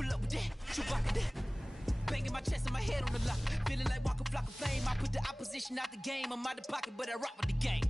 pull up with that, Chewbacca that. Banging my chest and my head on the lock. Feeling like Walker Flock of Flame. I put the opposition out the game. I'm out the pocket, but I rock with the game.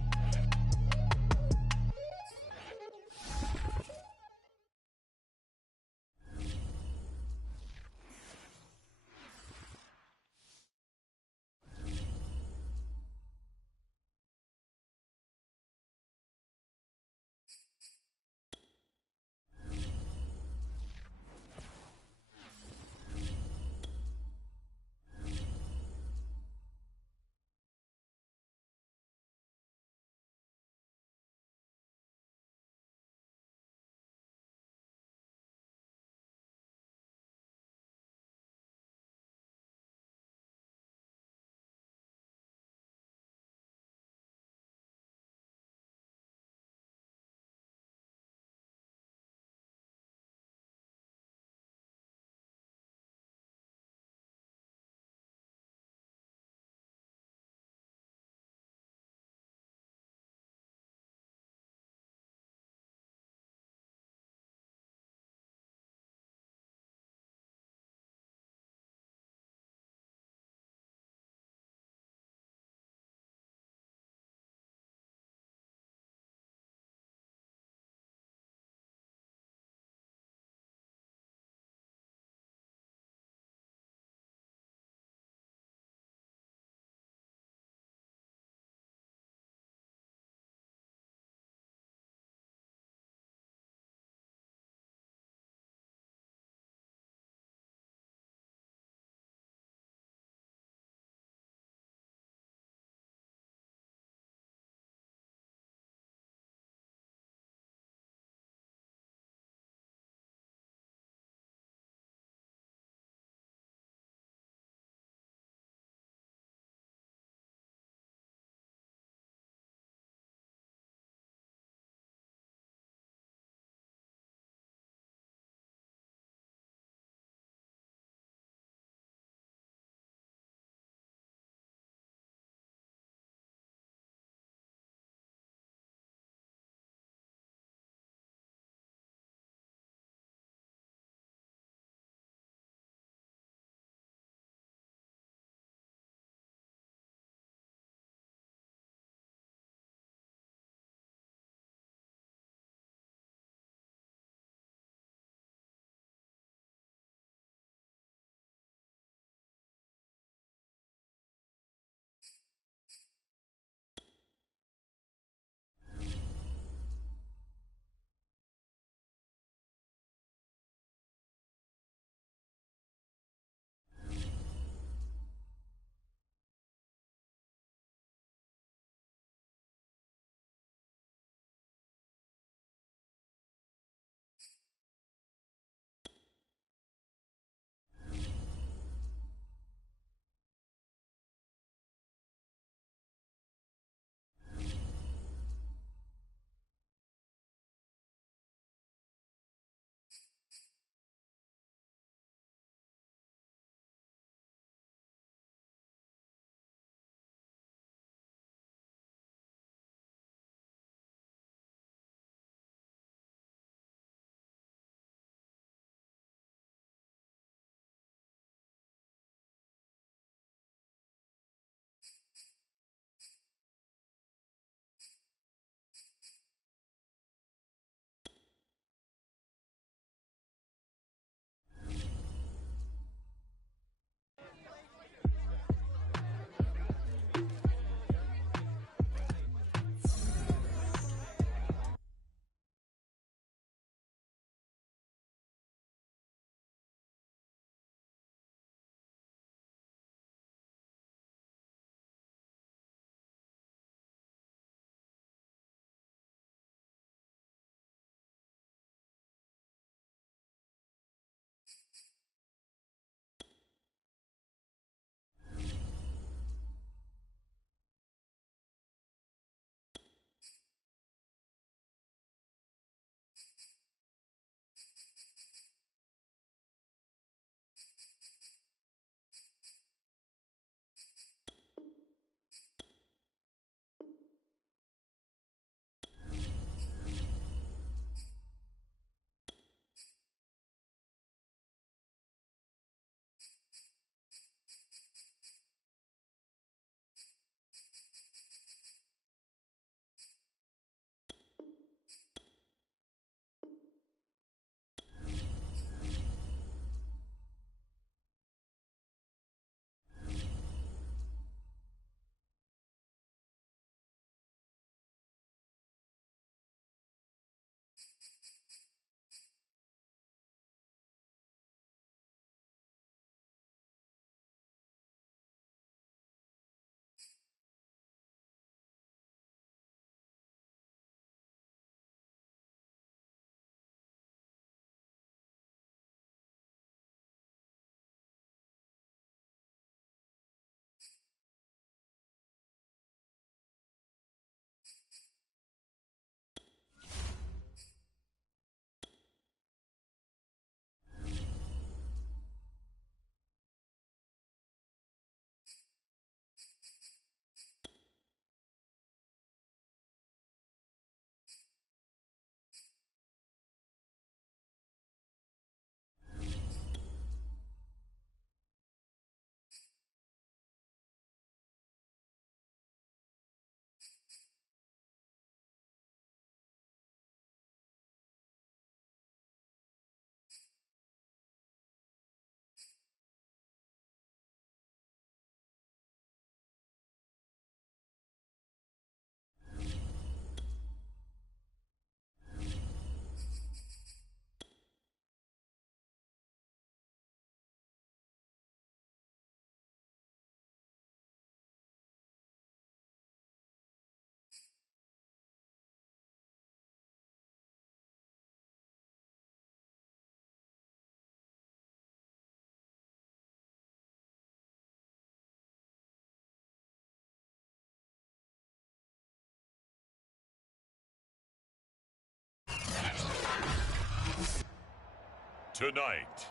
Tonight,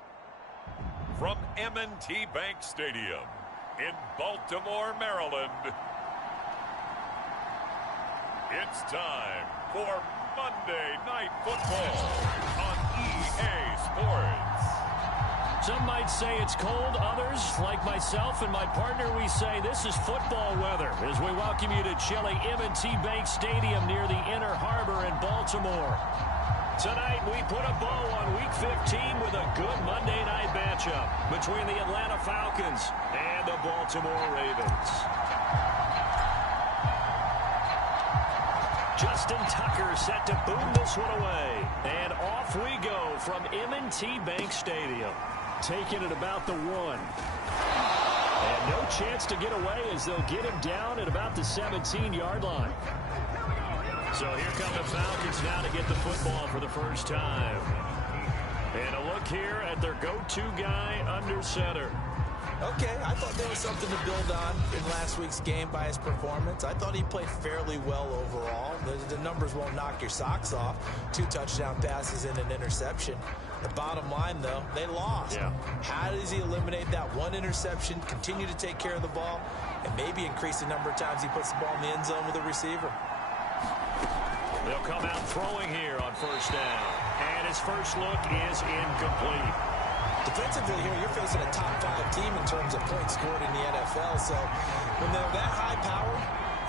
from M&T Bank Stadium in Baltimore, Maryland, it's time for Monday Night Football on EA Sports. Some might say it's cold. Others, like myself and my partner, we say this is football weather as we welcome you to chilly M&T Bank Stadium near the Inner Harbor in Baltimore. Tonight, we put a bow on Week 15 with a good Monday night matchup between the Atlanta Falcons and the Baltimore Ravens. Justin Tucker set to boom this one away. And off we go from M&T Bank Stadium. Taking it about the 1. And no chance to get away as they'll get him down at about the 17-yard line. So here come the Falcons now to get the football for the first time. And a look here at their go-to guy under center. Okay, I thought there was something to build on in last week's game by his performance. I thought he played fairly well overall. The numbers won't knock your socks off. 2 touchdown passes and an interception. The bottom line, though, they lost. Yeah. How does he eliminate that one interception, continue to take care of the ball, and maybe increase the number of times he puts the ball in the end zone with a receiver? They'll come out throwing here on first down. And his first look is incomplete. Defensively here, you're facing a top 5 team in terms of points scored in the NFL. So when they're that high power,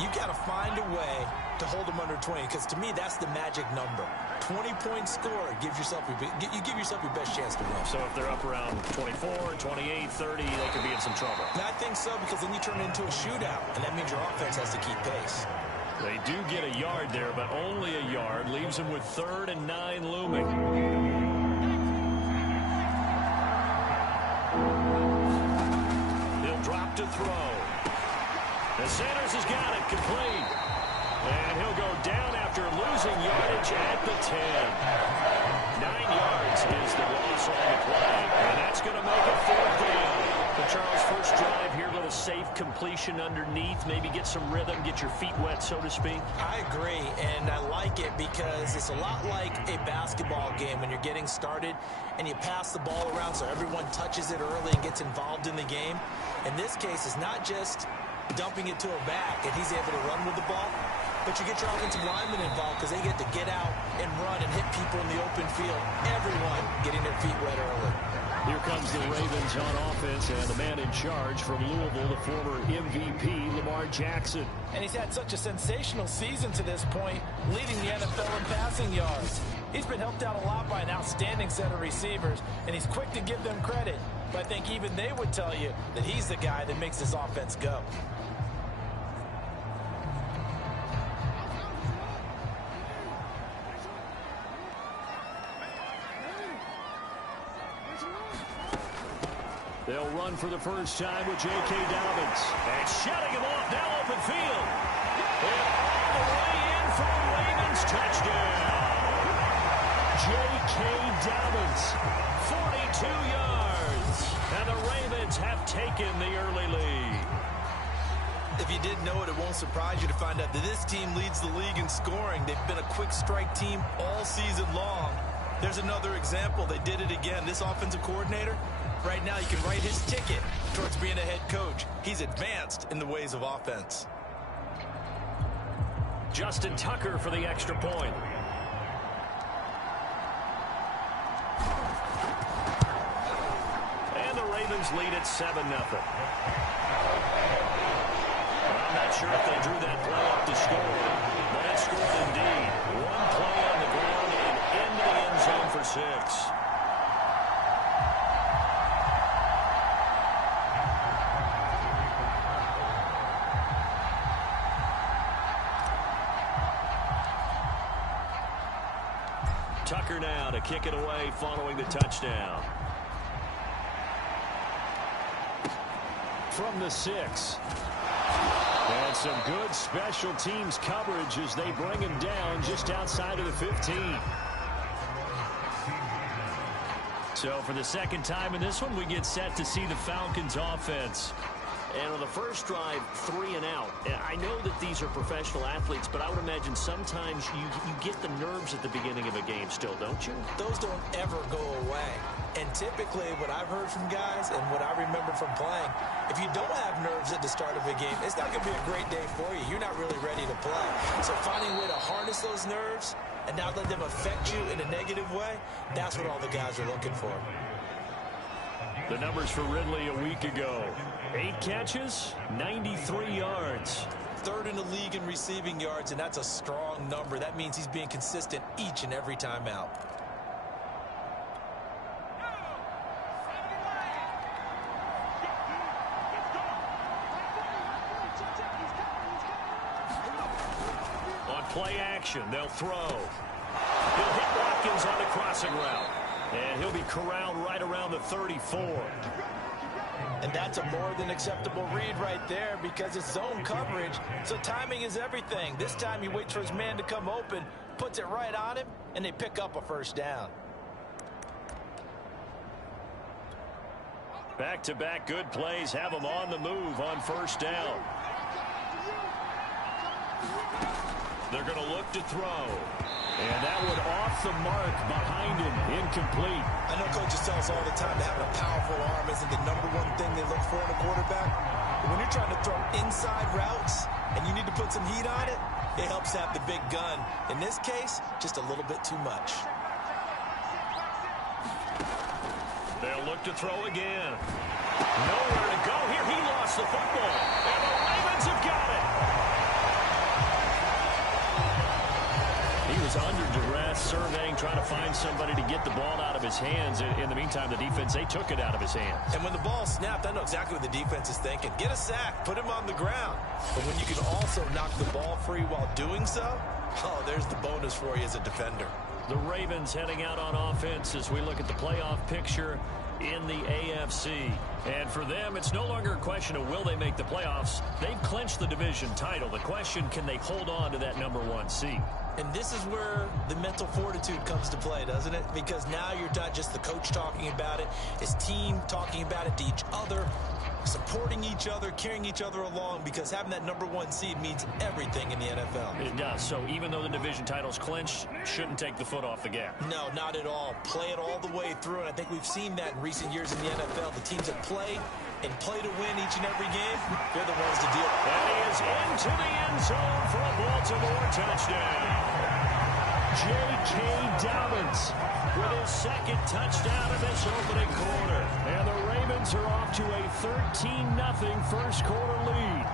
you got to find a way to hold them under 20. Because to me, that's the magic number. 20-point score gives yourself you give yourself your best chance to win. So if they're up around 24, 28, 30, they could be in some trouble. And I think so, because then you turn it into a shootout, and that means your offense has to keep pace. They do get a yard there, but only a yard. Leaves them with 3rd and 9 looming. He'll drop to throw. The Sanders has got it complete. And he'll go down after losing yardage at the 10. 9 yards is the loss on the play. And that's going to make it 4th down. The Charles first drive here, little safe completion underneath. Maybe get some rhythm, get your feet wet, so to speak. I agree, and I like it because it's a lot like a basketball game when you're getting started and you pass the ball around so everyone touches it early and gets involved in the game. In this case, it's not just dumping it to a back and he's able to run with the ball, but you get your offensive linemen involved because they get to get out and run and hit people in the open field. Everyone getting their feet wet early. Here comes the Ravens on offense, and the man in charge from Louisville, the former MVP, Lamar Jackson. And he's had such a sensational season to this point, leading the NFL in passing yards. He's been helped out a lot by an outstanding set of receivers, and he's quick to give them credit. But I think even they would tell you that he's the guy that makes this offense go. They'll run for the first time with J.K. Dobbins. And shutting him off now open field. And all the way in for a Ravens touchdown. J.K. Dobbins, 42 yards. And the Ravens have taken the early lead. If you didn't know it, it won't surprise you to find out that this team leads the league in scoring. They've been a quick strike team all season long. There's another example. They did it again. This offensive coordinator, right now, you can write his ticket towards being a head coach. He's advanced in the ways of offense. Justin Tucker for the extra point. And the Ravens lead at 7-0. I'm not sure if they drew that play up to score, but it scored indeed. One play on the ground and into the end zone for 6. Tucker now to kick it away following the touchdown. From the 6. And some good special teams coverage as they bring him down just outside of the 15. So for the second time in this one, we get set to see the Falcons offense. And on the first drive, 3 and out. I know that these are professional athletes, but I would imagine sometimes you get the nerves at the beginning of a game still, don't you? Those don't ever go away. And typically, what I've heard from guys and what I remember from playing, if you don't have nerves at the start of a game, it's not going to be a great day for you. You're not really ready to play. So finding a way to harness those nerves and not let them affect you in a negative way, that's what all the guys are looking for. The numbers for Ridley a week ago. 8 catches, 93 yards. Third in the league in receiving yards, and that's a strong number. That means he's being consistent each and every time out. On play action, they'll throw. He'll hit Watkins on the crossing route. And he'll be corralled right around the 34. And that's a more than acceptable read right there because it's zone coverage, so timing is everything. This time he waits for his man to come open, puts it right on him, and they pick up a first down. Back-to-back good plays have him on the move on first down. They're going to look to throw. And that one off the mark behind him, incomplete. I know coaches tell us all the time that having a powerful arm isn't the #1 thing they look for in a quarterback. But when you're trying to throw inside routes and you need to put some heat on it, it helps have the big gun. In this case, just a little bit too much. They'll look to throw again. Nowhere to go here. He lost the football. And the Ravens have got it. He was under duress, surveying, trying to find somebody to get the ball out of his hands. In the meantime, the defense, they took it out of his hands. And when the ball snapped, I know exactly what the defense is thinking. Get a sack, put him on the ground. But when you can also knock the ball free while doing so, oh, there's the bonus for you as a defender. The Ravens heading out on offense as we look at the playoff picture in the AFC. And for them, it's no longer a question of will they make the playoffs. They've clinched the division title. The question, can they hold on to that #1 seed? And this is where the mental fortitude comes to play, doesn't it? Because now you're not just the coach talking about it, his team talking about it to each other, supporting each other, carrying each other along, because having that #1 seed means everything in the NFL. It does. So even though the division title's clinched, shouldn't take the foot off the gas. No, not at all. Play it all the way through, and I think we've seen that in recent years in the NFL. The teams that play and play to win each and every game, they're the ones to deal with. And he is into the end zone for a Baltimore touchdown. J.K. Dobbins with his second touchdown in this opening quarter. And the Ravens are off to a 13-0 first quarter lead.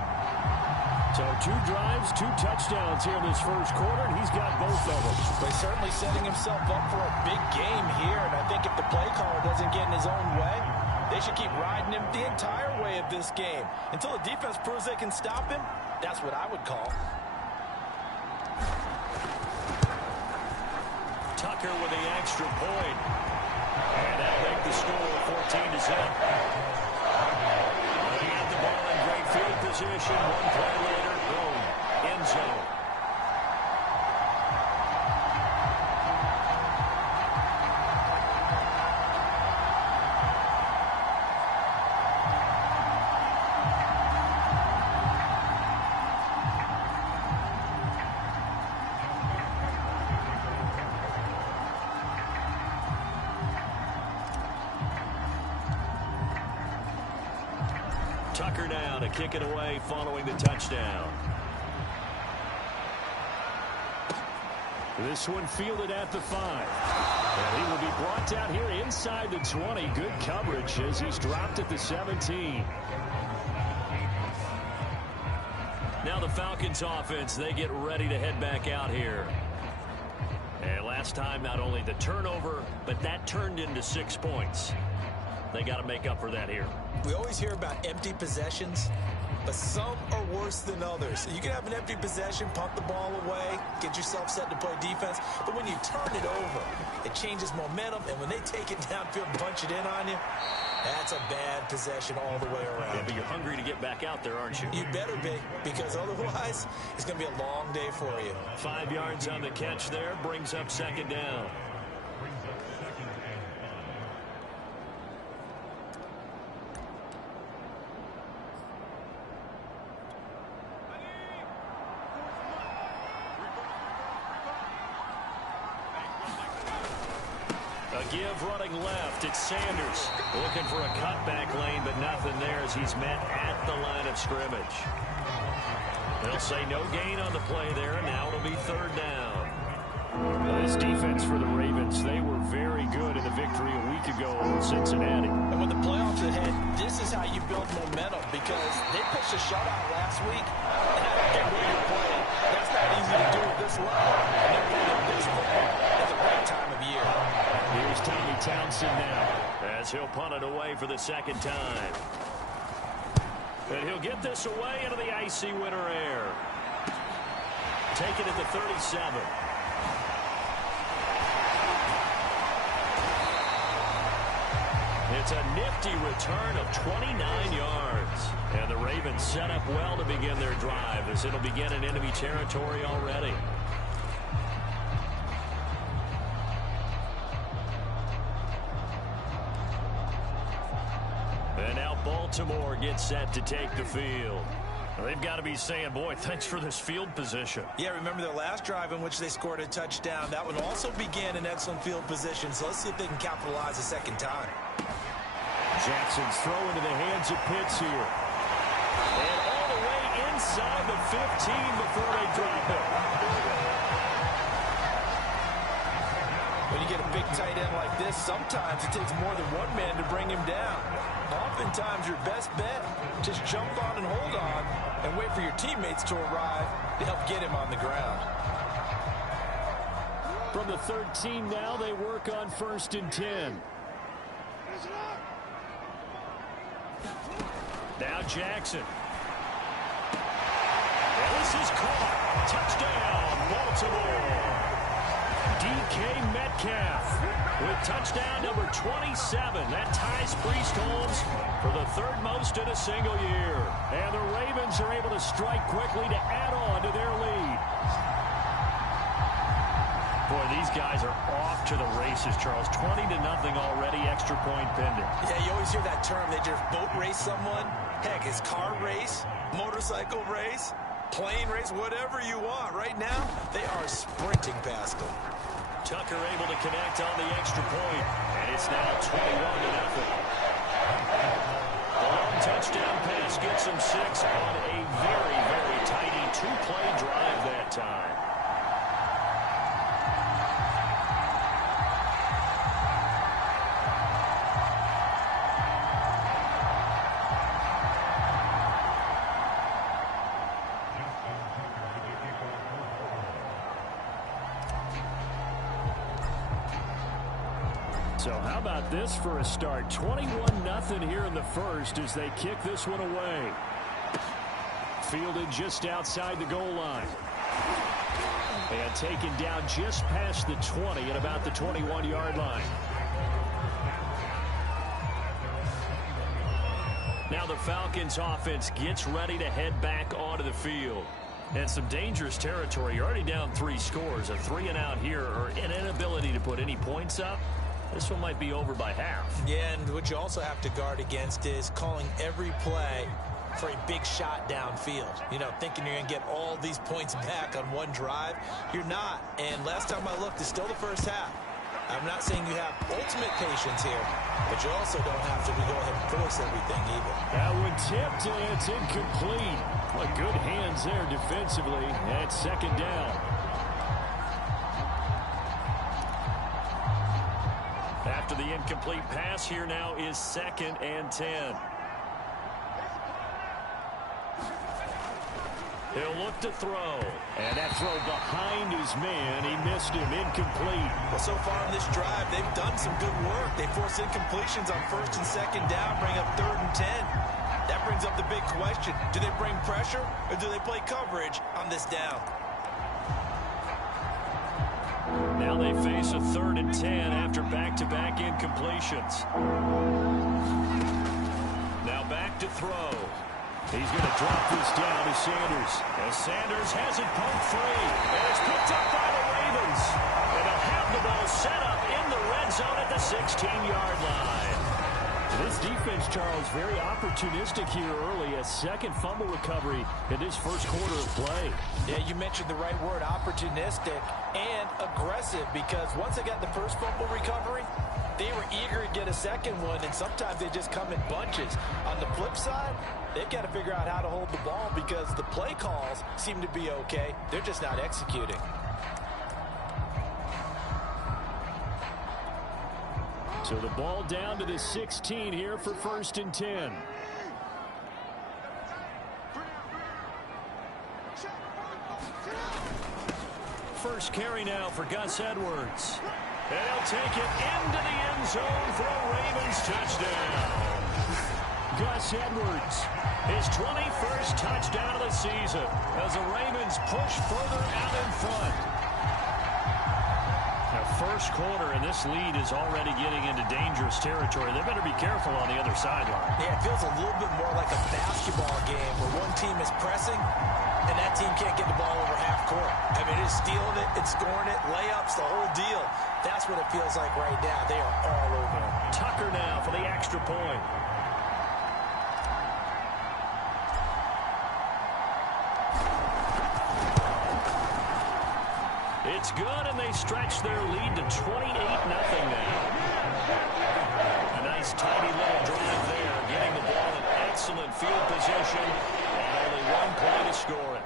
So 2 drives, 2 touchdowns here in this first quarter, and he's got both of them. But he's certainly setting himself up for a big game here, and I think if the play caller doesn't get in his own way, they should keep riding him the entire way of this game. Until the defense proves they can stop him, that's what I would call. Tucker with the extra point. And that'll make the score 14-0. They got the ball in great field position. 1 play later, boom, end zone. Tucker now to kick it away following the touchdown. This one fielded at the 5. And he will be brought down here inside the 20. Good coverage as he's dropped at the 17. Now the Falcons offense, they get ready to head back out here. And last time, not only the turnover, but that turned into 6 points. They got to make up for that here. We always hear about empty possessions, but some are worse than others. You can have an empty possession, pump the ball away, get yourself set to play defense, but when you turn it over, it changes momentum, and when they take it downfield and punch it in on you, that's a bad possession all the way around. Yeah, but you're hungry to get back out there, aren't you? You better be, because otherwise, it's going to be a long day for you. 5 yards on the catch there, brings up second down. give running left. It's Sanders looking for a cutback lane, but nothing there as he's met at the line of scrimmage. They'll say no gain on the play there, and now it'll be third down. This defense for the Ravens, they were very good in the victory a week ago in Cincinnati. And with the playoffs ahead, this is how you build momentum because they pitched a shutout last week. And I don't care where you're playing. That's not easy to do at this level. And they're playing this football at the right time of year. Here's Tommy Townsend now as he'll punt it away for the second time. And he'll get this away into the icy winter air. Take it at the 37. It's a nifty return of 29 yards. And the Ravens set up well to begin their drive as it'll begin in enemy territory already. And now Baltimore gets set to take the field. They've got to be saying, boy, thanks for this field position. Yeah, remember their last drive in which they scored a touchdown. That one also began in excellent field position, so let's see if they can capitalize a second time. Jackson's throw into the hands of Pitts here. And all the way inside the 15 before they drop it. When you get a big tight end like this, sometimes it takes more than one man to bring him down. Oftentimes, your best bet, just jump on and hold on and wait for your teammates to arrive to help get him on the ground. From the 13 now, they work on 1st and 10. Now Jackson. And this is caught. Touchdown, Baltimore. DK Metcalf with touchdown number 27. That ties Priest Holmes for the third most in a single year. And the Ravens are able to strike quickly to add on to their lead. Boy, these guys are off to the races, Charles. 20-0 already, extra point pending. Yeah, you always hear that term. They just boat race someone. Heck, it's car race, motorcycle race, plane race, whatever you want. Right now, they are sprinting past them. Tucker able to connect on the extra point, and it's now 21-0. The long touchdown pass gets him 6 on a very, very tidy two-play drive that time. So how about this for a start? 21-0 here in the first as they kick this one away. Fielded just outside the goal line. And taken down just past the 20 at about the 21-yard line. Now the Falcons offense gets ready to head back onto the field. And some dangerous territory. You're already down 3 scores. A 3 and out here or an inability to put any points up. This one might be over by half. Yeah, and what you also have to guard against is calling every play for a big shot downfield. You know, thinking you're going to get all these points back on one drive. You're not. And last time I looked, it's still the first half. I'm not saying you have ultimate patience here, but you also don't have to go ahead and force everything either. That one tipped, and it's incomplete. Well, good hands there defensively. That's second down. After the incomplete pass, here now is 2nd and 10. He'll look to throw. And that throw behind his man. He missed him. Incomplete. Well, so far in this drive, they've done some good work. They force incompletions on 1st and 2nd down, bring up 3rd and 10. That brings up the big question. Do they bring pressure or do they play coverage on this down? Now they face a 3rd and 10 after back-to-back incompletions. Now back to throw. He's going to drop this down to Sanders. As Sanders has it pumped free. And it's picked up by the Ravens. And they'll have the ball set up in the red zone at the 16-yard line. This defense, Charles, very opportunistic here early. A second fumble recovery in this first quarter of play. Yeah, you mentioned the right word, opportunistic and aggressive, because once they got the first fumble recovery, They were eager to get a second one, and sometimes they just come in bunches. On the flip side, they've got to figure out how to hold the ball because the play calls seem to be okay. They're just not executing. So the ball down to the 16 here for 1st and 10. First carry now for Gus Edwards. And he'll take it into the end zone for a Ravens touchdown. Gus Edwards, his 21st touchdown of the season as the Ravens push further out in front. Now, first quarter, and this lead is already getting into dangerous territory. They better be careful on the other sideline. Yeah, it feels a little bit more like a basketball game where one team is pressing and that team can't get the ball over half court. I mean, it's stealing it, it's scoring it, layups, the whole deal. That's what it feels like right now. They are all over it. Tucker now for the extra point. It's good, and they stretch their lead to 28-0 now. A nice, tidy little drive there, getting the ball in excellent field position, and only one play to score it.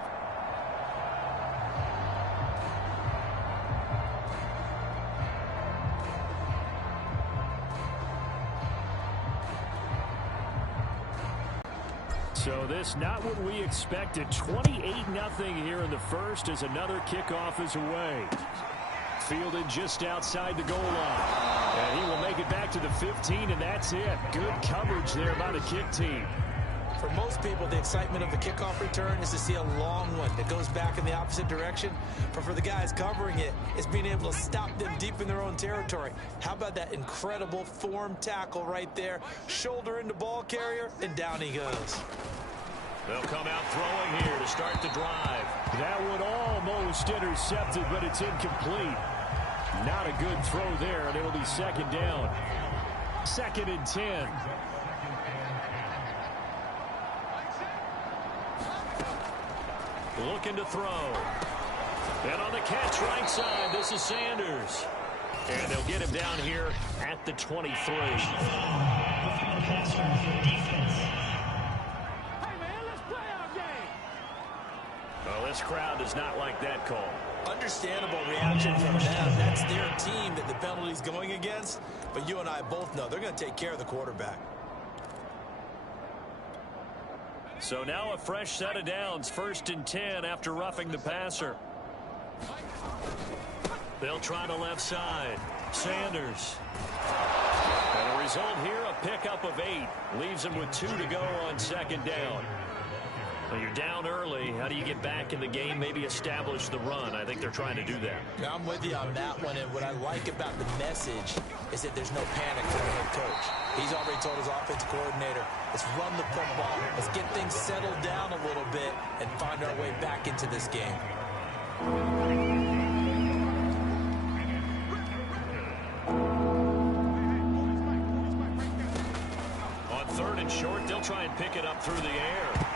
So this not what we expected. 28-0 here in the first as another kickoff is away. Fielded just outside the goal line. And he will make it back to the 15, and that's it. Good coverage there by the kick team. For most people, the excitement of the kickoff return is to see a long one that goes back in the opposite direction. But for the guys covering it, it's being able to stop them deep in their own territory. How about that incredible form tackle right there? Shoulder into ball carrier, and down he goes. They'll come out throwing here to start the drive. That one almost intercepted, but it's incomplete. Not a good throw there, and it'll be second down. 2nd and 10. Looking to throw. And on the catch right side, this is Sanders. And they'll get him down here at the 23. Well, this crowd does not like that call. Understandable reaction from them. That's their team that the penalty's going against. But you and I both know they're going to take care of the quarterback. So now a fresh set of downs, 1st and 10 after roughing the passer. They'll try the left side. Sanders. And the result here, a pickup of 8. Leaves them with 2 to go on 2nd down. Well, you're down early. How do you get back in the game, maybe establish the run? I think they're trying to do that. Yeah, I'm with you on that one, and what I like about the message is that there's no panic from the head coach. He's already told his offensive coordinator, let's run the football, let's get things settled down a little bit and find our way back into this game. On 3rd and short, they'll try and pick it up through the air.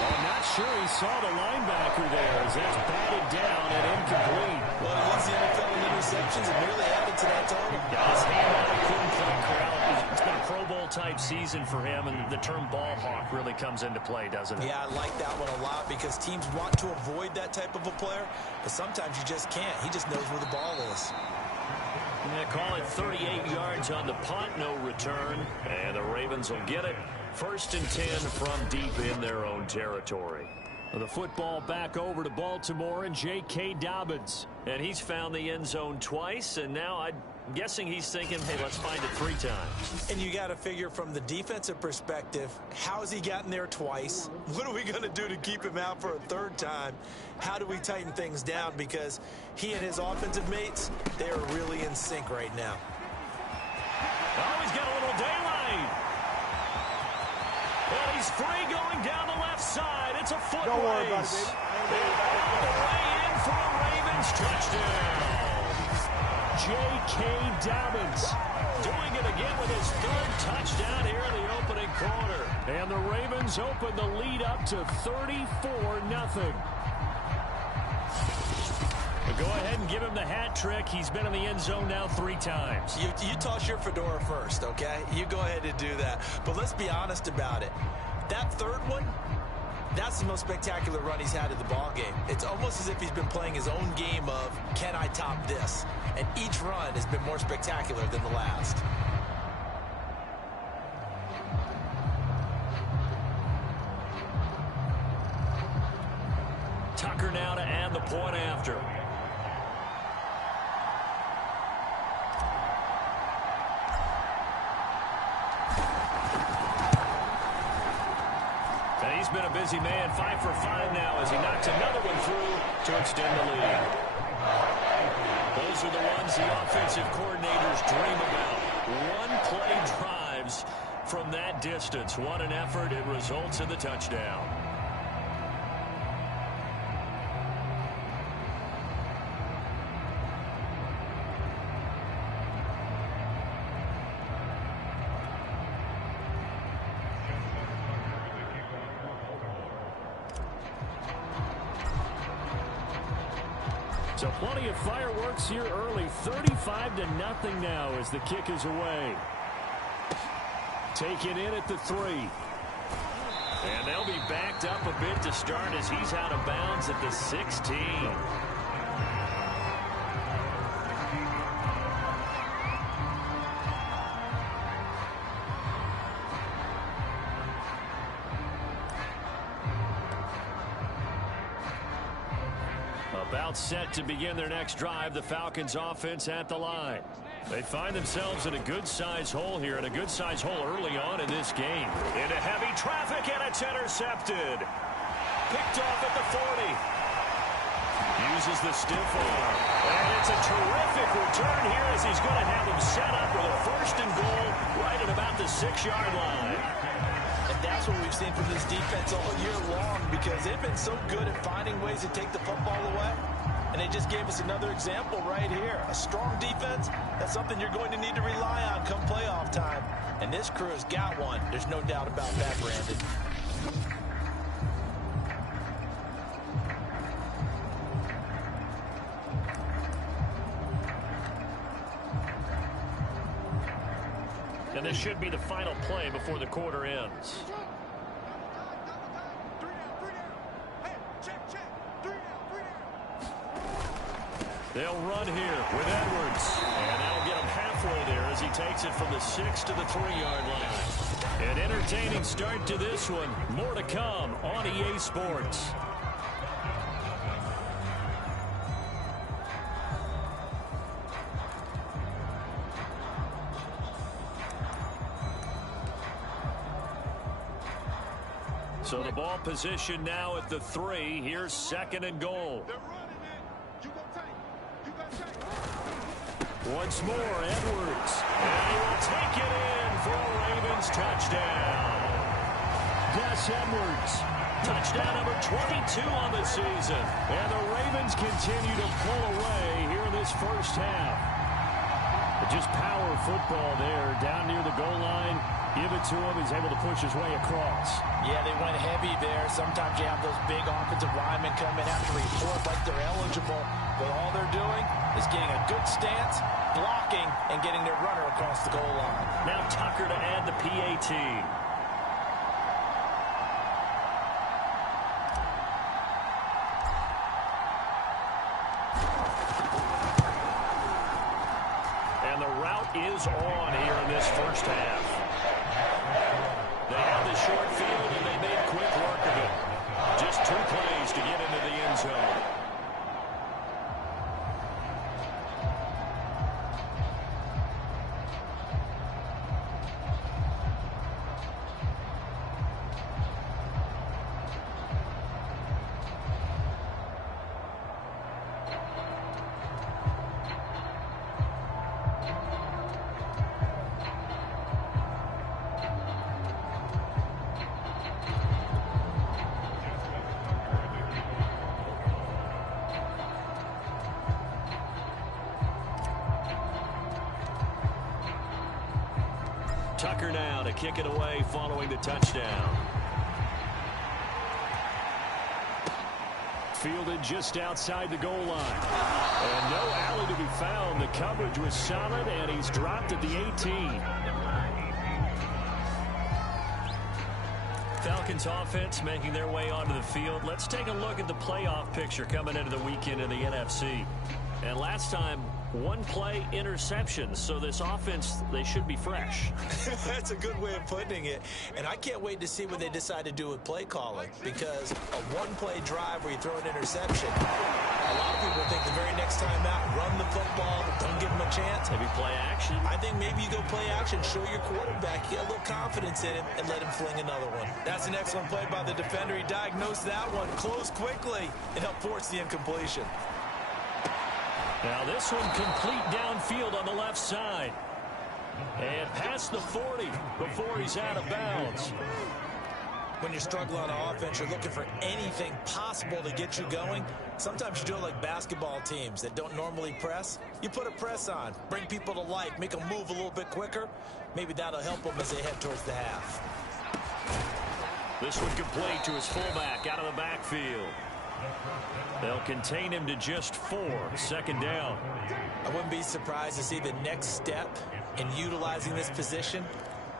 I'm not sure he saw the linebacker there as that's batted down and incomplete. Well, he leads the NFL in interceptions and nearly added to that total. Got his hand on it, couldn't quite corral it. It's been a Pro Bowl type season for him, and the term ball hawk really comes into play, doesn't it? Yeah, I like that one a lot because teams want to avoid that type of a player, but sometimes you just can't. He just knows where the ball is. Yeah, call it 38 yards on the punt, no return, and the Ravens will get it. 1st and 10 from deep in their own territory. The football back over to Baltimore and J.K. Dobbins. And he's found the end zone twice, and now I'm guessing he's thinking, hey, let's find it 3 times. And you got to figure from the defensive perspective, how's he gotten there twice? What are we going to do to keep him out for a 3rd time? How do we tighten things down? Because he and his offensive mates, they are really in sync right now. Oh, he's got a little daylight. And he's free going down the left side. It's a foot Don't worry about it, race. baby. And all the way in for a Ravens touchdown. J.K. Dobbins doing it again with his 3rd touchdown here in the opening quarter. And the Ravens open the lead up to 34-0. Go ahead and give him the hat trick. He's been in the end zone now 3 times. You toss your fedora first, okay? You go ahead and do that. But let's be honest about it. That third one, that's the most spectacular run he's had in the ball game. It's almost as if he's been playing his own game of, can I top this? And each run has been more spectacular than the last. Tucker now to add the point after. And he's been a busy man, 5 for 5 now as he knocks another one through to extend the lead. Those are the ones the offensive coordinators dream about. One-play drives from that distance. What an effort. It results in the touchdown. So plenty of fireworks here early. 35-0 now as the kick is away. Taken in at the 3. And they'll be backed up a bit to start as he's out of bounds at the 16. About set to begin their next drive, the Falcons offense at the line. They find themselves in a good-sized hole here, and a good-sized hole early on in this game. Into heavy traffic, and it's intercepted. Picked off at the 40. Uses the stiff arm. And it's a terrific return here as he's going to have him set up with a 1st and goal right at about the 6-yard line. And that's what we've seen from this defense all year long, because they've been so good at finding ways to take the football away. And they just gave us another example right here. A strong defense, that's something you're going to need to rely on come playoff time. And this crew has got one. There's no doubt about that, Brandon. And this should be the final play before the quarter ends. They'll run here with Edwards. And that'll get him halfway there as he takes it from the 6 to the 3-yard line. An entertaining start to this one. More to come on EA Sports. So the ball position now at the 3. Here's 2nd and goal. Once more, Edwards. And he will take it in for a Ravens touchdown. Gus Edwards. Touchdown number 22 on the season. And the Ravens continue to pull away here in this first half. But just power football there down near the goal line. Give it to him. He's able to push his way across. Yeah, they went heavy there. Sometimes you have those big offensive linemen come in after report like they're eligible. But all they're doing is getting a good stance, blocking, and getting their runner across the goal line. Now Tucker to add the PAT. And the route is on here in this first half. They had the short field, and they made quick work of it. Just 2 plays to get into the end zone. Tucker now to kick it away following the touchdown. fielded just outside the goal line. And no alley to be found. The coverage was solid, and he's dropped at the 18. Falcons offense making their way onto the field. Let's take a look at the playoff picture coming into the weekend in the NFC. And last time, one play interception, so this offense, they should be fresh. That's a good way of putting it. And I can't wait to see what they decide to do with play calling, because a one-play drive where you throw an interception, a lot of people think the very next time out, run the football, don't give them a chance. Maybe play action? I think maybe you go play action, show your quarterback, get a little confidence in him, and let him fling another one. That's an excellent play by the defender. He diagnosed that one, closed quickly, and helped force the incompletion. Now this one complete downfield on the left side. And past the 40 before he's out of bounds. When you're struggling on offense, you're looking for anything possible to get you going. Sometimes you do it like basketball teams that don't normally press. You put a press on, bring people to life, make them move a little bit quicker. Maybe that'll help them as they head towards the half. This one complete to his fullback out of the backfield. They'll contain him to just 4. Second down. I wouldn't be surprised to see the next step in utilizing this position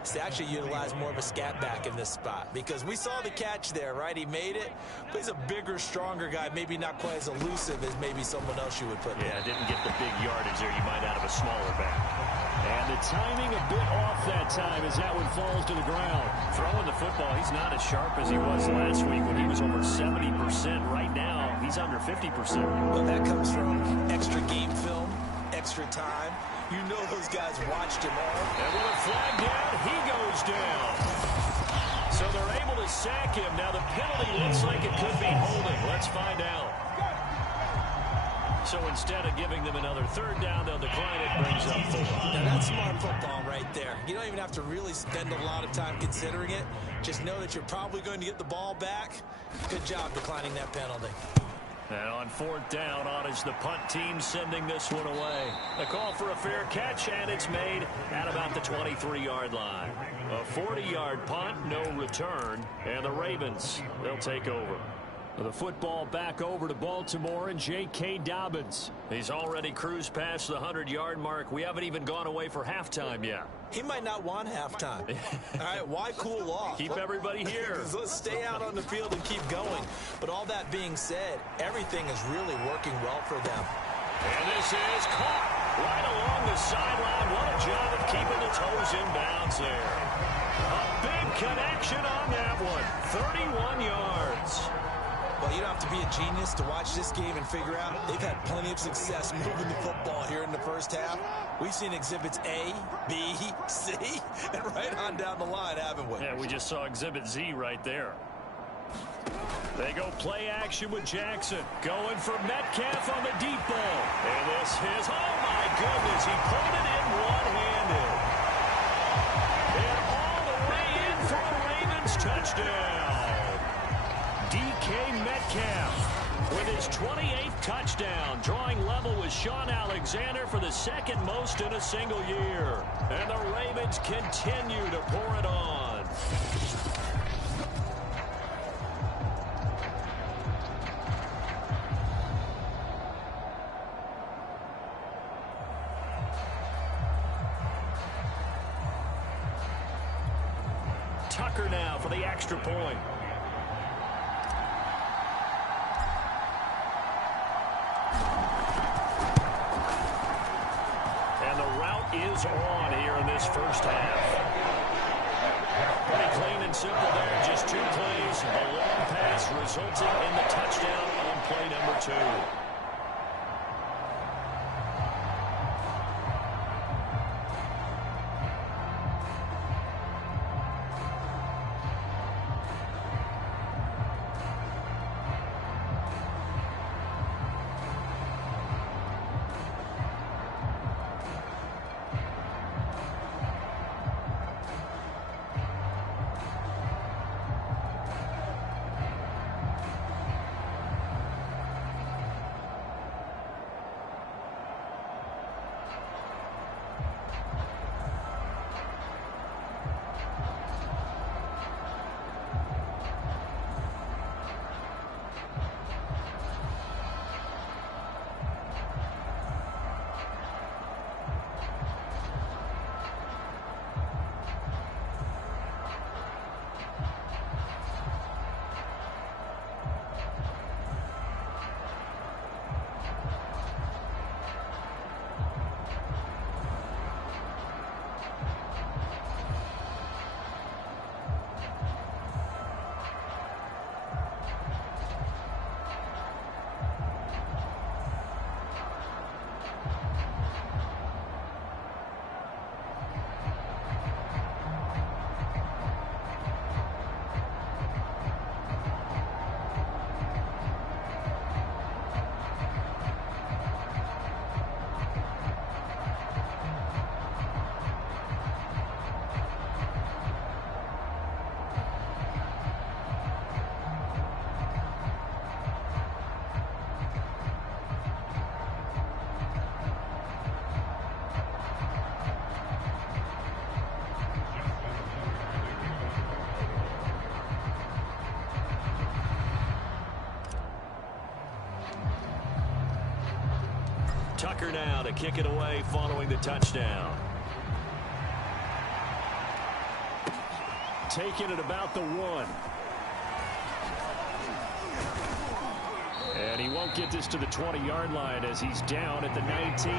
is to actually utilize more of a scat back in this spot, because we saw the catch there, right? He made it, but he's a bigger, stronger guy, maybe not quite as elusive as maybe someone else you would put there. Yeah, didn't get the big yardage there you might out of a smaller back. And the timing a bit off that time as that one falls to the ground. Throwing the football, he's not as sharp as he was last week when he was over 70%. Right now, he's under 50%. Well, that comes from extra game film, extra time. You know those guys watched him all. And with a flag down, he goes down. So they're able to sack him. Now the penalty looks like it could be holding. Let's find out. So instead of giving them another third down, they'll decline it, brings up 4. Now that's smart football right there. You don't even have to really spend a lot of time considering it. Just know that you're probably going to get the ball back. Good job declining that penalty. And on 4th down, on is the punt team sending this one away. A call for a fair catch, and it's made at about the 23-yard line. A 40-yard punt, no return, and the Ravens, they'll take over. The football back over to Baltimore and J.K. Dobbins. He's already cruised past the 100-yard mark. We haven't even gone away for halftime yet. He might not want halftime. All right, why cool off? Keep everybody here. Let's stay out on the field and keep going. But all that being said, everything is really working well for them. And this is caught right along the sideline. What a job of keeping the toes in bounds there. A big connection on that one. 31 yards. Well, you don't have to be a genius to watch this game and figure out they've had plenty of success moving the football here in the first half. We've seen exhibits A, B, C, and right on down the line, haven't we? Yeah, we just saw exhibit Z right there. They go play action with Jackson. Going for Metcalf on the deep ball. And this is, oh my goodness, he pulled it in one-handed. And all the way in for a Ravens touchdown. DK Metcalf with his 28th touchdown, drawing level with Sean Alexander for the second most in a single year. And the Ravens continue to pour it on. Tucker now for the extra point. Is on here in this first half. Pretty clean and simple there. Just 2 plays. A long pass resulting in the touchdown on play number 2. Tucker now to kick it away following the touchdown. Taking it about the 1. And he won't get this to the 20-yard line as he's down at the 19.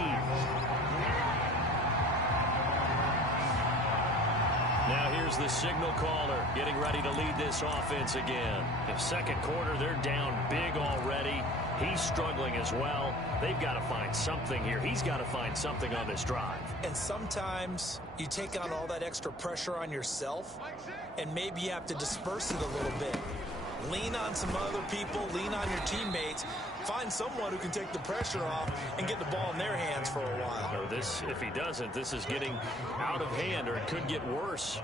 Now here's the signal caller getting ready to lead this offense again. In second quarter, they're down big already. He's struggling as well. They've got to find something here. He's got to find something on this drive. And sometimes you take on all that extra pressure on yourself, and maybe you have to disperse it a little bit. Lean on some other people, lean on your teammates, find someone who can take the pressure off and get the ball in their hands for a while. So this, if he doesn't, this is getting out of hand, or it could get worse.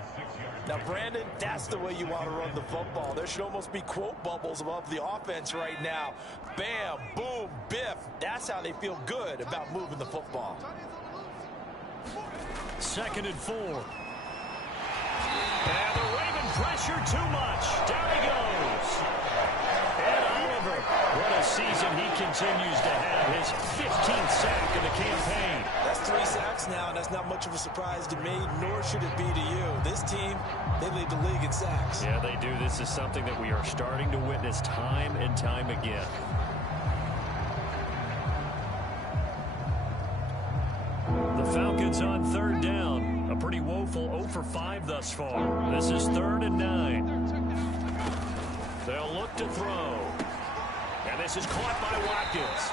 Now, Brandon, that's the way you want to run the football. There should almost be quote bubbles above the offense right now. Bam, boom, biff. That's how they feel good about moving the football. 2nd and 4. And the Raven pressure too much. Down he goes. And Oliver, what a season he continues to have. His 15th sack of the campaign. That's 3 sacks now, and that's not much of a surprise to me, nor should it be to you. This team, they lead the league in sacks. Yeah, they do. This is something that we are starting to witness time and time again. The Falcons on 3rd down. A pretty woeful 0 for 5 thus far. This is 3rd and 9. They'll look to throw. And this is caught by Watkins.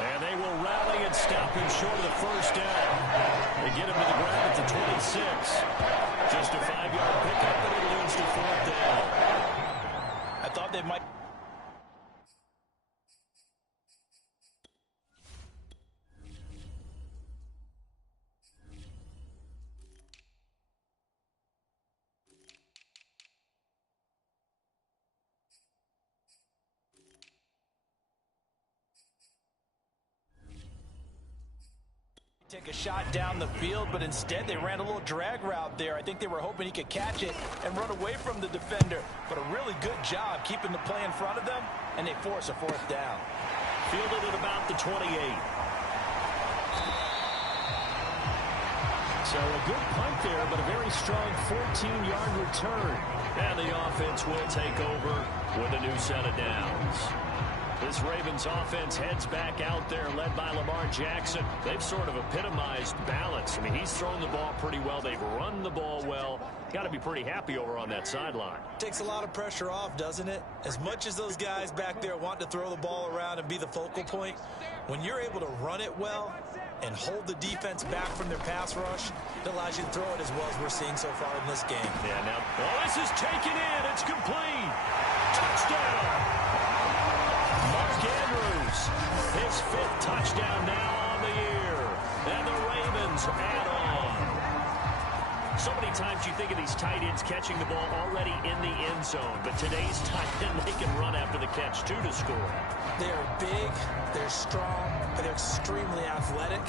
And they will rally and stop him short of the 1st down. They get him to the ground at the 26. Just a 5-yard pickup, and it leads to 4th down. I thought they might... take a shot down the field, but instead they ran a little drag route there. I think they were hoping he could catch it and run away from the defender, but a really good job keeping the play in front of them, and they force a 4th down. Fielded at about the 28. So a good punt there, but a very strong 14-yard return. And the offense will take over with a new set of downs. This Ravens offense heads back out there, led by Lamar Jackson. They've sort of epitomized balance. I mean, he's thrown the ball pretty well. They've run the ball well. Got to be pretty happy over on that sideline. Takes a lot of pressure off, doesn't it? As much as those guys back there want to throw the ball around and be the focal point, when you're able to run it well and hold the defense back from their pass rush, it allows you to throw it as well as we're seeing so far in this game. Yeah, now, oh, this is taken in. It's complete. Touchdown. Mark Andrews, his 5th touchdown now on the year. And the Ravens add on. So many times you think of these tight ends catching the ball already in the end zone, but today's tight end, they can run after the catch, too, to score. They're big, they're strong, but they're extremely athletic,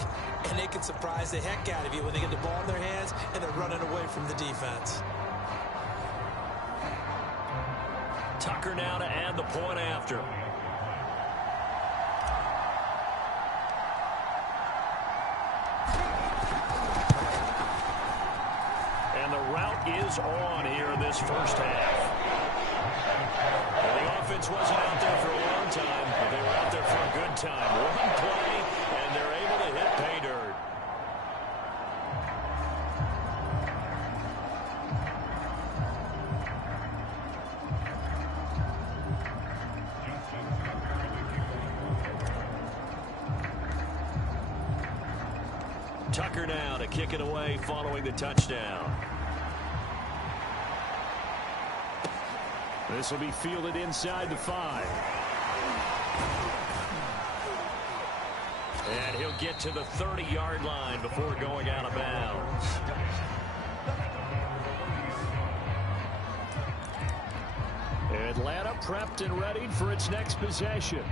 and they can surprise the heck out of you when they get the ball in their hands and they're running away from the defense. Tucker now to add the point after. And the route is on here in this first half. And the offense wasn't out there for a long time, but they were out there for a good time. One play, and they're able to hit pay dirt. Tucker now to kick it away following the touchdown. This will be fielded inside the 5. And he'll get to the 30-yard line before going out of bounds. Atlanta prepped and readied for its next possession.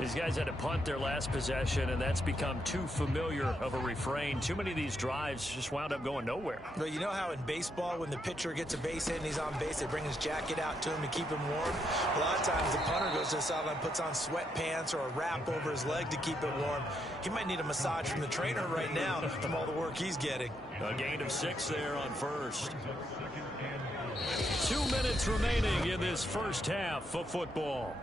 These guys had to punt their last possession, and that's become too familiar of a refrain. Too many of these drives just wound up going nowhere. But you know how in baseball, when the pitcher gets a base hit and he's on base, they bring his jacket out to him to keep him warm? A lot of times the punter goes to the sideline, puts on sweatpants or a wrap over his leg to keep it warm. He might need a massage from the trainer right now from all the work he's getting. A gain of 6 there on first. 2 minutes remaining in this first half of football.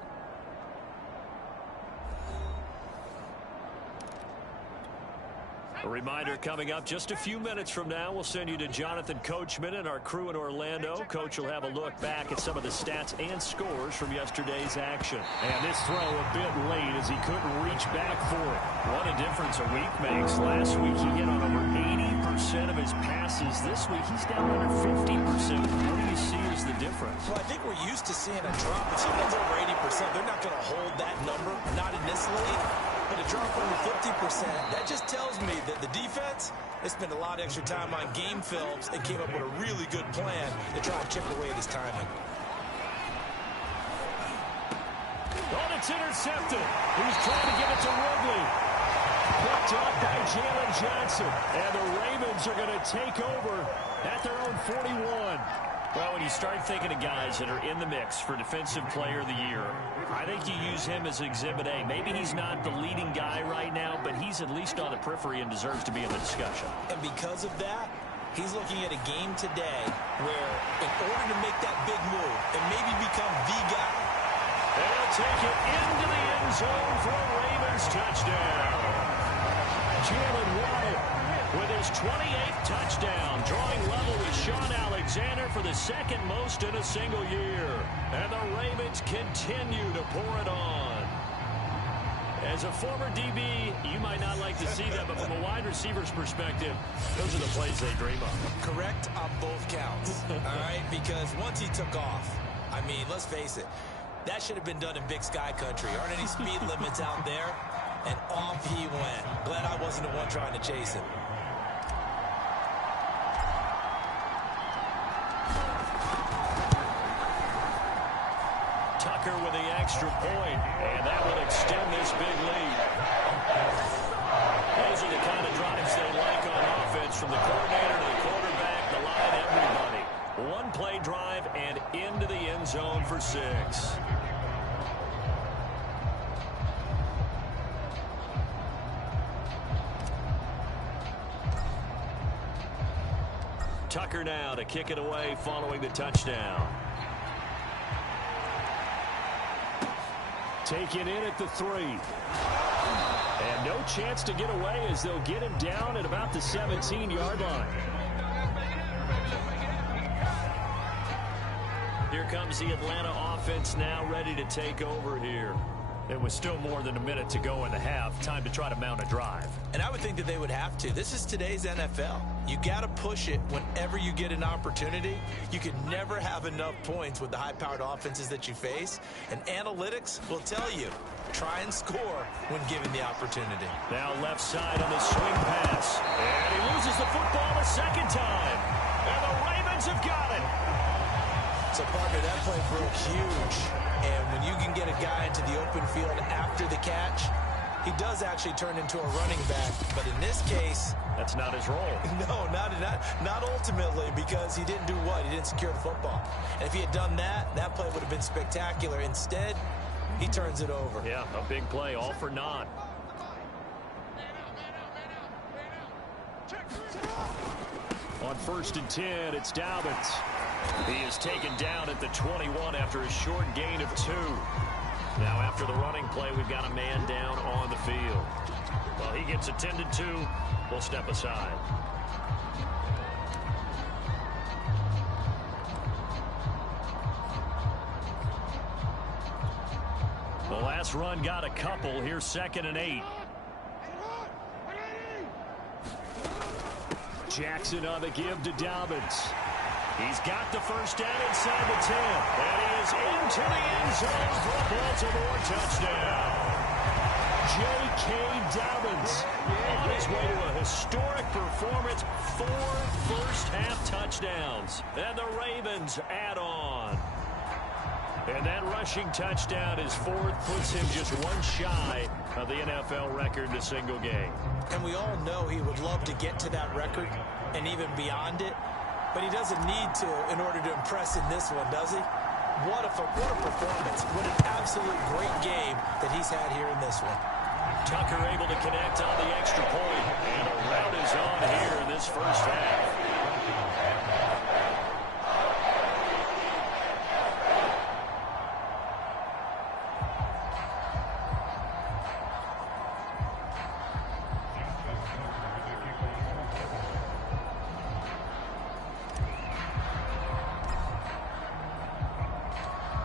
A reminder coming up just a few minutes from now. We'll send you to Jonathan Coachman and our crew in Orlando. Coach will have a look back at some of the stats and scores from yesterday's action. And this throw a bit late as he couldn't reach back for it. What a difference a week makes. Last week he hit on over 80% of his passes. This week he's down under 50%. What do you see as the difference? Well, I think we're used to seeing a drop. If someone's over 80%, they're not going to hold that number, not in this league. But a drop under 50%, that just tells me that the defense, they spent a lot of extra time on game films and came up with a really good plan to try and chip away at his timing. Oh, it's intercepted. He's trying to give it to Ridley. Picked up by Jalen Johnson. And the Ravens are going to take over at their own 41. Well, when you start thinking of guys that are in the mix for Defensive Player of the Year, I think you use him as Exhibit A. Maybe he's not the leading guy right now, but he's at least on the periphery and deserves to be in the discussion. And because of that, he's looking at a game today where in order to make that big move and maybe become the guy, they'll take it into the end zone for a Ravens touchdown. Jalen Waddle with his 28th touchdown, drawing level with Sean Alexander for the second most in a single year. And the Ravens continue to pour it on. As a former DB, you might not like to see that, but from a wide receiver's perspective, those are the plays they dream of. Correct on both counts, all right? Because once he took off, I mean, let's face it, that should have been done in Big Sky Country. Aren't any speed limits out there? And off he went. Glad I wasn't the one trying to chase him. Tucker with the extra point, and that will extend this big lead. Those are the kind of drives they like on offense, from the coordinator to the quarterback, the line, everybody. One play drive and into the end zone for 6. Tucker now to kick it away following the touchdown. Taken in at the 3. And no chance to get away as they'll get him down at about the 17-yard line. Here comes the Atlanta offense now ready to take over here. There was still more than a minute to go in the half. Time to try to mount a drive. And I would think that they would have to. This is today's NFL. You got to push it whenever you get an opportunity. You can never have enough points with the high-powered offenses that you face. And analytics will tell you, try and score when given the opportunity. Now left side on the swing pass. And he loses the football a second time. And the Ravens have got it. So, partner, that play broke huge. And when you can get a guy into the open field after the catch, he does actually turn into a running back. But in this case, that's not his role. No, not ultimately, because he didn't do what? He didn't secure the football. And if he had done that, that play would have been spectacular. Instead, he turns it over. Yeah, a big play, all for naught. On 1st and 10, it's Dobbins. He is taken down at the 21 after a short gain of 2. Now after the running play, we've got a man down on the field. Well, he gets attended to. We'll step aside. The last run got a couple. Here's 2nd and 8. Jackson on the give to Dobbins. He's got the first down inside the 10. And he is into the end zone for a Baltimore touchdown. J.K. Dobbins on his way to a historic performance. 4 first-half touchdowns. And the Ravens add on. And that rushing touchdown, his fourth, puts him just one shy of the NFL record in a single game. And we all know he would love to get to that record and even beyond it, but he doesn't need to in order to impress in this one, does he? What a performance. What an absolute great game that he's had here in this one. Tucker able to connect on the extra point, and a rout is on here in this first half.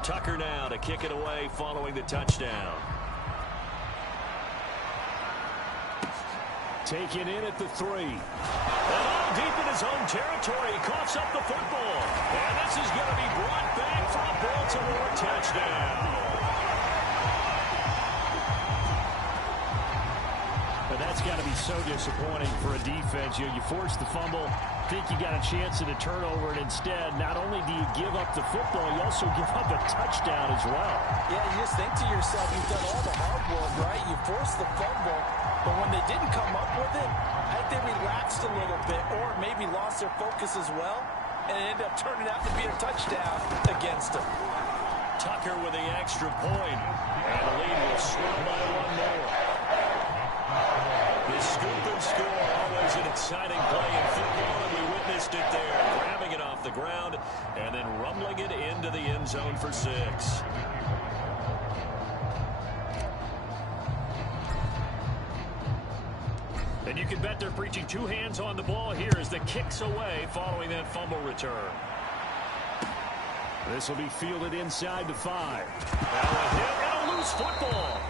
Tucker now to kick it away following the touchdown. Taken in at the 3. And deep in his own territory, he coughs up the football. And this is going to be brought back for a Baltimore touchdown. But that's got to be so disappointing for a defense. You force the fumble, think you got a chance at a turnover, and instead, not only do you give up the football, you also give up a touchdown as well. Yeah, you just think to yourself, you've done all the hard work, right? You forced the fumble, but when they didn't come up with it, I think they relaxed a little bit or maybe lost their focus as well, and it ended up turning out to be a touchdown against them. Tucker with the extra point, and the lead will swing by one more. The scoop and score, always an exciting play in football, and we witnessed it there, grabbing it off the ground and then rumbling it into the end zone for 6. And you can bet they're preaching two hands on the ball here as the kick's away following that fumble return. This will be fielded inside the 5. Now a hit and a loose football.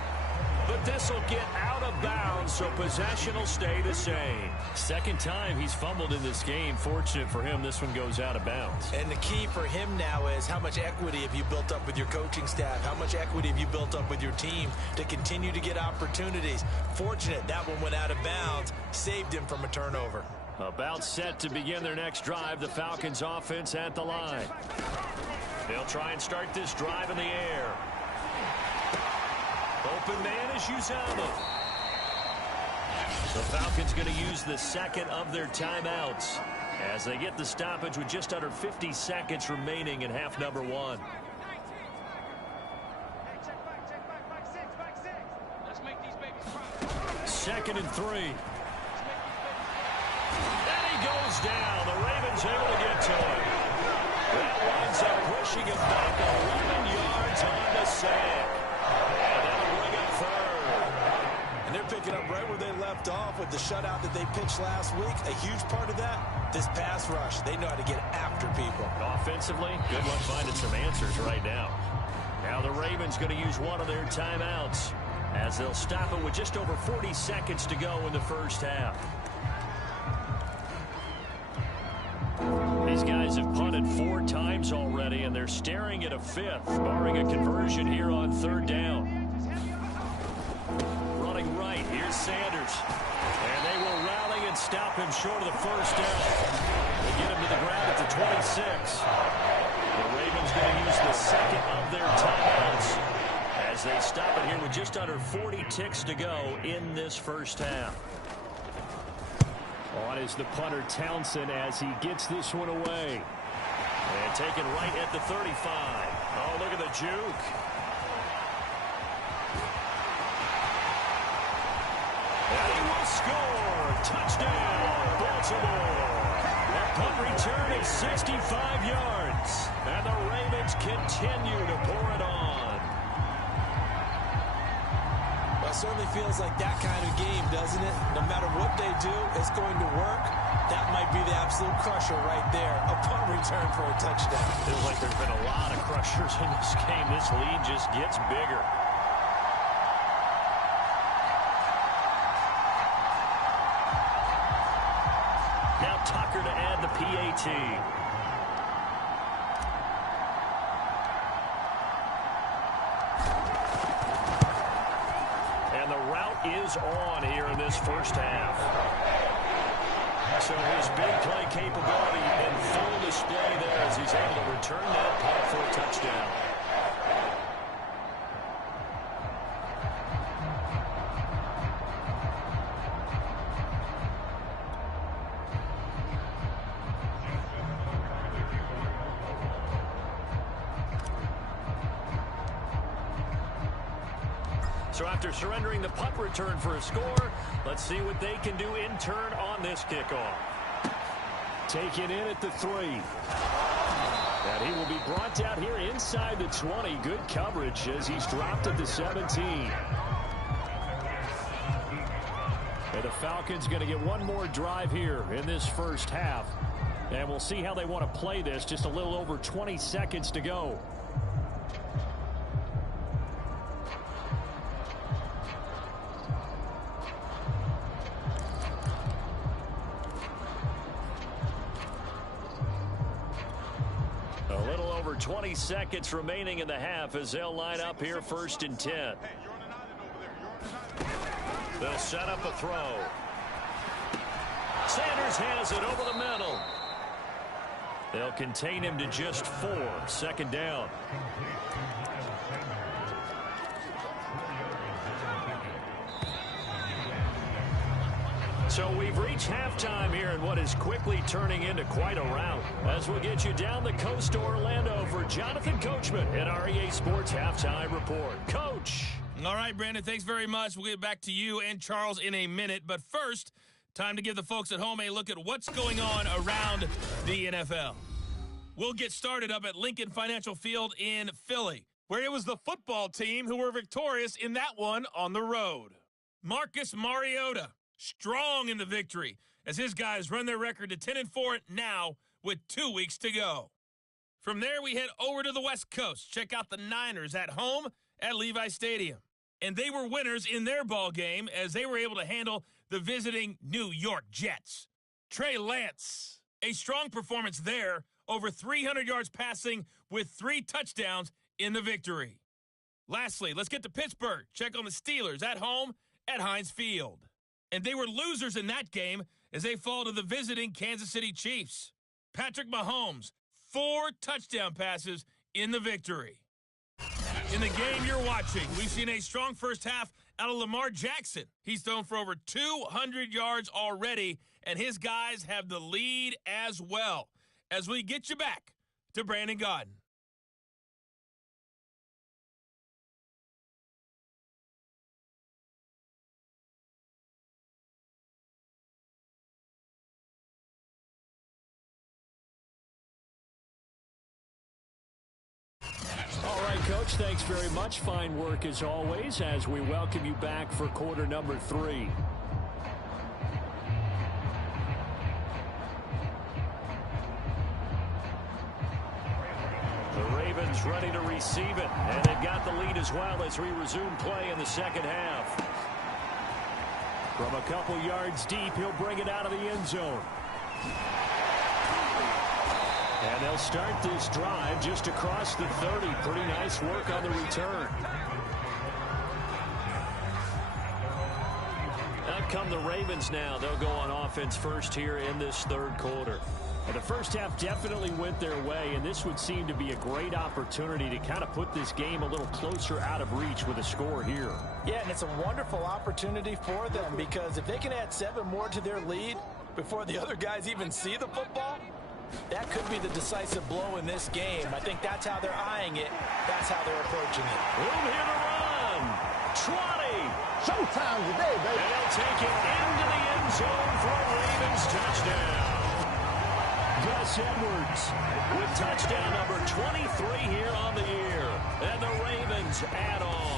But this will get out of bounds, so possession will stay the same. Second time he's fumbled in this game. Fortunate for him, this one goes out of bounds. And the key for him now is how much equity have you built up with your coaching staff? How much equity have you built up with your team to continue to get opportunities? Fortunate that one went out of bounds, saved him from a turnover. About set to begin their next drive, the Falcons offense at the line. They'll try and start this drive in the air. Open man is Uzama. The Falcons going to use the second of their timeouts as they get the stoppage with just under 50 seconds remaining in half number 1. Second and 3. And he goes down. The Ravens able to get to him. That winds up pushing him back 11 yards on the sack. And they're picking up right where they left off with the shutout that they pitched last week. A huge part of that, this pass rush. They know how to get after people. Offensively, good luck finding some answers right now. Now the Ravens going to use one of their timeouts as they'll stop it with just over 40 seconds to go in the first half. These guys have punted 4 times already, and they're staring at a 5th, barring a conversion here on 3rd down. Running right, here's Sanders. And they will rally and stop him short of the first down. They get him to the ground at the 26. The Ravens going to use the second of their timeouts as they stop it here with just under 40 ticks to go in this first half. On is the punter Townsend as he gets this one away. And taken right at the 35. Oh, look at the juke. And he will score. Touchdown, Baltimore. A punt return of 65 yards. And the Ravens continue to pour it on. Well, it certainly feels like that kind of game, doesn't it? No matter what they do, it's going to work. That might be the absolute crusher right there. A punt return for a touchdown. Feels like there's been a lot of crushers in this game. This lead just gets bigger. Now Tucker to add the PAT. And the route is on here in this first half. So his big play capability in full display there as he's able to return that punt for a touchdown. So after surrendering the punt return for a score, let's see what they can do in turn on this kickoff. Taken in at the 3. And he will be brought out here inside the 20. Good coverage as he's dropped at the 17. And the Falcons going to get one more drive here in this first half. And we'll see how they want to play this. Just a little over 20 seconds to go. A little over 20 seconds remaining in the half as they'll line up here 1st and 10. They'll set up a throw. Sanders has it over the middle. They'll contain him to just 4. 2nd down. So we've reached halftime here in what is quickly turning into quite a rout. As we'll get you down the coast to Orlando for Jonathan Coachman at our EA Sports Halftime Report. Coach. All right, Brandon, thanks very much. We'll get back to you and Charles in a minute. But first, time to give the folks at home a look at what's going on around the NFL. We'll get started up at Lincoln Financial Field in Philly, where it was the football team who were victorious in that one on the road. Marcus Mariota, strong in the victory, as his guys run their record to 10-4 now with 2 weeks to go. From there, we head over to the West Coast. Check out the Niners at home at Levi Stadium. And they were winners in their ball game as they were able to handle the visiting New York Jets. Trey Lance, a strong performance there, over 300 yards passing with 3 touchdowns in the victory. Lastly, let's get to Pittsburgh. Check on the Steelers at home at Heinz Field. And they were losers in that game as they fall to the visiting Kansas City Chiefs. Patrick Mahomes, 4 touchdown passes in the victory. In the game you're watching, we've seen a strong first half out of Lamar Jackson. He's thrown for over 200 yards already, and his guys have the lead as well. As we get you back to Brandon Gaudin. All right, Coach, thanks very much. Fine work as always as we welcome you back for quarter number 3. The Ravens ready to receive it, and they've got the lead as well as we resume play in the second half. From a couple yards deep, he'll bring it out of the end zone. And they'll start this drive just across the 30. Pretty nice work on the return. Out come the Ravens now. They'll go on offense first here in this 3rd quarter. And the first half definitely went their way, and this would seem to be a great opportunity to kind of put this game a little closer out of reach with a score here. Yeah, and it's a wonderful opportunity for them because if they can add 7 more to their lead before the other guys even see the football, that could be the decisive blow in this game. I think that's how they're eyeing it. That's how they're approaching it. Room here to run. 20. Showtime today, baby. And they'll take it into the end zone for a Ravens touchdown. Gus Edwards with touchdown number 23 here on the year. And the Ravens add on.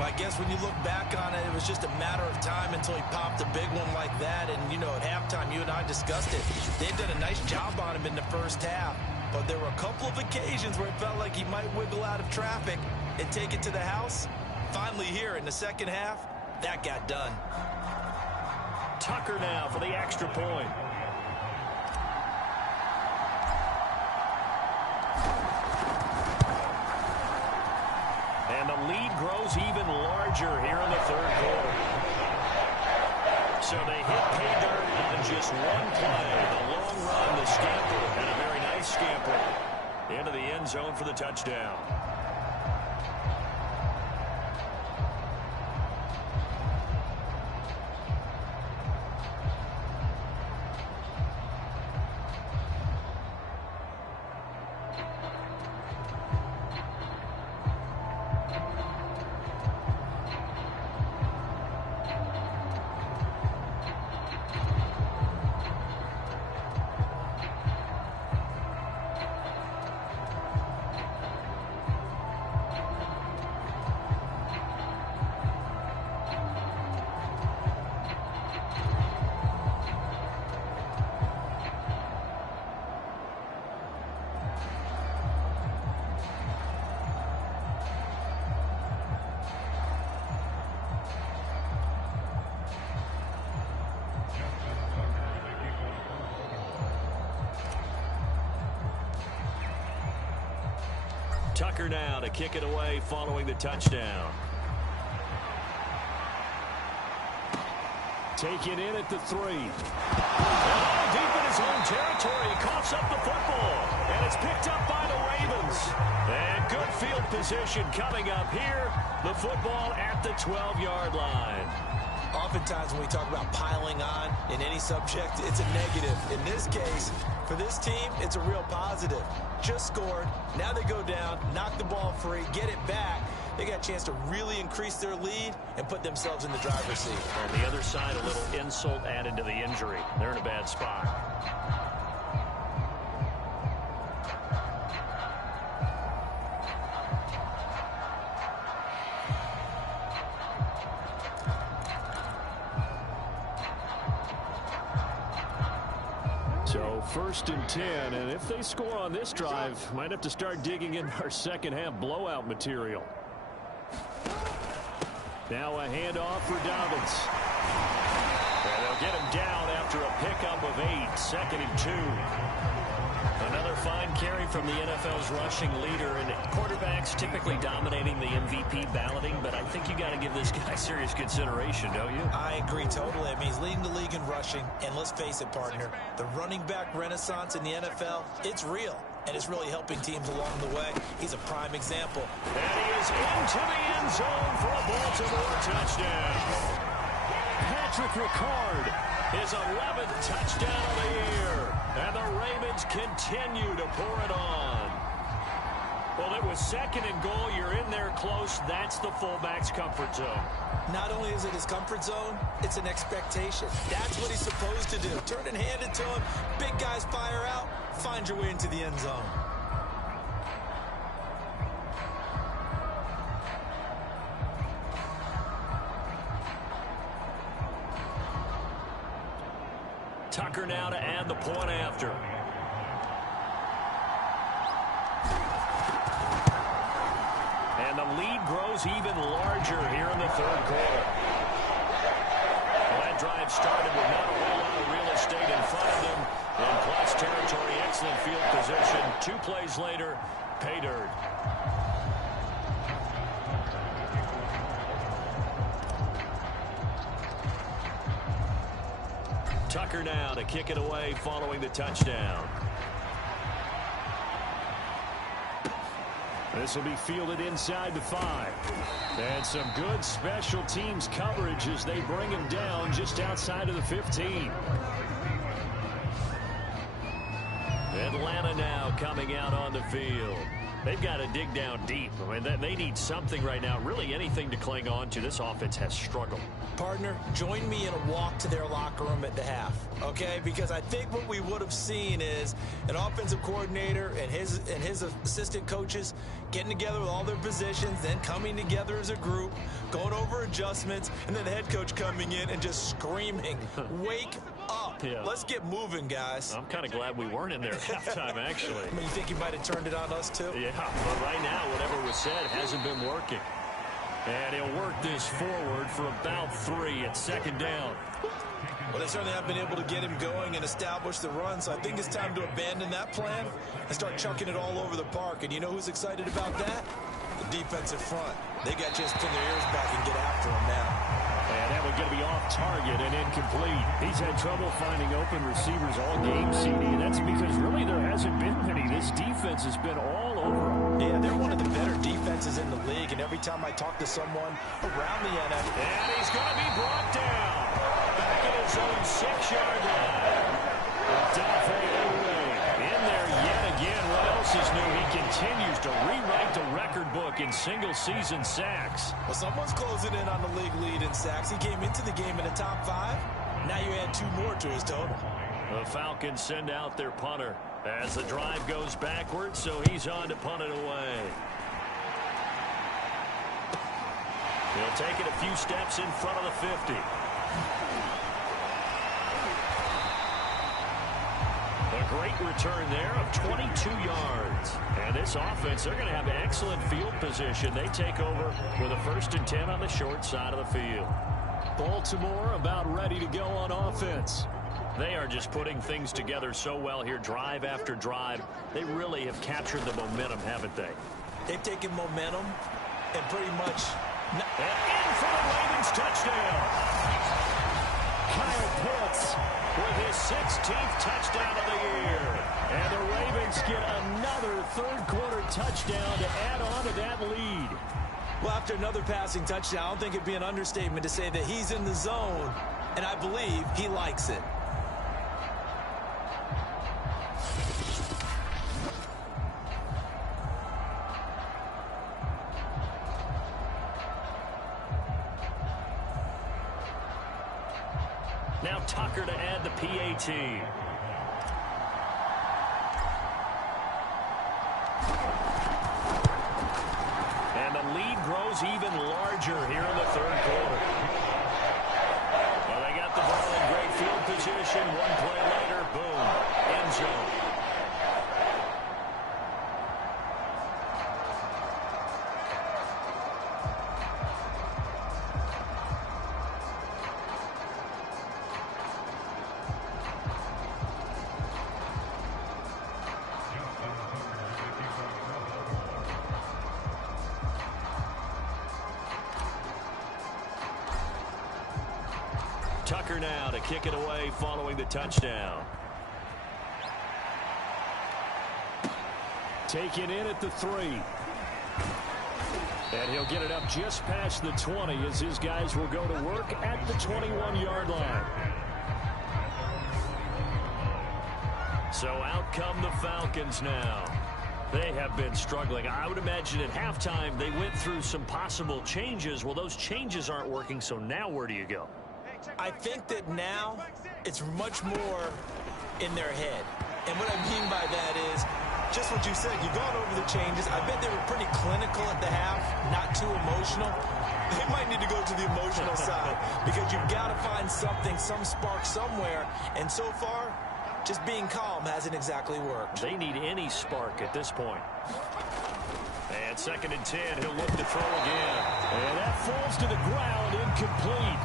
I guess when you look back on it, it was just a matter of time until he popped a big one like that. And, you know, at halftime, you and I discussed it. They've done a nice job on him in the first half. But there were a couple of occasions where it felt like he might wiggle out of traffic and take it to the house. Finally here in the second half, that got done. Tucker now for the extra point. And the lead grows even larger here in the 3rd quarter. So they hit pay dirt on just one play. The long run, the scamper, and a very nice scamper into the end zone for the touchdown. Tucker now to kick it away following the touchdown. Taken in at the 3. Oh, deep in his own territory. He coughs up the football. And it's picked up by the Ravens. And good field position coming up here. The football at the 12-yard line. Oftentimes when we talk about piling on in any subject, it's a negative. In this case, for this team, it's a real positive. Just scored. Now they go down, knock the ball free, get it back. They got a chance to really increase their lead and put themselves in the driver's seat. On the other side, a little insult added to the injury. They're in a bad spot. So 1st and 10, and if they score on this drive, might have to start digging in our second half blowout material. Now a handoff for Dobbins. And they'll get him down after a pickup of 8, 2nd and 2. Another fine carry from the NFL's rushing leader, and quarterbacks typically dominating the MVP balloting, but I think you got to give this guy serious consideration, don't you? I agree totally. I mean, he's leading the league in rushing, and let's face it, partner, the running back renaissance in the NFL, it's real, and it's really helping teams along the way. He's a prime example. And he is into the end zone for a Baltimore touchdown. Patrick Ricard, his 11th touchdown of the year. And the Ravens continue to pour it on. Well, it was 2nd and goal. You're in there close. That's the fullback's comfort zone. Not only is it his comfort zone, it's an expectation. That's what he's supposed to do. Turn and hand it to him. Big guys fire out. Find your way into the end zone. Tucker now to add the point after. And the lead grows even larger here in the 3rd quarter. Well, that drive started with not a whole lot of real estate in front of them. In plus territory, excellent field position. 2 plays later, pay dirt. Tucker now to kick it away following the touchdown. This will be fielded inside the 5. And some good special teams coverage as they bring him down just outside of the 15. Atlanta now coming out on the field. They've got to dig down deep. I mean, they need something right now, really anything to cling on to. This offense has struggled. Partner, join me in a walk to their locker room at the half, okay? Because I think what we would have seen is an offensive coordinator and his assistant coaches getting together with all their positions, then coming together as a group, going over adjustments, and then the head coach coming in and just screaming, wake up. Yeah. Let's get moving, guys. I'm kind of glad we weren't in there at halftime, actually. I mean, you think he might have turned it on us, too? Yeah, but right now, whatever was said hasn't been working. And he'll work this forward for about 3 at 2nd down. Well, they certainly have been able to get him going and establish the run, so I think it's time to abandon that plan and start chucking it all over the park. And you know who's excited about that? The defensive front. They got just to pin their ears back and get after him now. And that one's going to be off target and incomplete. He's had trouble finding open receivers all game, CD, and that's because really there hasn't been many. This defense has been all over him. Yeah, they're one of the better defenses in the league, and every time I talk to someone around the NFL. And he's going to be brought down. Back at his own 6-yard line. In there yet again. What else is new? He continues to rewrite the record book in single-season sacks. Well, someone's closing in on the league lead in sacks. He came into the game in the top 5. Now you add 2 more to his total. The Falcons send out their punter as the drive goes backwards, so he's on to punt it away. He'll take it a few steps in front of the 50. A great return there of 22 yards. And this offense, they're going to have excellent field position. They take over with a 1st and 10 on the short side of the field. Baltimore about ready to go on offense. They are just putting things together so well here, drive after drive. They really have captured the momentum, haven't they? They've taken momentum and pretty much... And in for the Ravens touchdown. Kyle Pitts with his 16th touchdown of the year. And the Ravens get another third-quarter touchdown to add on to that lead. Well, after another passing touchdown, I don't think it'd be an understatement to say that he's in the zone, and I believe he likes it. Now Tucker to add the PAT. And the lead grows even larger here in the third quarter. Well, they got the ball in great field position. One play later, boom, end zone. Tucker now to kick it away following the touchdown. Taken in at the 3. And he'll get it up just past the 20 as his guys will go to work at the 21-yard line. So out come the Falcons now. They have been struggling. I would imagine at halftime they went through some possible changes. Well, those changes aren't working, so now where do you go? I think that now it's much more in their head. And what I mean by that is just what you said. You've gone over the changes. I bet they were pretty clinical at the half, not too emotional. They might need to go to the emotional side because you've got to find something, some spark somewhere. And so far, just being calm hasn't exactly worked. They need any spark at this point. And 2nd and 10, he'll look to throw again. And that falls to the ground, incomplete.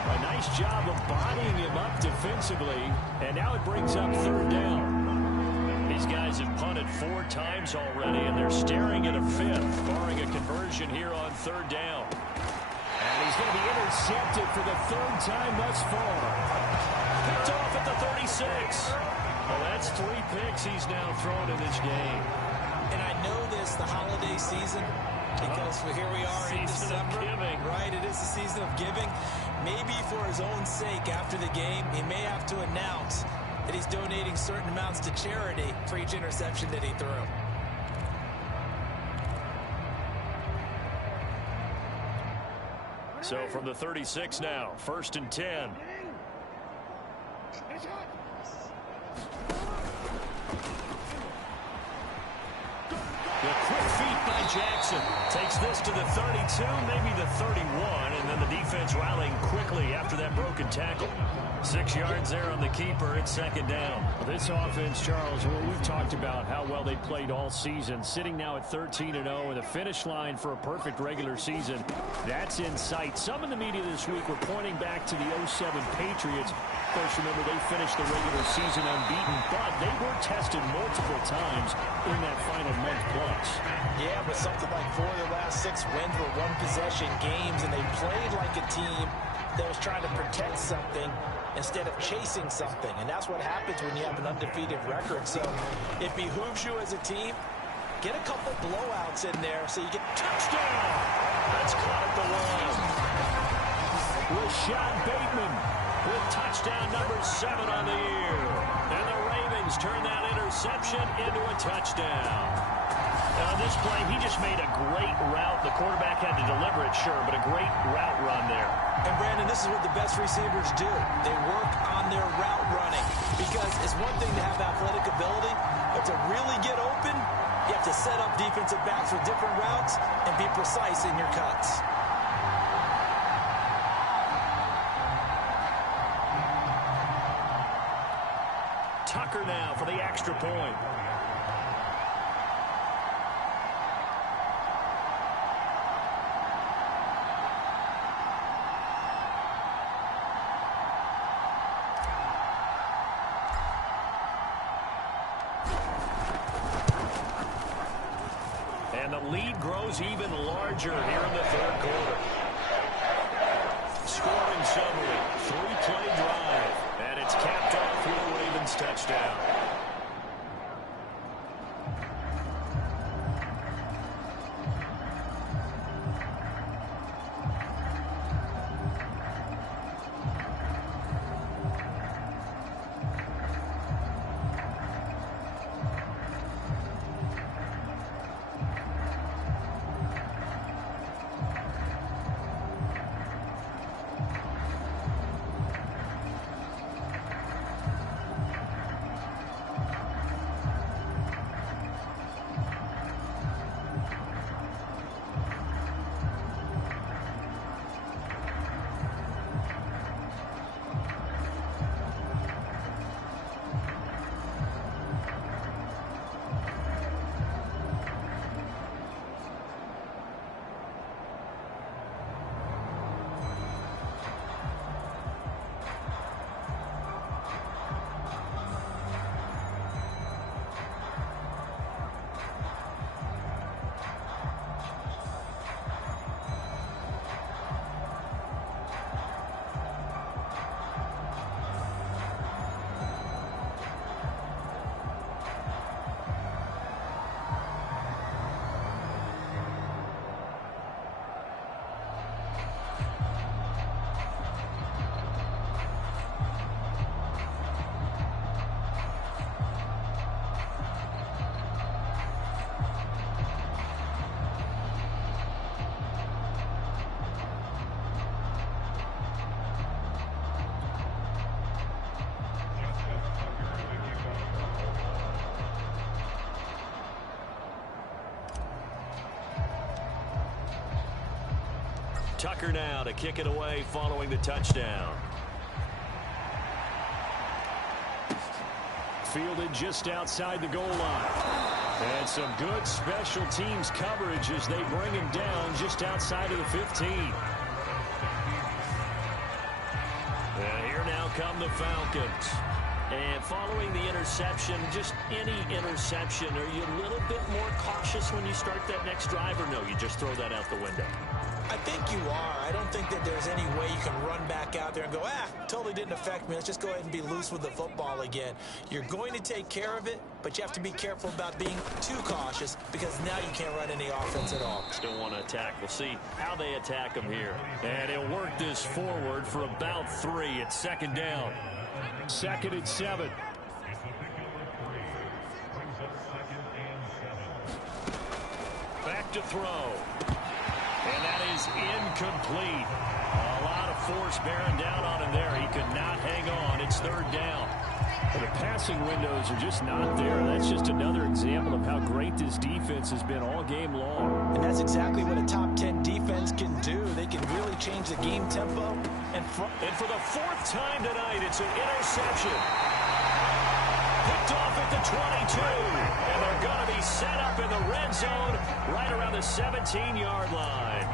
A nice job of bodying him up defensively, and now it brings up 3rd down. These guys have punted 4 times already, and they're staring at a 5th, barring a conversion here on 3rd down. And he's going to be intercepted for the 3rd time thus far. Picked off at the 36. Well, that's 3 picks he's now thrown in this game. And I know this, the holiday season, because here we are in December, right? It is the season of giving. Maybe for his own sake, after the game, he may have to announce that he's donating certain amounts to charity for each interception that he threw. So from the 36 now, 1st and 10. The quick feet by Jackson takes this to the 32, maybe the 31, and then the defense rallying quickly after that broken tackle. 6 yards there on the keeper. It's 2nd down. This offense, Charles, well, we've talked about how well they played all season, sitting now at 13-0 and a finish line for a perfect regular season. That's in sight. Some in the media this week were pointing back to the 07 Patriots. Of course, remember, they finished the regular season unbeaten, but they were tested multiple times in that final month plus. Yeah, but something like 4 of their last 6 wins were one-possession games, and they played like a team that was trying to protect something instead of chasing something. And that's what happens when you have an undefeated record. So it behooves you as a team, get a couple blowouts in there so you get touchdown. That's caught at the 1. Rashad Bateman with touchdown number 7 on the year. And the Ravens turn that interception into a touchdown. On this play, he just made a great route. The quarterback had to deliver it, sure, but a great route run there. And, Brandon, this is what the best receivers do. They work on their route running because it's one thing to have athletic ability, but to really get open, you have to set up defensive backs with different routes and be precise in your cuts. Tucker now for the extra point. And the lead grows even larger here in the third quarter. Scoring summary, 3-play drive. And it's capped off with a Ravens touchdown. Tucker now to kick it away following the touchdown. Fielded just outside the goal line. And some good special teams coverage as they bring him down just outside of the 15. And here now come the Falcons. And following the interception, just any interception, are you a little bit more cautious when you start that next drive, or no, you just throw that out the window? I think you are. I don't think that there's any way you can run back out there and go, totally didn't affect me. Let's just go ahead and be loose with the football again. You're going to take care of it, but you have to be careful about being too cautious because now you can't run any offense at all. Still want to attack. We'll see how they attack him here. And he'll work this forward for about 3. It's second down. 2nd and 7. Back to throw. And that is incomplete. A lot of force bearing down on him there. He could not hang on. It's 3rd down. The passing windows are just not there. That's just another example of how great this defense has been all game long. And that's exactly what a top 10 defense can do. They can really change the game tempo. And for the 4th time tonight, it's an interception. Picked off at the 22. And they're going to be set up in the red zone right around the 17-yard line.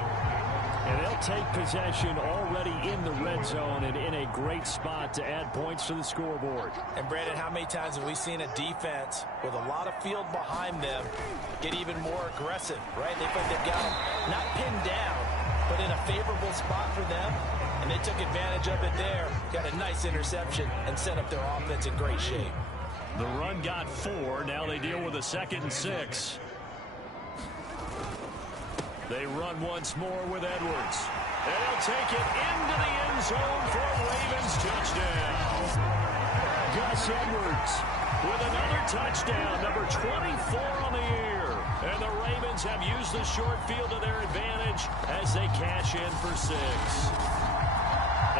And they'll take possession already in the red zone and in a great spot to add points to the scoreboard. And, Brandon, how many times have we seen a defense with a lot of field behind them get even more aggressive, right? They think they've got them not pinned down, but in a favorable spot for them, and they took advantage of it there, got a nice interception, and set up their offense in great shape. The run got 4. Now they deal with a 2nd and 6. They run once more with Edwards. And they'll take it into the end zone for a Ravens touchdown. Gus Edwards with another touchdown, number 24 on the year. And the Ravens have used the short field to their advantage as they cash in for 6.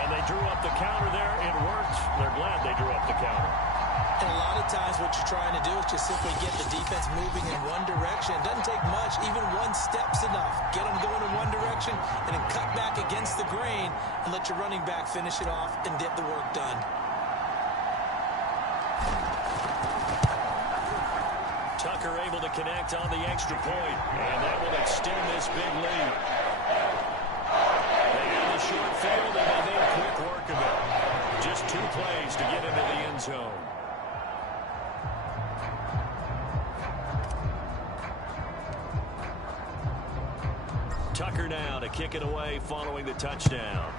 And they drew up the counter there. It worked. They're glad they drew up the counter. And a lot of times what you're trying to do is just simply get the defense moving in one direction. It doesn't take much. Even one step's enough. Get them going in one direction and then cut back against the grain and let your running back finish it off and get the work done. Tucker able to connect on the extra point, and that will extend this big lead. They had the short field, and they made quick work of it. Just 2 plays to get into the end zone. Tucker now to kick it away following the touchdown.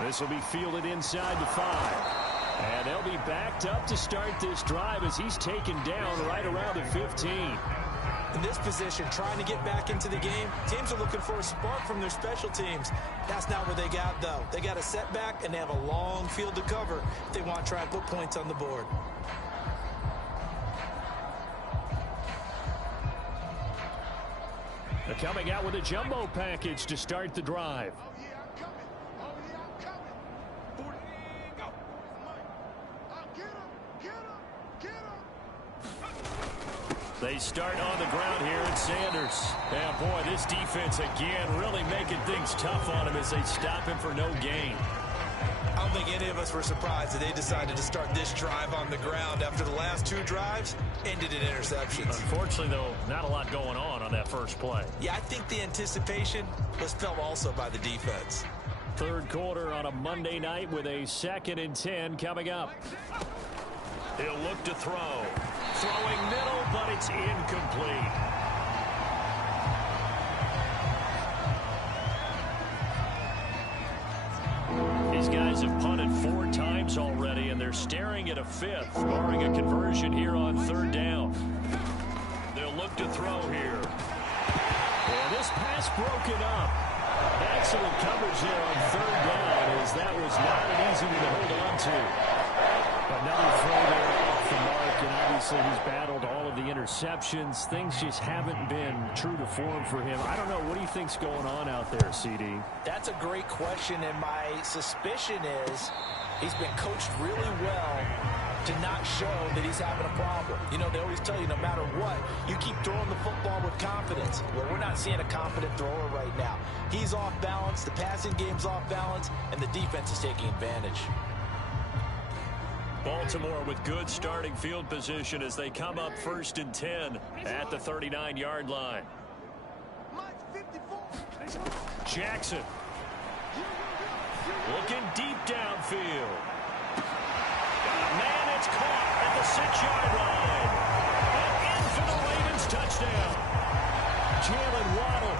This will be fielded inside the 5. And they'll be backed up to start this drive as he's taken down right around the 15. In this position, trying to get back into the game, teams are looking for a spark from their special teams. That's not what they got, though. They got a setback, and they have a long field to cover if they want to try and put points on the board. They're coming out with a jumbo package to start the drive. They start on the ground here at Sanders. Yeah, boy, this defense again really making things tough on him as they stop him for no gain. I don't think any of us were surprised that they decided to start this drive on the ground after the last 2 drives ended in interceptions. Unfortunately, though, not a lot going on that first play. Yeah, I think the anticipation was felt also by the defense. Third quarter on a Monday night with a 2nd and 10 coming up. He'll look to throw. Throwing middle, but it's incomplete. These guys have punted 4 times already, and they're staring at a 5th, barring a conversion here on 3rd down. They'll look to throw here. And this pass broken up. Excellent coverage there on 3rd down, as that was not an easy one to hold on to. Another throw there off the mark, and obviously he's battled all of the interceptions. Things just haven't been true to form for him. I don't know. What do you think's going on out there, CD? That's a great question, and my suspicion is he's been coached really well to not show that he's having a problem. You know, they always tell you no matter what, you keep throwing the football with confidence. Well, we're not seeing a confident thrower right now. He's off balance, the passing game's off balance, and the defense is taking advantage. Baltimore with good starting field position as they come up 1st and 10 at the 39-yard line. Jackson looking deep downfield. Got a man that's caught at the 6-yard line. And in for the Ravens touchdown. Jalen Waddle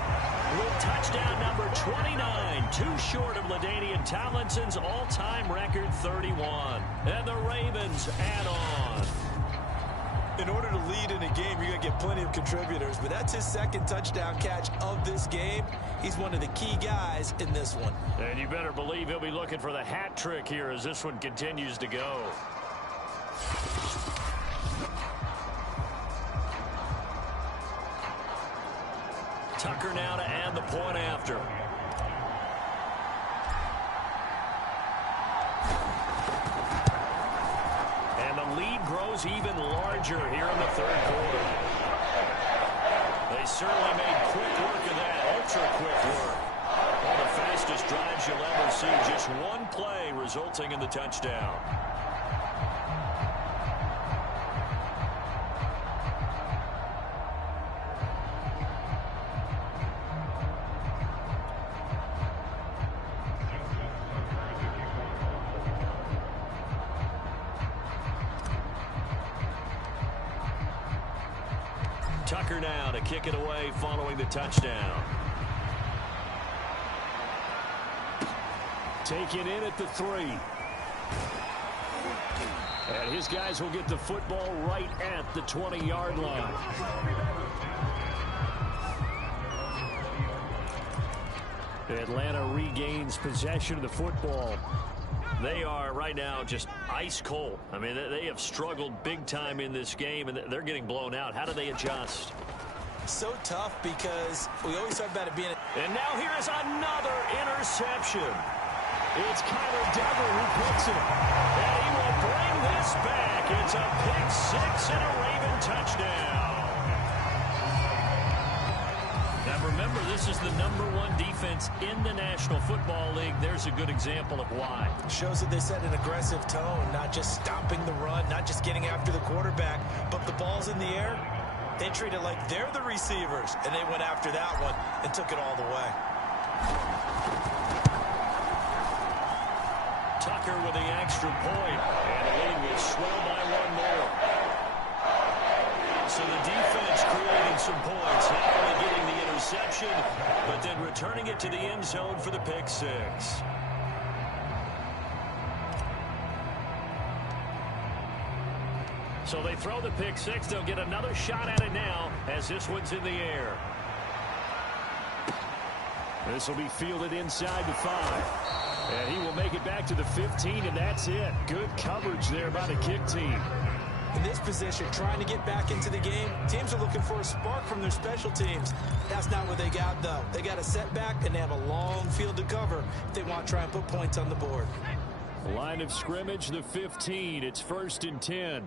with touchdown number 29, 2 short of LaDainian Tomlinson's all-time record 31. And the Ravens add on. In order to lead in a game, you're going to get plenty of contributors, but that's his 2nd touchdown catch of this game. He's one of the key guys in this one. And you better believe he'll be looking for the hat trick here as this one continues to go. Tucker now to add the point after. And the lead grows even larger here in the 3rd quarter. They certainly made quick work of that, ultra-quick work. One of the fastest drives you'll ever see. Just one play resulting in the touchdown. Tucker now to kick it away following the touchdown. Taken in at the 3. And his guys will get the football right at the 20-yard line. Atlanta regains possession of the football. They are right now just ice cold. I mean, they have struggled big time in this game, and they're getting blown out. How do they adjust? So tough because we always talk about it being And now here is another interception. It's Kyler Duggar who picks it. And he will bring this back. It's a pick 6 and a Raven touchdown. Now remember, this is the #1 defense in the National Football League. There's a good example of why. shows that they set an aggressive tone, not just stopping the run, not just getting after the quarterback, but the ball's in the air. They treat it like they're the receivers, and they went after that one and took it all the way. Tucker with the extra point, and the lead will swell by one more. So the defense creating some points. Not only getting the interception, but then returning it to the end zone for the pick six. So they throw the pick six. They'll get another shot at it now as this one's in the air. This will be fielded inside the 5. And he will make it back to the 15, and that's it. Good coverage there by the kick team. In this position, trying to get back into the game, teams are looking for a spark from their special teams. That's not what they got, though. They got a setback, and they have a long field to cover if they want to try and put points on the board. Line of scrimmage, the 15. It's 1st and 10.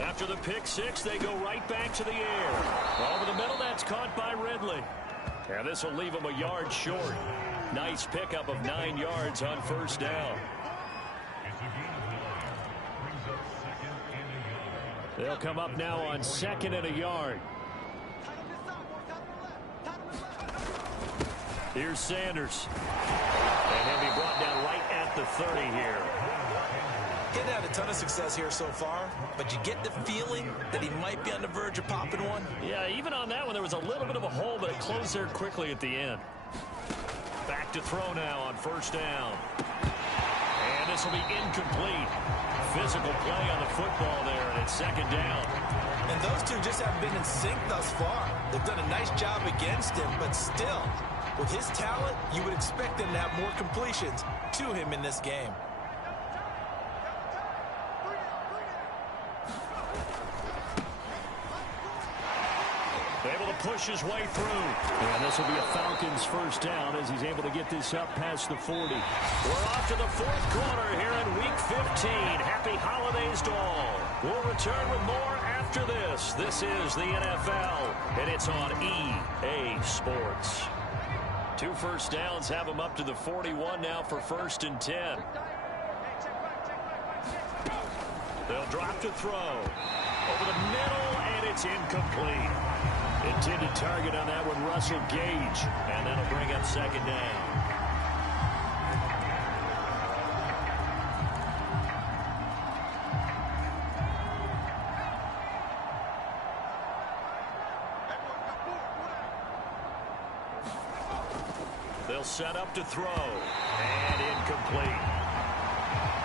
After the pick six, they go right back to the air. Over the middle, that's caught by Ridley. And this will leave him a yard short. Nice pickup of 9 yards on 1st down. They'll come up now on 2nd and a yard. Here's Sanders. And he'll be brought down right at the 30 here. Didn't have a ton of success here so far, but you get the feeling that he might be on the verge of popping one. Yeah, even on that one, there was a little bit of a hole, but it closed there quickly at the end. Back to throw now on 1st down. And this will be incomplete. Physical play on the football there, and it's 2nd down. And those two just haven't been in sync thus far. They've done a nice job against him, but still, with his talent, you would expect them to have more completions to him in this game. Able to push his way through. And this will be a Falcons 1st down as he's able to get this up past the 40. We're off to the 4th quarter here in Week 15. Happy holidays to all. We'll return with more after this. This is the NFL, and it's on EA Sports. 2 first downs have them up to the 41 now for 1st and 10. They'll drop to throw. Over the middle, and it's incomplete. Intended target on that one, Russell Gage. And that'll bring up 2nd down. They'll set up to throw. And incomplete.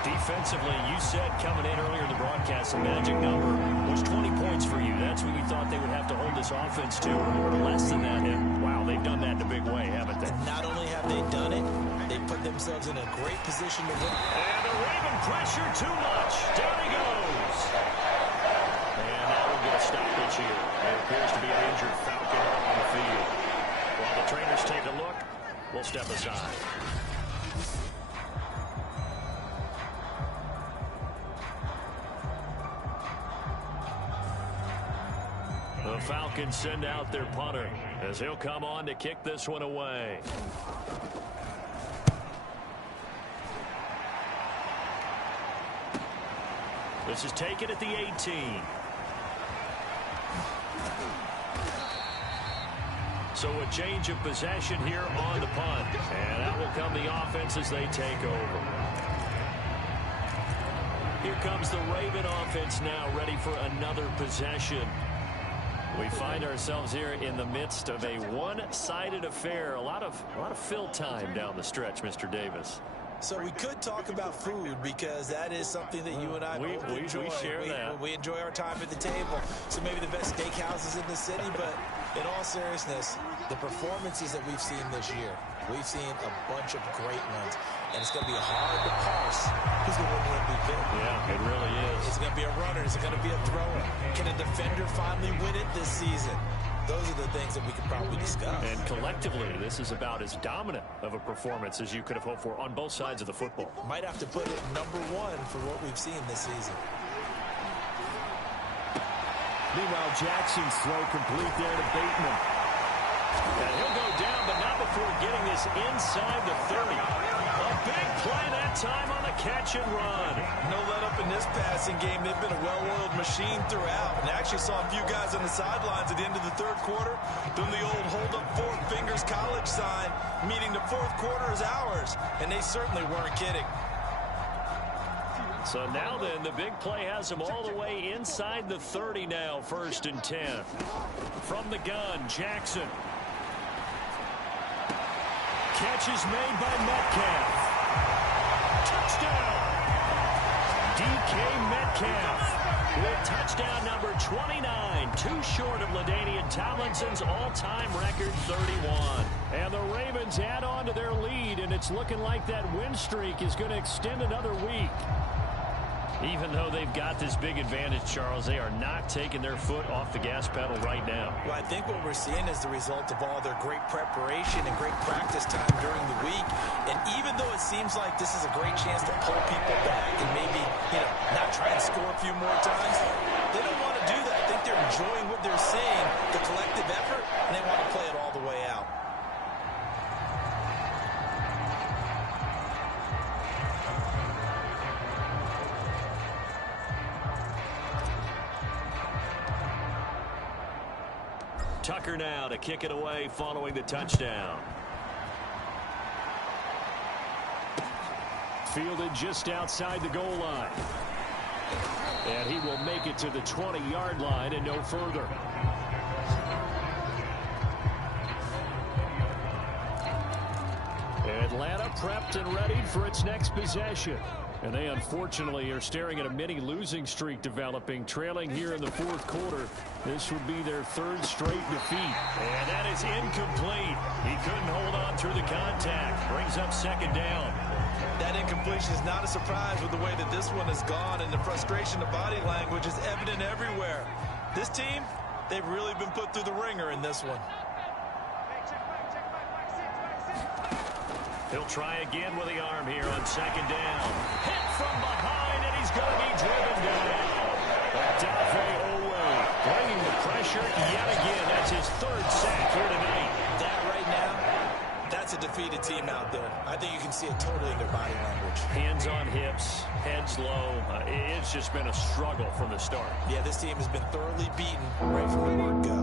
Defensively, you said coming in earlier in the broadcast, the magic number was 20 points for you. That's what you thought they would have to hold this offense to, or less than that. And, wow, they've done that in a big way, haven't they? And not only have they done it, they put themselves in a great position to win. And the Raven pressure too much. Down he goes. And now we'll get a stoppage here. There appears to be an injured Falcon on the field. While the trainers take a look, we'll step aside. The Falcons send out their punter as he'll come on to kick this one away. This is taken at the 18. So a change of possession here on the punt. And that will come the offense as they take over. Here comes the Raven offense now, ready for another possession. We find ourselves here in the midst of a one-sided affair. A lot of fill time down the stretch, Mr. Davis. So we could talk about food because that is something that you and I both enjoy. We share that. We enjoy our time at the table. So maybe the best steakhouses in the city, but in all seriousness, the performances that we've seen this year, we've seen a bunch of great ones. And it's going to be hard to parse who's going to win the MVP. Yeah, it really is. Is it going to be a runner? Is it going to be a thrower? Can a defender finally win it this season? Those are the things that we could probably discuss. And collectively, this is about as dominant of a performance as you could have hoped for on both sides of the football. Might have to put it #1 for what we've seen this season. Meanwhile, Jackson's throw complete there to Bateman. And he'll go down, but not before getting this inside the 30. A big play that time on the catch and run. No let up in this passing game. They've been a well-oiled machine throughout. And I actually saw a few guys on the sidelines at the end of the 3rd quarter doing the old hold up 4 fingers college sign, meaning the 4th quarter is ours. And they certainly weren't kidding. So now then, the big play has him all the way inside the 30 now, 1st and 10. From the gun, Jackson. Catch is made by Metcalf. Touchdown! DK Metcalf with touchdown number 29, too short of LaDainian Tomlinson's all-time record 31. And the Ravens add on to their lead, and it's looking like that win streak is going to extend another week. Even though they've got this big advantage, Charles, they are not taking their foot off the gas pedal right now. Well, I think what we're seeing is the result of all their great preparation and great practice time during the week. And even though it seems like this is a great chance to pull people back and maybe, not try and score a few more times, they don't want to do that. I think they're enjoying what they're seeing, the collective effort, and they want to play it all the way out. Tucker now to kick it away following the touchdown. Fielded just outside the goal line. And he will make it to the 20-yard line and no further. Atlanta prepped and ready for its next possession. And they unfortunately are staring at a mini losing streak developing, trailing here in the 4th quarter. This would be their 3rd straight defeat. And that is incomplete. He couldn't hold on through the contact. Brings up 2nd down. That incompletion is not a surprise with the way that this one has gone, and the frustration of body language is evident everywhere. This team, they've really been put through the ringer in this one. He'll try again with the arm here on 2nd down. Hit from behind, and he's going to be driven down. Odafe Owe bringing the pressure yet again. That's his 3rd sack here tonight. That right now, that's a defeated team out there. I think you can see it totally in their body language. Hands on hips, heads low. It's just been a struggle from the start. Yeah, this team has been thoroughly beaten right from the word go.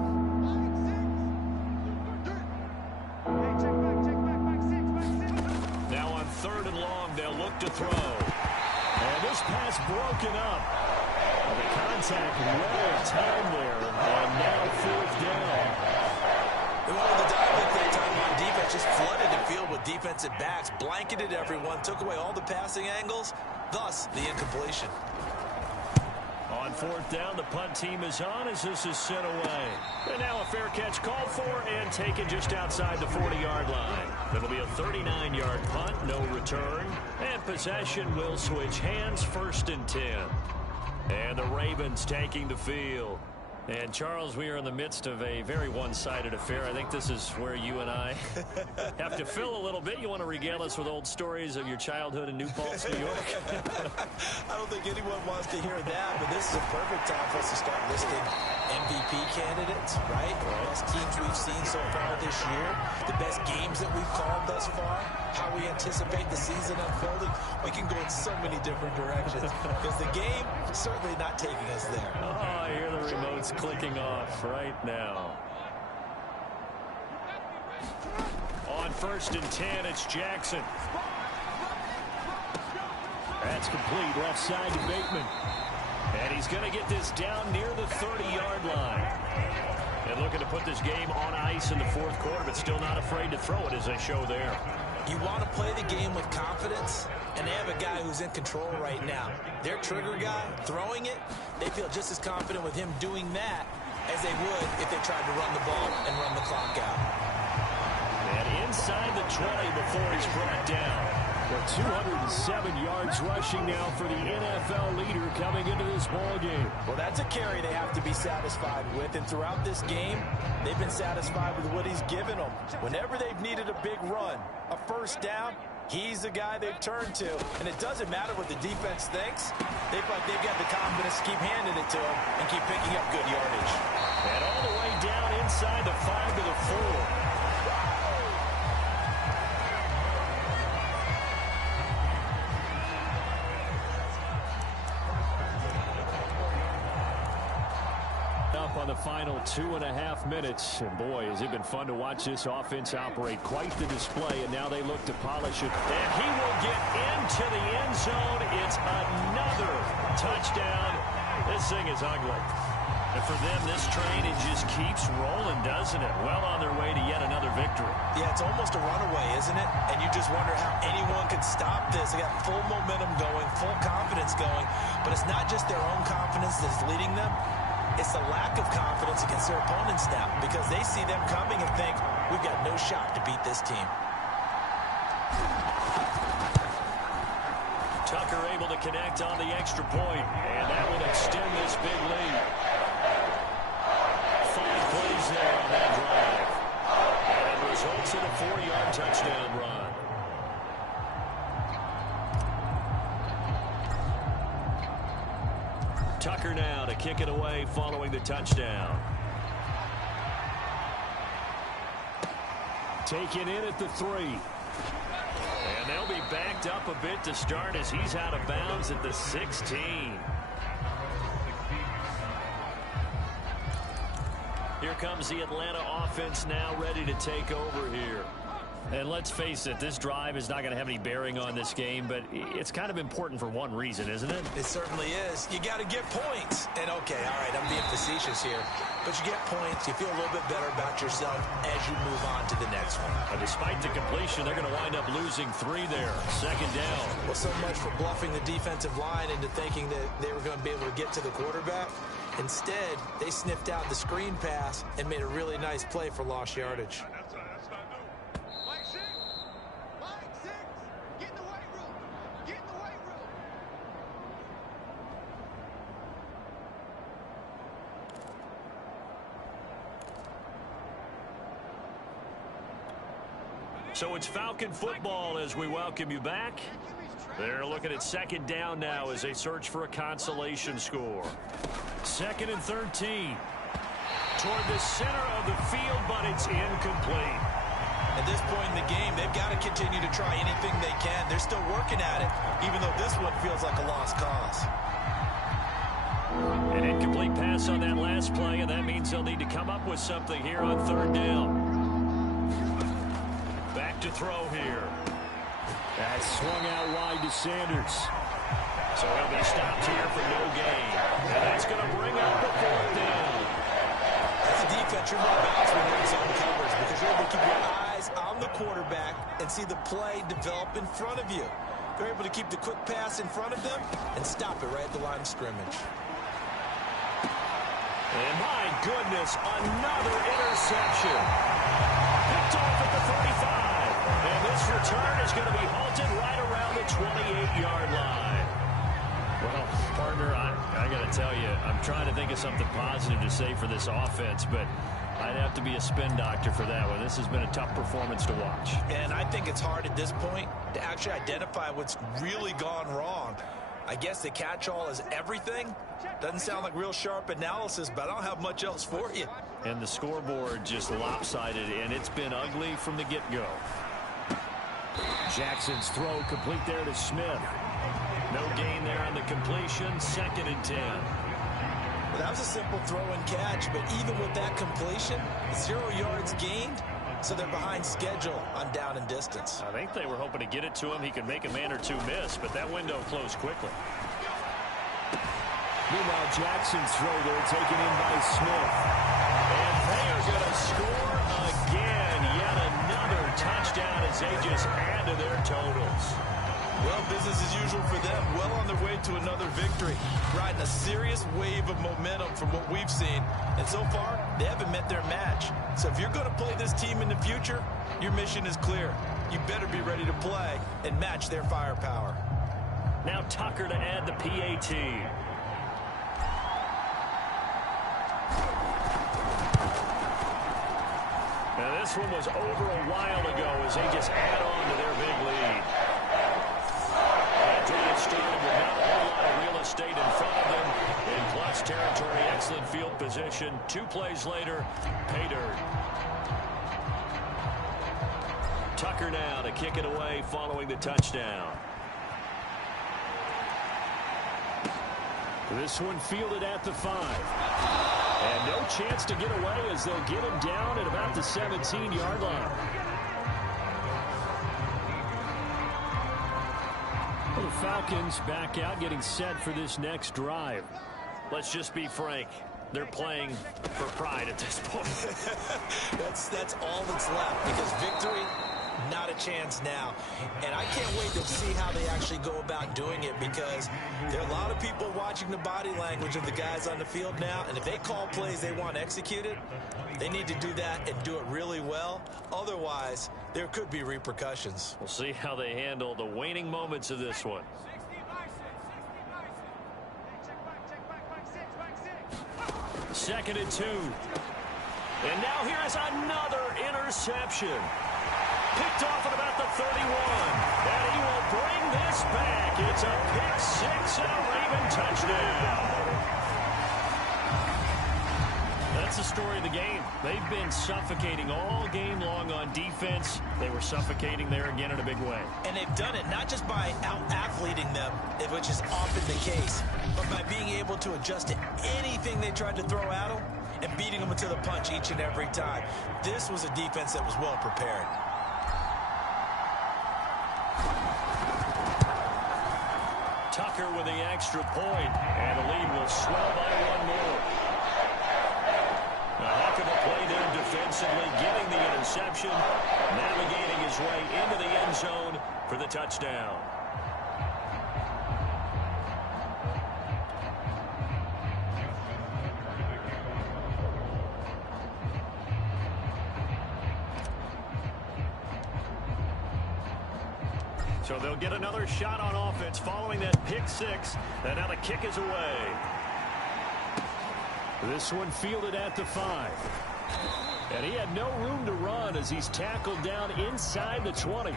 Now on 3rd and long, they'll look to throw. And this pass broken up. The contact well timed there. And now 4th down. They wanted the dive that time on defense, just flooded the field with defensive backs, blanketed everyone, took away all the passing angles, thus the incompletion. On 4th down, the punt team is on as this is sent away. And now a fair catch called for and taken just outside the 40-yard line. It'll be a 39-yard punt, no return. And possession will switch hands, 1st and 10. And the Ravens taking the field. And, Charles, we are in the midst of a very one-sided affair. I think this is where you and I have to fill a little bit. You want to regale us with old stories of your childhood in New Paltz, New York? I don't think anyone wants to hear that, but this is a perfect time for us to start listing MVP candidates, right? The best teams we've seen so far this year, the best games that we've called thus far, how we anticipate the season unfolding. We can go in so many different directions because the game is certainly not taking us there. Oh, I hear the remotes clicking off right now. On 1st and 10, it's Jackson. That's complete, left side to Bateman. And he's going to get this down near the 30-yard line. And looking to put this game on ice in the 4th quarter, but still not afraid to throw it as they show there. You want to play the game with confidence, and they have a guy who's in control right now. Their trigger guy, throwing it, they feel just as confident with him doing that as they would if they tried to run the ball and run the clock out. And inside the 20 before he's brought down. With 207 yards rushing now for the NFL leader coming into this ball game. Well, that's a carry they have to be satisfied with, and throughout this game, they've been satisfied with what he's given them. Whenever they've needed a big run, a 1st down, he's the guy they've turned to, and it doesn't matter what the defense thinks. They feel like they've got the confidence to keep handing it to him and keep picking up good yardage. And all the way down inside the 5 to the 4. up on the final 2.5 minutes. And boy, has it been fun to watch this offense operate. Quite the display, and now they look to polish it. And he will get into the end zone. It's another touchdown. This thing is ugly. And for them, this train, it just keeps rolling, doesn't it? Well on their way to yet another victory. Yeah, it's almost a runaway, isn't it? And you just wonder how anyone could stop this. They got full momentum going, full confidence going. But it's not just their own confidence that's leading them. It's the lack of confidence against their opponents now, because they see them coming and think, we've got no shot to beat this team. Tucker able to connect on the extra point, and that will extend this big lead. 5 plays there on that drive. And it results in a 4-yard touchdown run. Tucker now to kick it away following the touchdown. Taken in at the 3. And they'll be backed up a bit to start as he's out of bounds at the 16. Here comes the Atlanta offense now ready to take over here. And let's face it, this drive is not going to have any bearing on this game, but it's kind of important for one reason, isn't it? It certainly is. You got to get points. And okay, all right, I'm being facetious here. But you get points, you feel a little bit better about yourself as you move on to the next one. And despite the completion, they're going to wind up losing 3 there. 2nd down. Well, so much for bluffing the defensive line into thinking that they were going to be able to get to the quarterback. Instead, they sniffed out the screen pass and made a really nice play for lost yardage. So it's Falcon football as we welcome you back. They're looking at 2nd down now as they search for a consolation score. 2nd and 13. Toward the center of the field, but it's incomplete. At this point in the game, they've got to continue to try anything they can. They're still working at it, even though this one feels like a lost cause. An incomplete pass on that last play, and that means they'll need to come up with something here on 3rd down. Back to throw here. That swung out wide to Sanders. So he'll be stopped here for no gain. And that's going to bring up the 4th down. As a defense, you're more balanced when you're in zone coverage because you're able to keep your eyes on the quarterback and see the play develop in front of you. You're able to keep the quick pass in front of them and stop it right at the line of scrimmage. And my goodness, another interception. Picked off at the 35. And this return is going to be halted right around the 28-yard line. Well, partner, I got to tell you, I'm trying to think of something positive to say for this offense, but I'd have to be a spin doctor for that one. This has been a tough performance to watch. And I think it's hard at this point to actually identify what's really gone wrong. I guess the catch-all is everything. Doesn't sound like real sharp analysis, but I don't have much else for you. And the scoreboard just lopsided, and it's been ugly from the get-go. Jackson's throw complete there to Smith. No gain there on the completion. 2nd and 10. Well, that was a simple throw and catch, but even with that completion, 0 yards gained, so they're behind schedule on down and distance. I think they were hoping to get it to him. He could make a man or two miss, but that window closed quickly. Meanwhile, Jackson's throw there taken in by Smith. And they are going to score again. Yet another touchdown as they just add to their totals. Well, business as usual for them. Well on their way to another victory. Riding a serious wave of momentum from what we've seen. And so far, they haven't met their match. So if you're going to play this team in the future, your mission is clear. You better be ready to play and match their firepower. Now Tucker to add the PAT. Now this one was over a while ago as they just add on to their big lead. That drive started with not a whole lot of real estate in front of them. In clutch territory, excellent field position. 2 plays later, pay dirt. Tucker now to kick it away following the touchdown. This one fielded at the 5. And no chance to get away as they'll get him down at about the 17-yard line. Well, the Falcons back out, getting set for this next drive. Let's just be frank. They're playing for pride at this point. That's all that's left, because victory, not a chance now. And I can't wait to see how they actually go about doing it, because there are a lot of people watching the body language of the guys on the field now, and if they call plays they want executed, they need to do that and do it really well. Otherwise, there could be repercussions. We'll see how they handle the waning moments of this one. Second and 2. And now here is another interception. Picked off at about the 31. And he will bring this back. It's a pick 6 and a Raven touchdown. That's the story of the game. They've been suffocating all game long on defense. They were suffocating there again in a big way. And they've done it not just by out-athleting them, which is often the case, but by being able to adjust to anything they tried to throw at them and beating them to the punch each and every time. This was a defense that was well prepared. Tucker with the extra point, and the lead will swell by one more. A heck of a play there defensively, getting the interception, navigating his way into the end zone for the touchdown. So they'll get another shot on offense following that pick 6, and now the kick is away. This one fielded at the 5. And he had no room to run as he's tackled down inside the 20.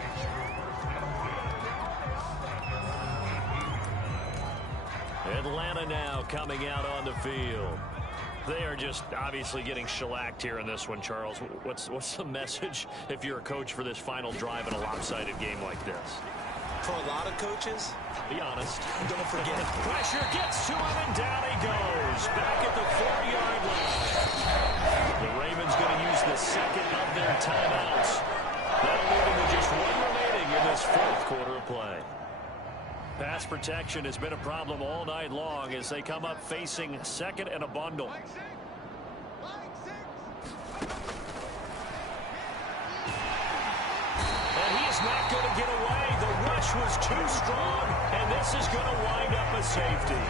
Atlanta now coming out on the field. They are just obviously getting shellacked here in this one, Charles. What's the message if you're a coach for this final drive in a lopsided game like this? For a lot of coaches, be honest. Don't forget. Pressure gets to him, and down he goes. Back at the 4-yard line. The Ravens going to use the second of their timeouts. That'll leave them with just one remaining in this fourth quarter of play. Pass protection has been a problem all night long as they come up facing second and a bundle. And he is not going to get away. The rush was too strong, and this is going to wind up a safety.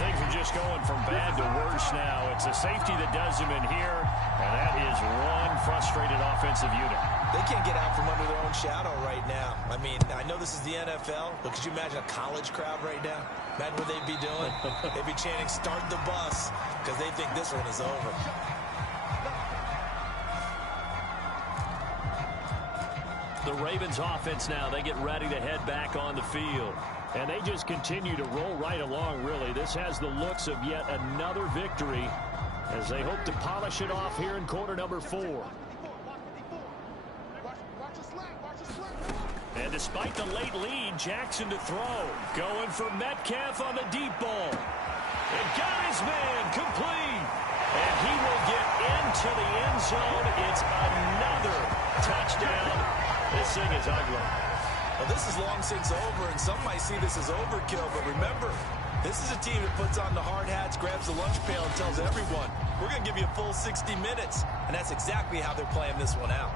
Things are just going from bad to worse now. It's a safety that does him in here, and that is one frustrated offensive unit. They can't get out from under their own shadow right now. I mean, I know this is the NFL, but could you imagine a college crowd right now? Imagine what they'd be doing. They'd be chanting, "Start the bus," because they think this one is over. The Ravens offense now, they get ready to head back on the field. And they just continue to roll right along, really. This has the looks of yet another victory as they hope to polish it off here in quarter number 4. And despite the late lead, Jackson to throw. Going for Metcalf on the deep ball. And got his man complete. And he will get into the end zone. It's another touchdown. This thing is ugly. Well, this is long since over, and some might see this as overkill, but remember, this is a team that puts on the hard hats, grabs the lunch pail, and tells everyone, we're going to give you a full 60 minutes. And that's exactly how they're playing this one out.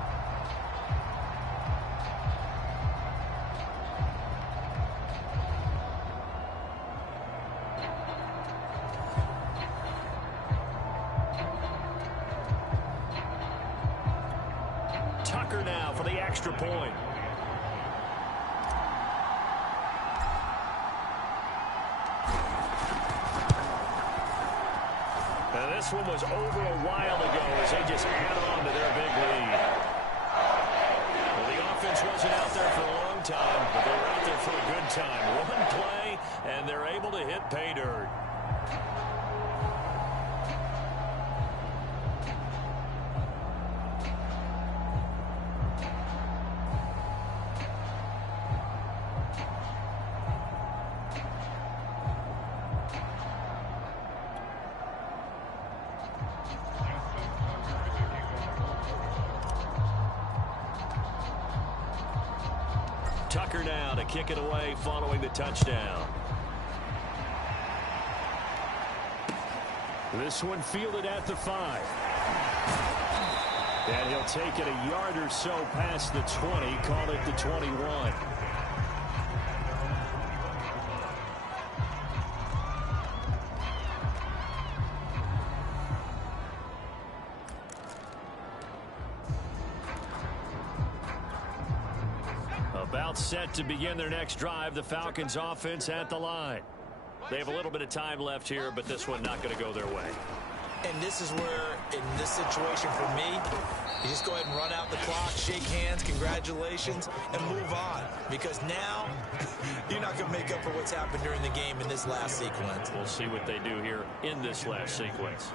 Tucker now for the extra point. And this one was over a while ago as they just add on to their big lead. Well, the offense wasn't out there for a long time, but they were out there for a good time. One play, and they're able to hit pay dirt. Tucker now to kick it away following the touchdown. This one fielded at the 5. And he'll take it a yard or so past the 20, call it the 21. About set to begin their next drive, the Falcons offense at the line. They have a little bit of time left here, but this one not going to go their way. And this is where, in this situation for me, you just go ahead and run out the clock, shake hands, congratulations, and move on. Because now, you're not going to make up for what's happened during the game in this last sequence. We'll see what they do here in this last sequence.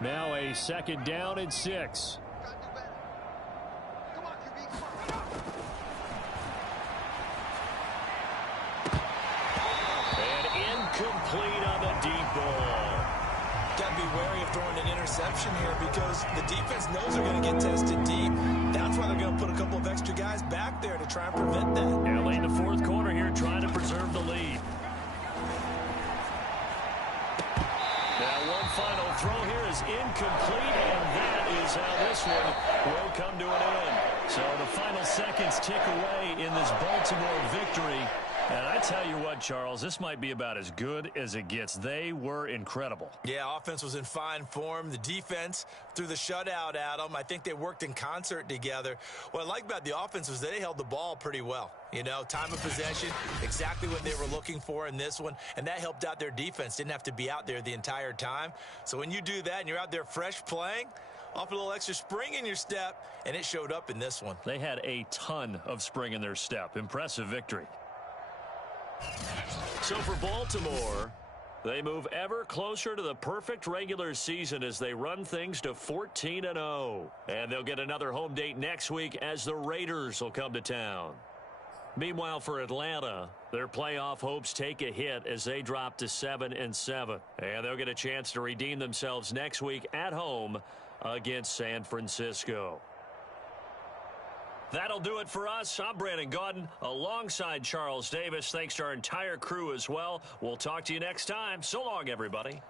Now a second down and 6. And incomplete on the deep ball. Got to be wary of throwing an interception here because the defense knows they're going to get tested deep. That's why they're going to put a couple of extra guys back there to try and prevent that. Yeah, late in the fourth quarter here, trying to preserve the lead. Now one final throw here is incomplete, and that is how this one will come to an end. So the final seconds tick away in this Baltimore victory. And I tell you what, Charles, this might be about as good as it gets. They were incredible. Yeah, offense was in fine form. The defense threw the shutout at them. I think they worked in concert together. What I like about the offense was they held the ball pretty well. You know, time of possession, exactly what they were looking for in this one, and that helped out their defense. Didn't have to be out there the entire time. So when you do that and you're out there fresh playing, off a little extra spring in your step, and it showed up in this one. They had a ton of spring in their step. Impressive victory. So for Baltimore, they move ever closer to the perfect regular season as they run things to 14-0. And they'll get another home date next week as the Raiders will come to town. Meanwhile, for Atlanta, their playoff hopes take a hit as they drop to 7-7. And they'll get a chance to redeem themselves next week at home against San Francisco. That'll do it for us. I'm Brandon Gaudin alongside Charles Davis. Thanks to our entire crew as well. We'll talk to you next time. So long, everybody.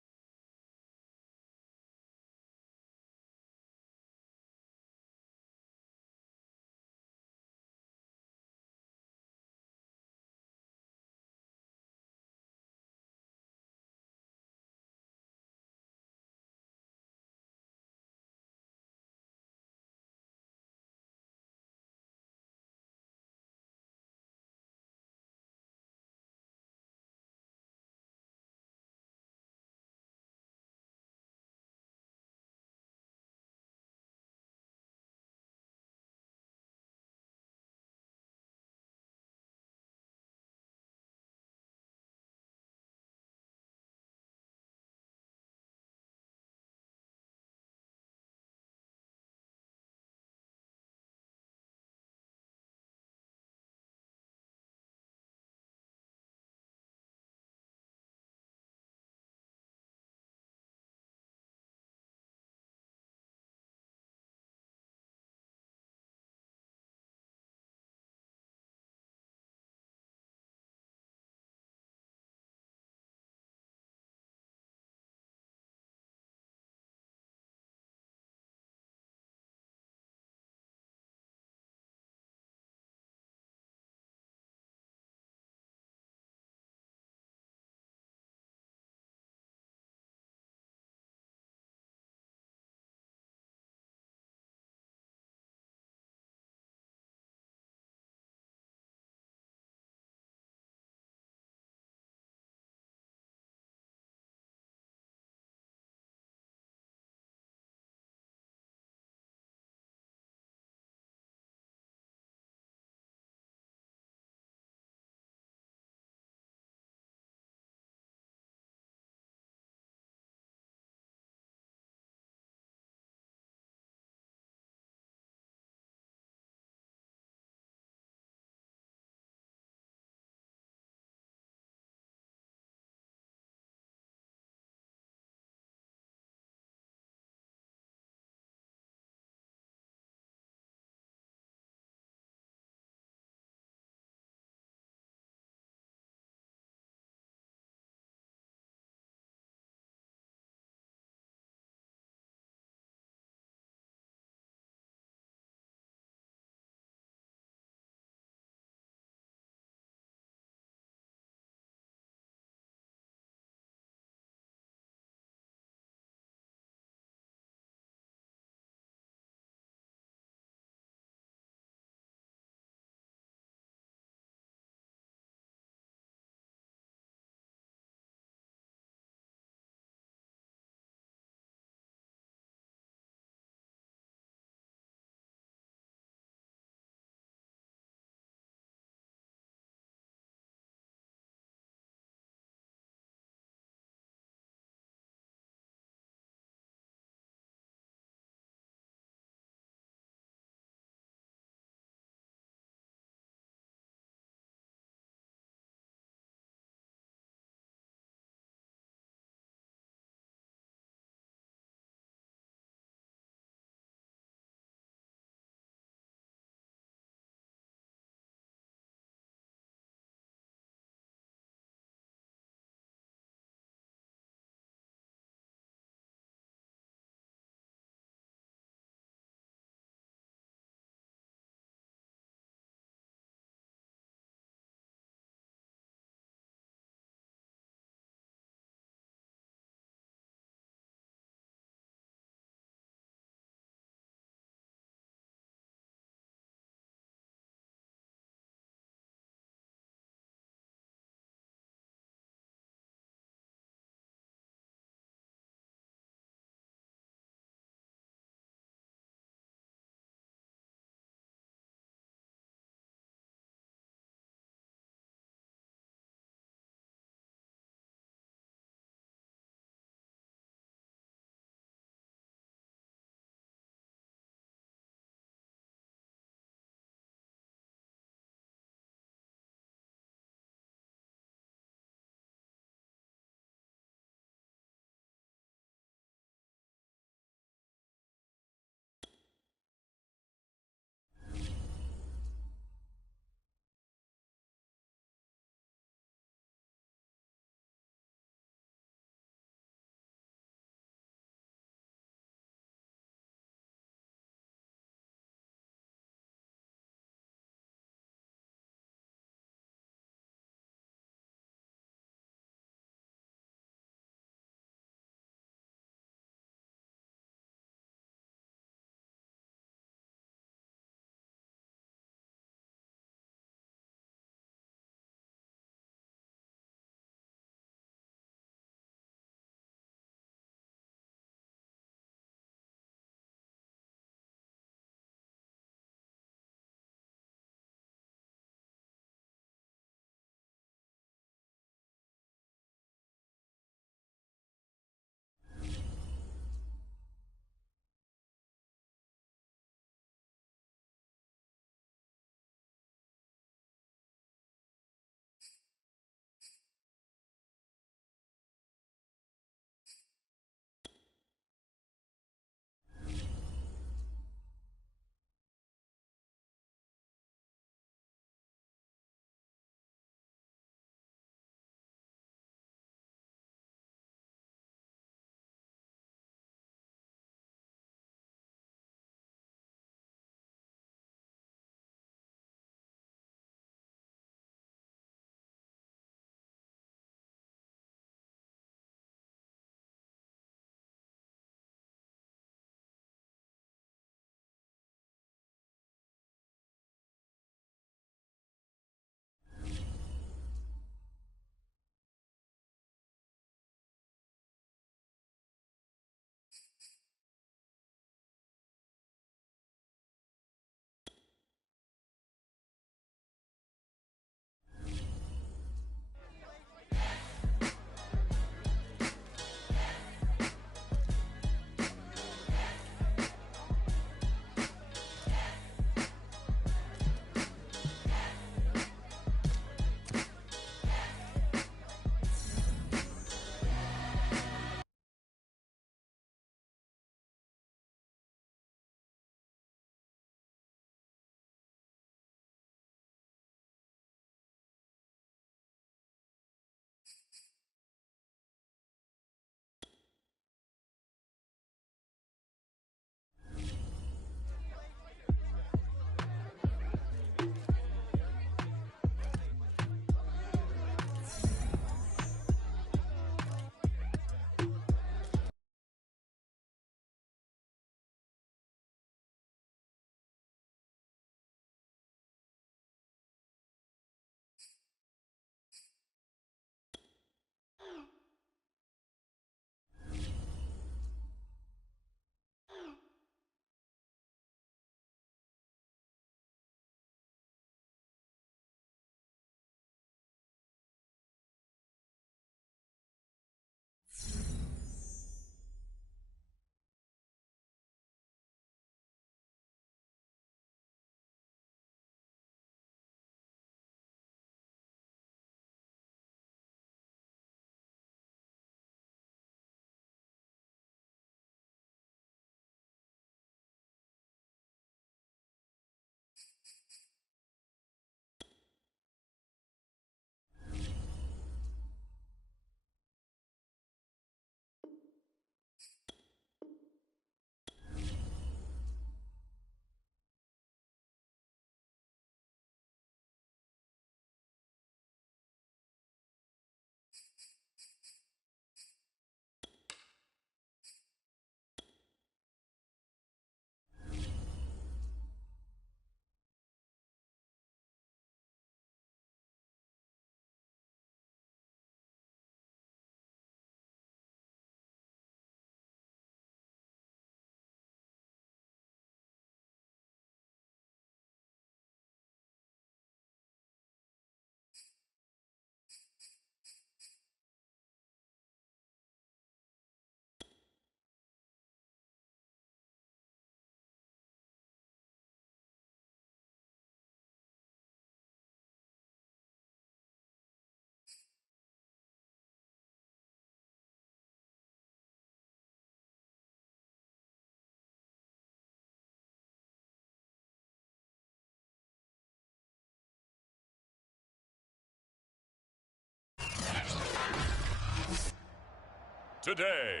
today.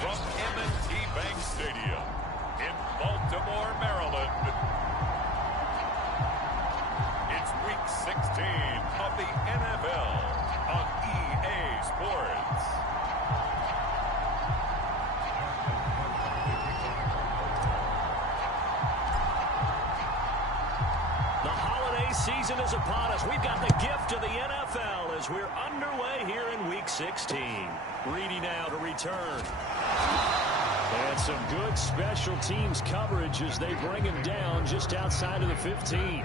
From M&T Bank Stadium in Baltimore, Maryland, it's Week 16 of the NFL on EA Sports. The holiday season is upon us. We've got the gift of the NFL as we're underway here in Week 16. Reedy now to return. And some good special teams coverage as they bring him down just outside of the 15.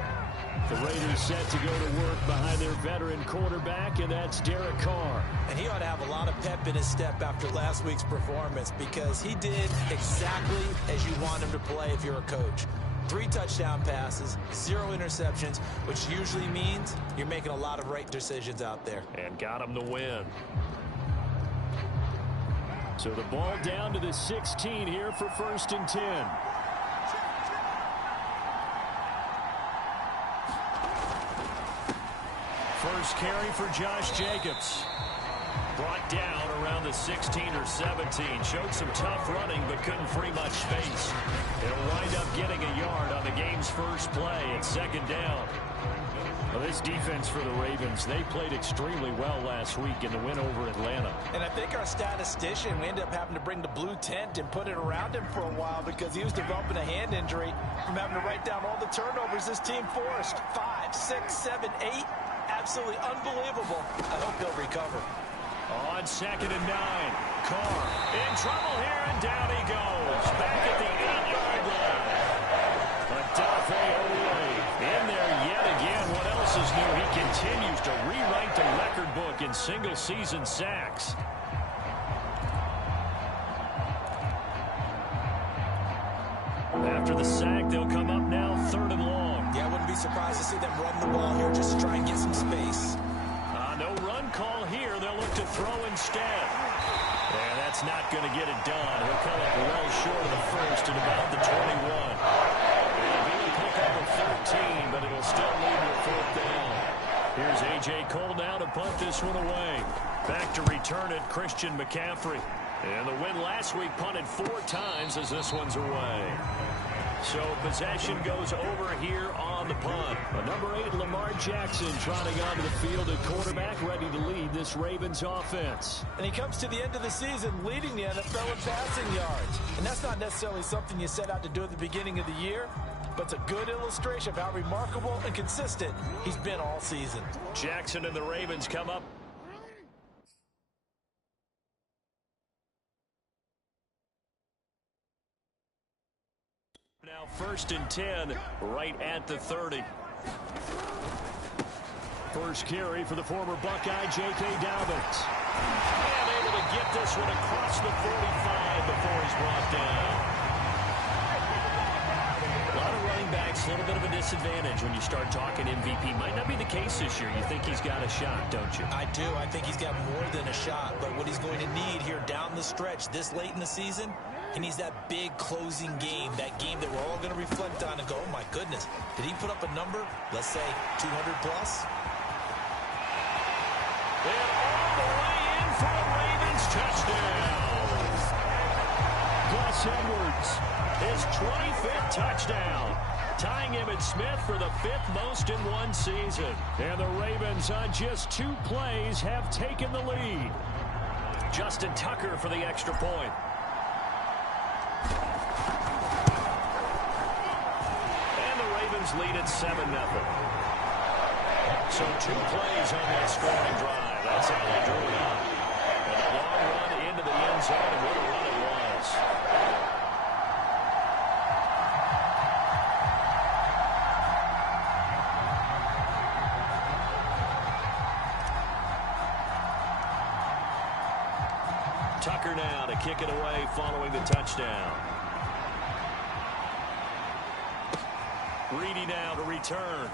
The Raiders set to go to work behind their veteran quarterback, and that's Derek Carr. And he ought to have a lot of pep in his step after last week's performance because he did exactly as you want him to play if you're a coach. 3 touchdown passes, 0 interceptions, which usually means you're making a lot of right decisions out there. And got him the win. So the ball down to the 16 here for 1st and 10. First carry for Josh Jacobs. Brought down around the 16 or 17. Showed some tough running, but couldn't free much space. It'll wind up getting a yard on the game's first play at 2nd down. Well, this defense for the Ravens, they played extremely well last week in the win over Atlanta. And I think our statistician, we ended up having to bring the blue tent and put it around him for a while because he was developing a hand injury from having to write down all the turnovers this team forced. 5, 6, 7, 8. Absolutely unbelievable. I hope he'll recover. On 2nd and 9. Carr in trouble here, and down he goes. Back at the 8-yard line. Adafe Oweh in there yet again. What else is new? He continues to rewrite the record book in single-season sacks. After the sack, they'll come up now 3rd and long. Yeah, I wouldn't be surprised to see them run the ball here just to try and get some space. No run call here. They'll look to throw instead. And that's not going to get it done. He'll come up well short of the first at about the 21. It'll be a pick up of 13, but it'll still lead to a 4th down. Here's A.J. Cole now to punt this one away. Back to return it, Christian McCaffrey. And the win last week punted 4 times as this one's away. So possession goes over here on the punt. Number 8, Lamar Jackson, trotting onto the field at quarterback, ready to lead this Ravens offense. And he comes to the end of the season leading the NFL in passing yards. And that's not necessarily something you set out to do at the beginning of the year, but it's a good illustration of how remarkable and consistent he's been all season. Jackson and the Ravens come up. Now 1st and 10, right at the 30. First carry for the former Buckeye, J.K. Dobbins. And able to get this one across the 45 before he's brought down. A lot of running backs, a little bit of a disadvantage when you start talking MVP. Might not be the case this year. You think he's got a shot, don't you? I do. I think he's got more than a shot. But what he's going to need here down the stretch this late in the season, he needs that big closing game, that game that we're all going to reflect on and go, oh, my goodness, did he put up a number, let's say, 200-plus? And all the way in for a Ravens touchdown. Gus Edwards, his 25th touchdown, tying Emmitt Smith for the 5th most in one season. And the Ravens, on just 2 plays, have taken the lead. Justin Tucker for the extra point. Lead at 7-0. So 2 plays on that scoring drive. That's how they drew it up. And a long run into the end zone, and what a run it was. Tucker now to kick it away following the touchdown. Reedy now to return.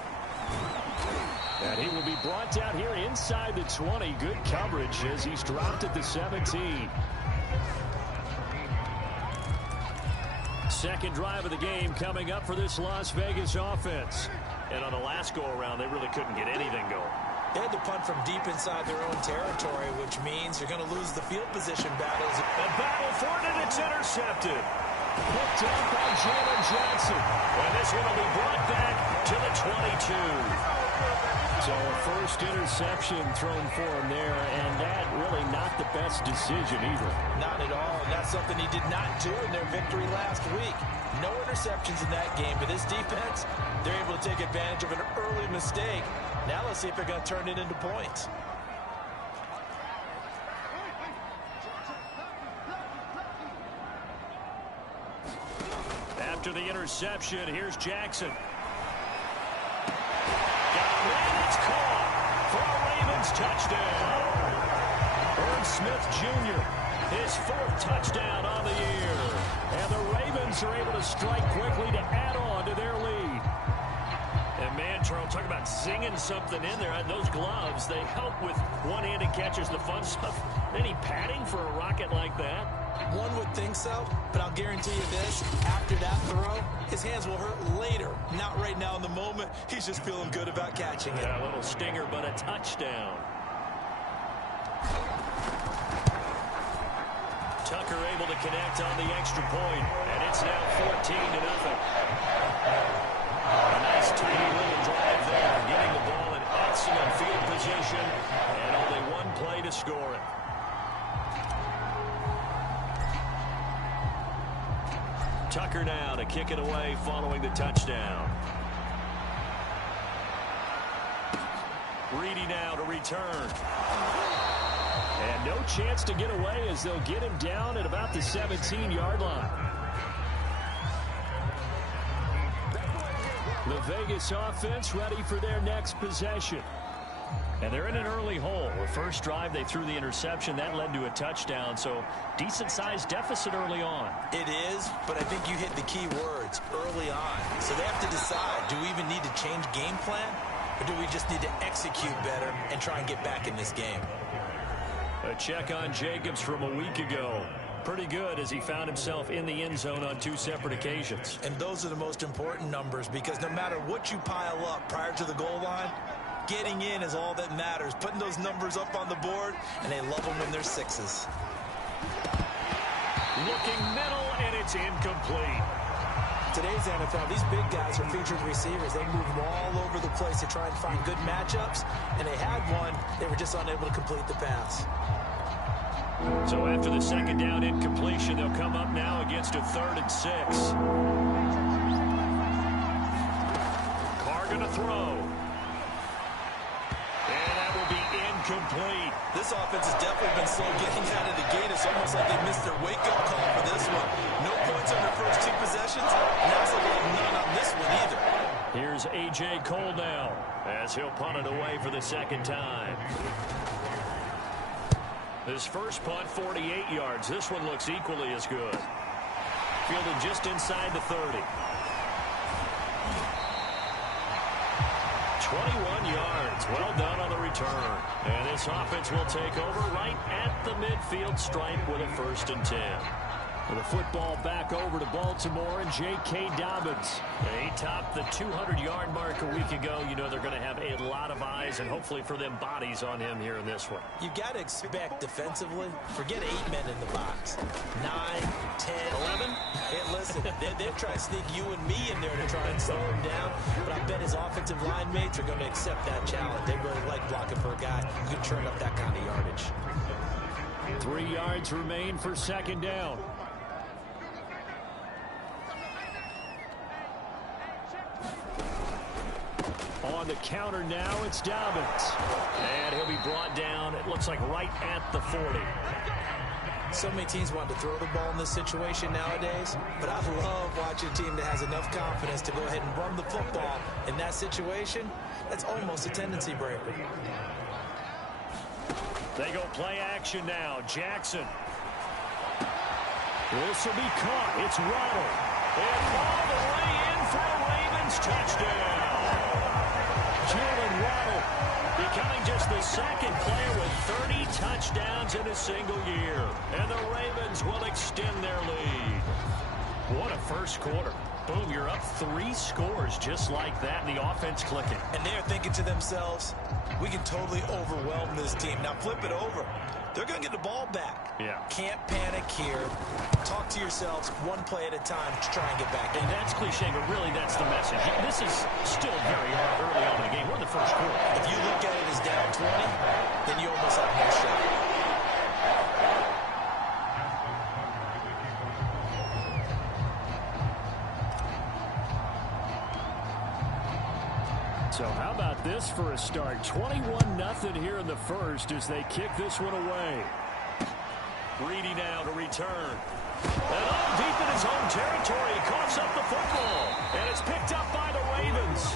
And he will be brought down here inside the 20. Good coverage as he's dropped at the 17. Second drive of the game coming up for this Las Vegas offense. And on the last go-around, they really couldn't get anything going. They had to punt from deep inside their own territory, which means you're going to lose the field position battles. A battle for it, and it's intercepted. Picked up by Jalen Johnson. And this one will be brought back to the 22. So a first interception thrown for him there, and that really not the best decision either. Not at all, and that's something he did not do in their victory last week. No interceptions in that game, but this defense, they're able to take advantage of an early mistake. Now let's see if they're going to turn it into points. After the interception, here's Jackson. And it's caught for a Ravens touchdown. Irv Smith Jr., his 4th touchdown on the year. And the Ravens are able to strike quickly to add on to their lead. And man, Charles, talk about zinging something in there. Those gloves, they help with one-handed catches, the fun stuff. Any padding for a rocket like that? One would think so, but I'll guarantee you this. After that throw, his hands will hurt later. Not right now in the moment. He's just feeling good about catching it. Yeah, a little stinger, but a touchdown. Tucker able to connect on the extra point, and it's now 14-0. A nice tiny little drive there, getting the ball in excellent field position, and only one play to score it. Tucker now to kick it away following the touchdown. Reedy now to return. And no chance to get away as they'll get him down at about the 17-yard line. The Vegas offense ready for their next possession. And they're in an early hole. The first drive, they threw the interception. That led to a touchdown, so decent-sized deficit early on. It is, but I think you hit the key words, early on. So they have to decide, do we even need to change game plan, or do we just need to execute better and try and get back in this game? A check on Jacobs from a week ago. Pretty good as he found himself in the end zone on 2 separate occasions. And those are the most important numbers because no matter what you pile up prior to the goal line, getting in is all that matters. Putting those numbers up on the board, and they love them when they're 6s. Looking middle, and it's incomplete. Today's NFL, these big guys are featured receivers. They move them all over the place to try and find good matchups, and they had one. They were just unable to complete the pass. So after the second down incompletion, they'll come up now against a 3rd and 6. Carr gonna throw. Complete. This offense has definitely been slow getting out of the gate. It's almost like they missed their wake-up call for this one. No points on their first 2 possessions. Now it's like none on this one either. Here's A.J. Cole now as he'll punt it away for the 2nd time. His first punt, 48 yards. This one looks equally as good. Fielded just inside the 30. 21 yards. Well done on the return. And this offense will take over right at the midfield stripe with a 1st and 10. With the football back over to Baltimore and J.K. Dobbins. He topped the 200-yard mark a week ago. You know they're going to have a lot of eyes and hopefully for them bodies on him here in this one. You've got to expect defensively, forget 8 men in the box. 9, 10, 11. Hey, listen, they'll try to sneak you and me in there to try and slow him down. But I bet his offensive line mates are going to accept that challenge. They really like blocking for a guy who can turn up that kind of yardage. 3 yards remain for 2nd down. On the counter now, it's Dobbins. And he'll be brought down, it looks like right at the 40. So many teams want to throw the ball in this situation nowadays, but I love watching a team that has enough confidence to go ahead and run the football. In that situation, that's almost a tendency breaker. They go play action now. Jackson. This will be caught. It's Waddle. And all the way in for a Ravens touchdown. Jalen Waddle becoming just the 2nd player with 30 touchdowns in a single year. And the Ravens will extend their lead. What a first quarter. Boom, you're up 3 scores just like that, and the offense clicking. And they're thinking to themselves, we can totally overwhelm this team. Now flip it over. They're going to get the ball back. Yeah. Can't panic here. Talk to yourselves one play at a time to try and get back in. And that's cliche, but really that's the message. This is still very early on in the game. We're in the first quarter. If you look at it as down 20, then you almost have no shot. So how about this for a start? 21-0 here in the first as they kick this one away. Reedy now to return. And up deep in his home territory, he coughs up the football. And it's picked up by the Ravens.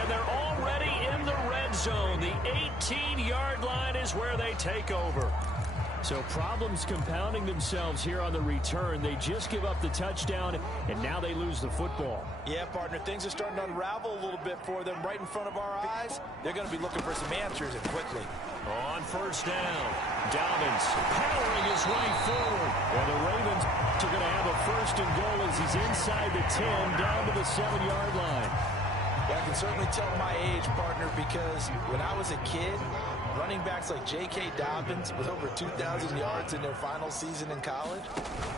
And they're already in the red zone. The 18-yard line is where they take over. So problems compounding themselves here on the return. They just give up the touchdown, and now they lose the football. Yeah, partner, things are starting to unravel a little bit for them right in front of our eyes. They're going to be looking for some answers and quickly. On first down, Dobbins powering his way forward. And the Ravens are going to have a first and goal as he's inside the 10, down to the 7-yard line. Yeah, I can certainly tell my age, partner, because when I was a kid, running backs like J.K. Dobbins with over 2,000 yards in their final season in college,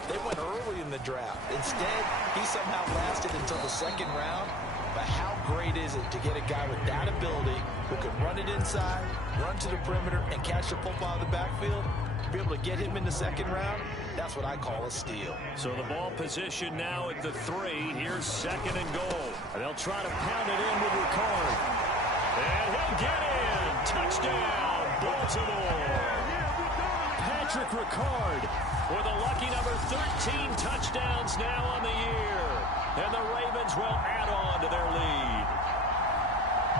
they went early in the draft. Instead, he somehow lasted until the second round. But how great is it to get a guy with that ability who can run it inside, run to the perimeter, and catch the football in the backfield? To be able to get him in the second round, that's what I call a steal. So the ball position now at the 3. Here's second and goal. And they'll try to pound it in with Ricard. And he'll get in. Touchdown, Baltimore. Patrick Ricard with a lucky number 13 touchdowns now on the year. And the Ravens will add on to their lead.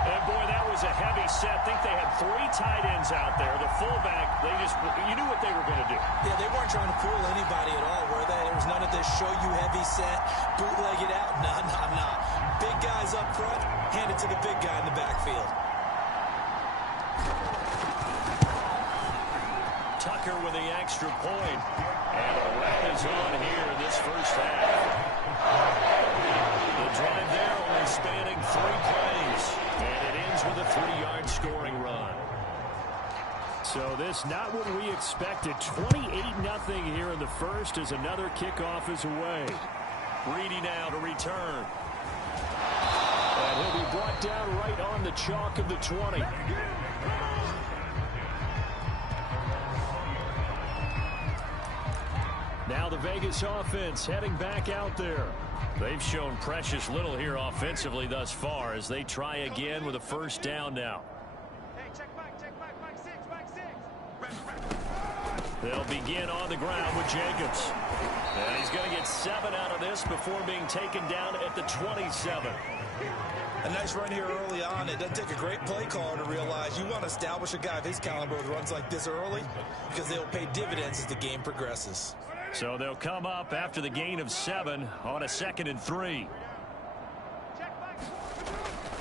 And boy, that was a heavy set. I think they had 3 tight ends out there. The fullback, you knew what they were going to do. Yeah, they weren't trying to fool anybody at all, were they? There was none of this show you heavy set, bootleg it out. Nah. Big guys up front, hand it to the big guy in the backfield. Tucker with the extra point. And a wrap is on here in this first half. The drive there only spanning 3 plays. And it ends with a 3-yard scoring run. So this not what we expected. 28-0 here in the first as another kickoff is away. Reedy now to return. And he'll be brought down right on the chalk of the 20. Now the Vegas offense heading back out there. They've shown precious little here offensively thus far as they try again with a first down now. They'll begin on the ground with Jacobs. And he's going to get 7 out of this before being taken down at the 27. A nice run here early on. It doesn't take a great play caller to realize you want to establish a guy of his caliber who runs like this early because they'll pay dividends as the game progresses. So they'll come up after the gain of 7 on a 2nd and 3.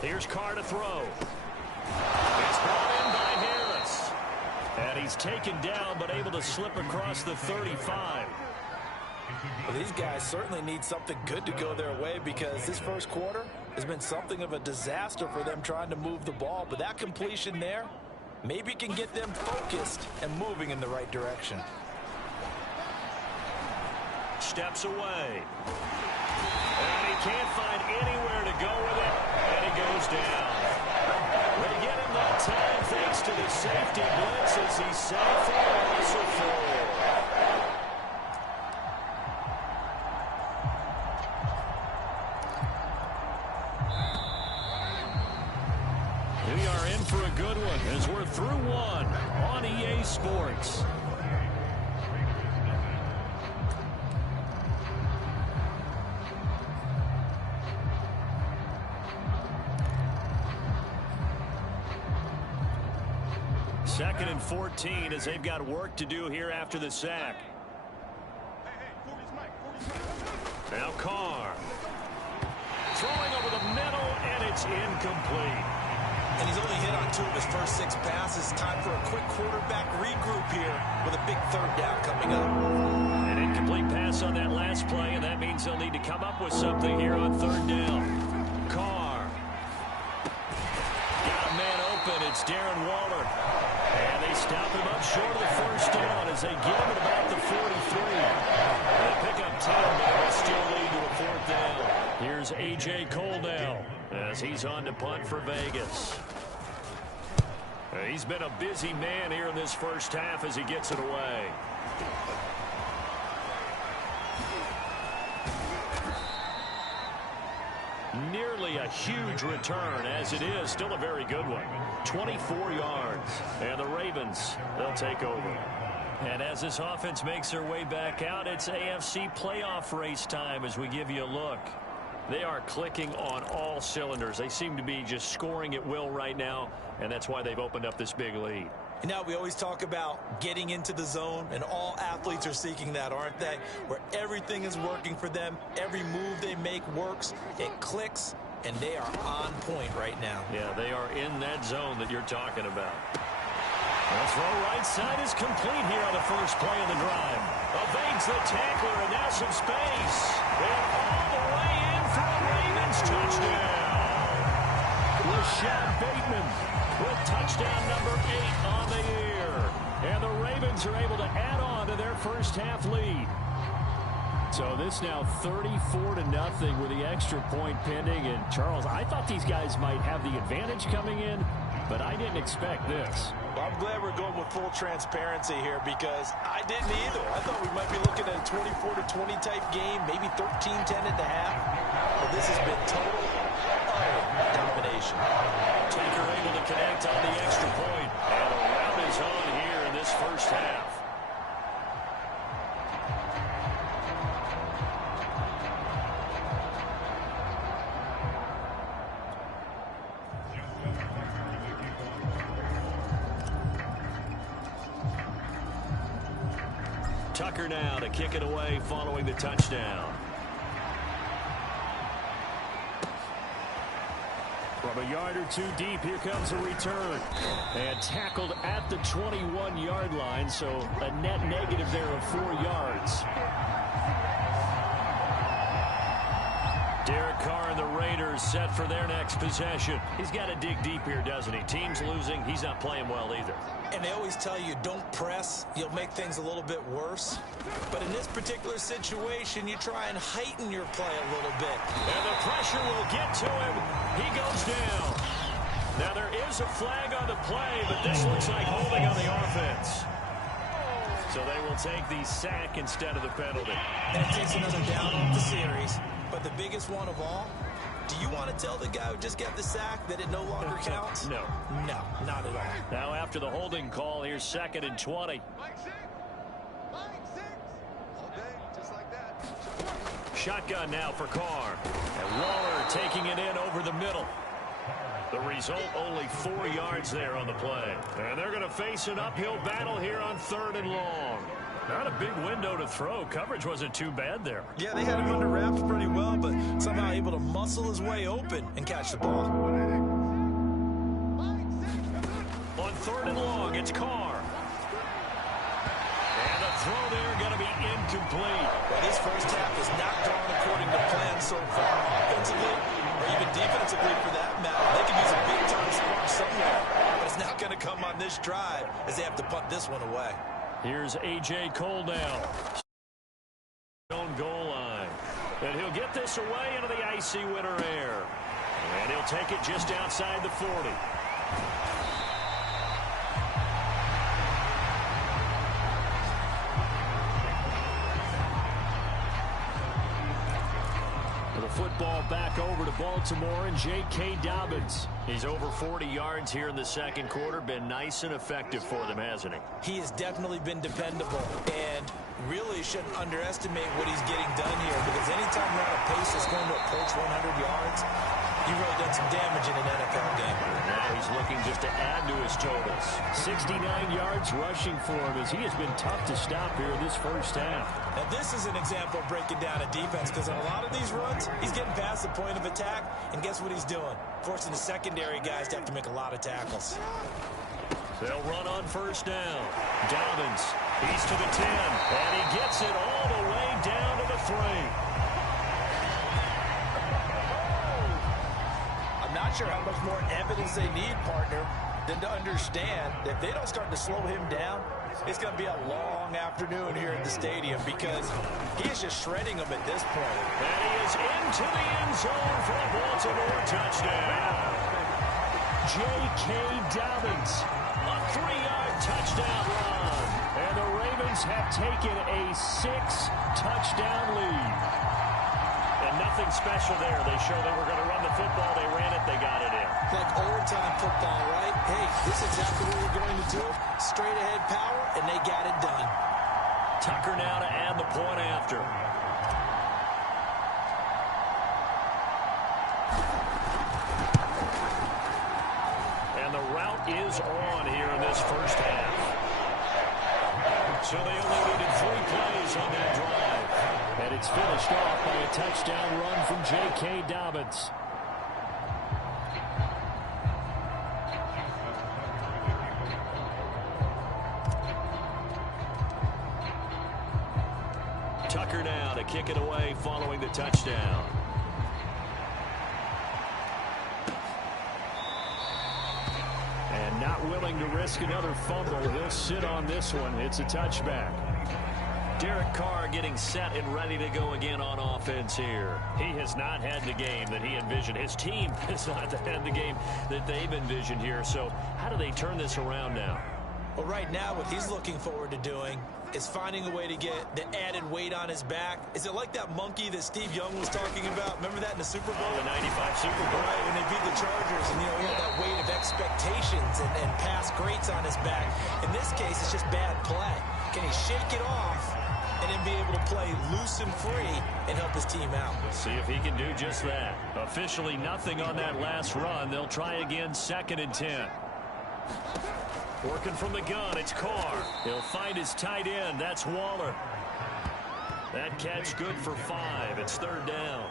Here's Carr to throw. It's brought in by Harris. And he's taken down but able to slip across the 35. Well, these guys certainly need something good to go their way because this first quarter has been something of a disaster for them trying to move the ball. But that completion there maybe can get them focused and moving in the right direction. Steps away. And he can't find anywhere to go with it. And he goes down. They get him that time thanks to the safety blitz as he's safe for a loss of 4. We are in for a good one as we're through 1 on EA Sports. Second and 14 as they've got work to do here after the sack. Now Carr. Throwing over the middle, and it's incomplete. And he's only hit on 2 of his first 6 passes. Time for a quick quarterback regroup here with a big 3rd down coming up. An incomplete pass on that last play, and that means they'll need to come up with something here on 3rd down. Carr. Got a man open. It's Darren Waller. And they stop him up short of the 1st down as they get him at about the 43. They pick up 10, but they'll still lead to a 4th down. Here's A.J. Cole now as he's on to punt for Vegas. He's been a busy man here in this first half as he gets it away. Nearly a huge return, as it is still a very good one. 24 yards, and the Ravens, they'll take over. And as this offense makes their way back out, it's AFC playoff race time as we give you a look. They are clicking on all cylinders. They seem to be just scoring at will right now, and that's why they've opened up this big lead. Now, we always talk about getting into the zone, and all athletes are seeking that, aren't they? Where everything is working for them, every move they make works, it clicks, and they are on point right now. Yeah, they are in that zone that you're talking about. The throw right side is complete here on the first play of the drive. Evades the tackler, and now some space. And all the way in for a Ravens touchdown. Rashad Bateman with touchdown number 8 on the year. And the Ravens are able to add on to their first half lead. So this now 34-0 with the extra point pending. And Charles, I thought these guys might have the advantage coming in, but I didn't expect this. Well, I'm glad we're going with full transparency here because I didn't either. I thought we might be looking at a 24-20 type game, maybe 13-10 at the half. But this has been total, utter domination. Taker able to connect on the extra point. And a round is on here in this first half. Tucker now to kick it away following the touchdown. From a yard or 2 deep, here comes a return. And tackled at the 21-yard line, so a net negative there of 4 yards. Derek Carr and the Raiders set for their next possession. He's got to dig deep here, doesn't he? Team's losing. He's not playing well either. And they always tell you, don't press. You'll make things a little bit worse. But in this particular situation, you try and heighten your play a little bit. And the pressure will get to him. He goes down. Now, there is a flag on the play, but this looks like holding on the offense. So they will take the sack instead of the penalty. And it takes another down off the series. But the biggest one of all, do you want to tell the guy who just got the sack that it no longer counts? No. No, not at all. Now after the holding call, here's 2nd and 20. Shotgun now for Carr. And Waller taking it in over the middle. The result, only 4 yards there on the play. And they're going to face an uphill battle here on 3rd and long. Not a big window to throw. Coverage wasn't too bad there. Yeah, they had him under wraps pretty well, but somehow able to muscle his way open and catch the ball. On 3rd and long, it's Carr. And the throw there going to be incomplete. Well, this first half has not gone according to plan so far. Offensively, or even defensively for that matter, they can use a big-time spark somewhere. But it's not going to come on this drive as they have to punt this one away. Here's A.J. Cole now. Own goal line. And he'll get this away into the icy winter air. And he'll take it just outside the 40. Football back over to Baltimore and J.K. Dobbins. He's over 40 yards here in the second quarter. Been nice and effective for them, hasn't he? He has definitely been dependable and really shouldn't underestimate what he's getting done here because anytime you're on a pace that's going to approach 100 yards, you You've really done some damage in an NFL game. Now he's looking just to add to his totals. 69 yards rushing for him as he has been tough to stop here in this first half. Now this is an example of breaking down a defense, because on a lot of these runs, he's getting past the point of attack, and guess what he's doing? Forcing the secondary guys to have to make a lot of tackles. They'll run on first down. Dobbins, he's to the 10, and he gets it all the way down to the 3. I'm not sure how much more evidence they need, partner, than to understand that if they don't start to slow him down, it's going to be a long afternoon here at the stadium, because he is just shredding them at this point. And he is into the end zone for a Baltimore touchdown. J.K. Dobbins, a 3-yard touchdown run. And the Ravens have taken a 6-touchdown lead. And nothing special there. They showed they were going to run the football. They ran it. They got it in. Like overtime football, right? Hey, this is exactly what we're going to do. Straight ahead power, and they got it done. Tucker now to add the point after. And the route is on here in this first half. So they only needed 3 plays on that drive. And it's finished off by a touchdown run from J.K. Dobbins. Tucker now to kick it away following the touchdown. And not willing to risk another fumble. He'll sit on this one. It's a touchback. Derek Carr getting set and ready to go again on offense here. He has not had the game that he envisioned. His team has not had the game that they've envisioned here. So how do they turn this around now? Well, right now, what he's looking forward to doing is finding a way to get the added weight on his back. Is it like that monkey that Steve Young was talking about? Remember that in the Super Bowl? The 95 Super Bowl. Right, when they beat the Chargers, and, he had that weight of expectations and past greats on his back. In this case, it's just bad play. Can he shake it off and then be able to play loose and free and help his team out? Let's see if he can do just that. Officially nothing on that last run. They'll try again, 2nd and 10. Working from the gun, it's Carr. He'll find his tight end. That's Waller. That catch good for 5. It's 3rd down.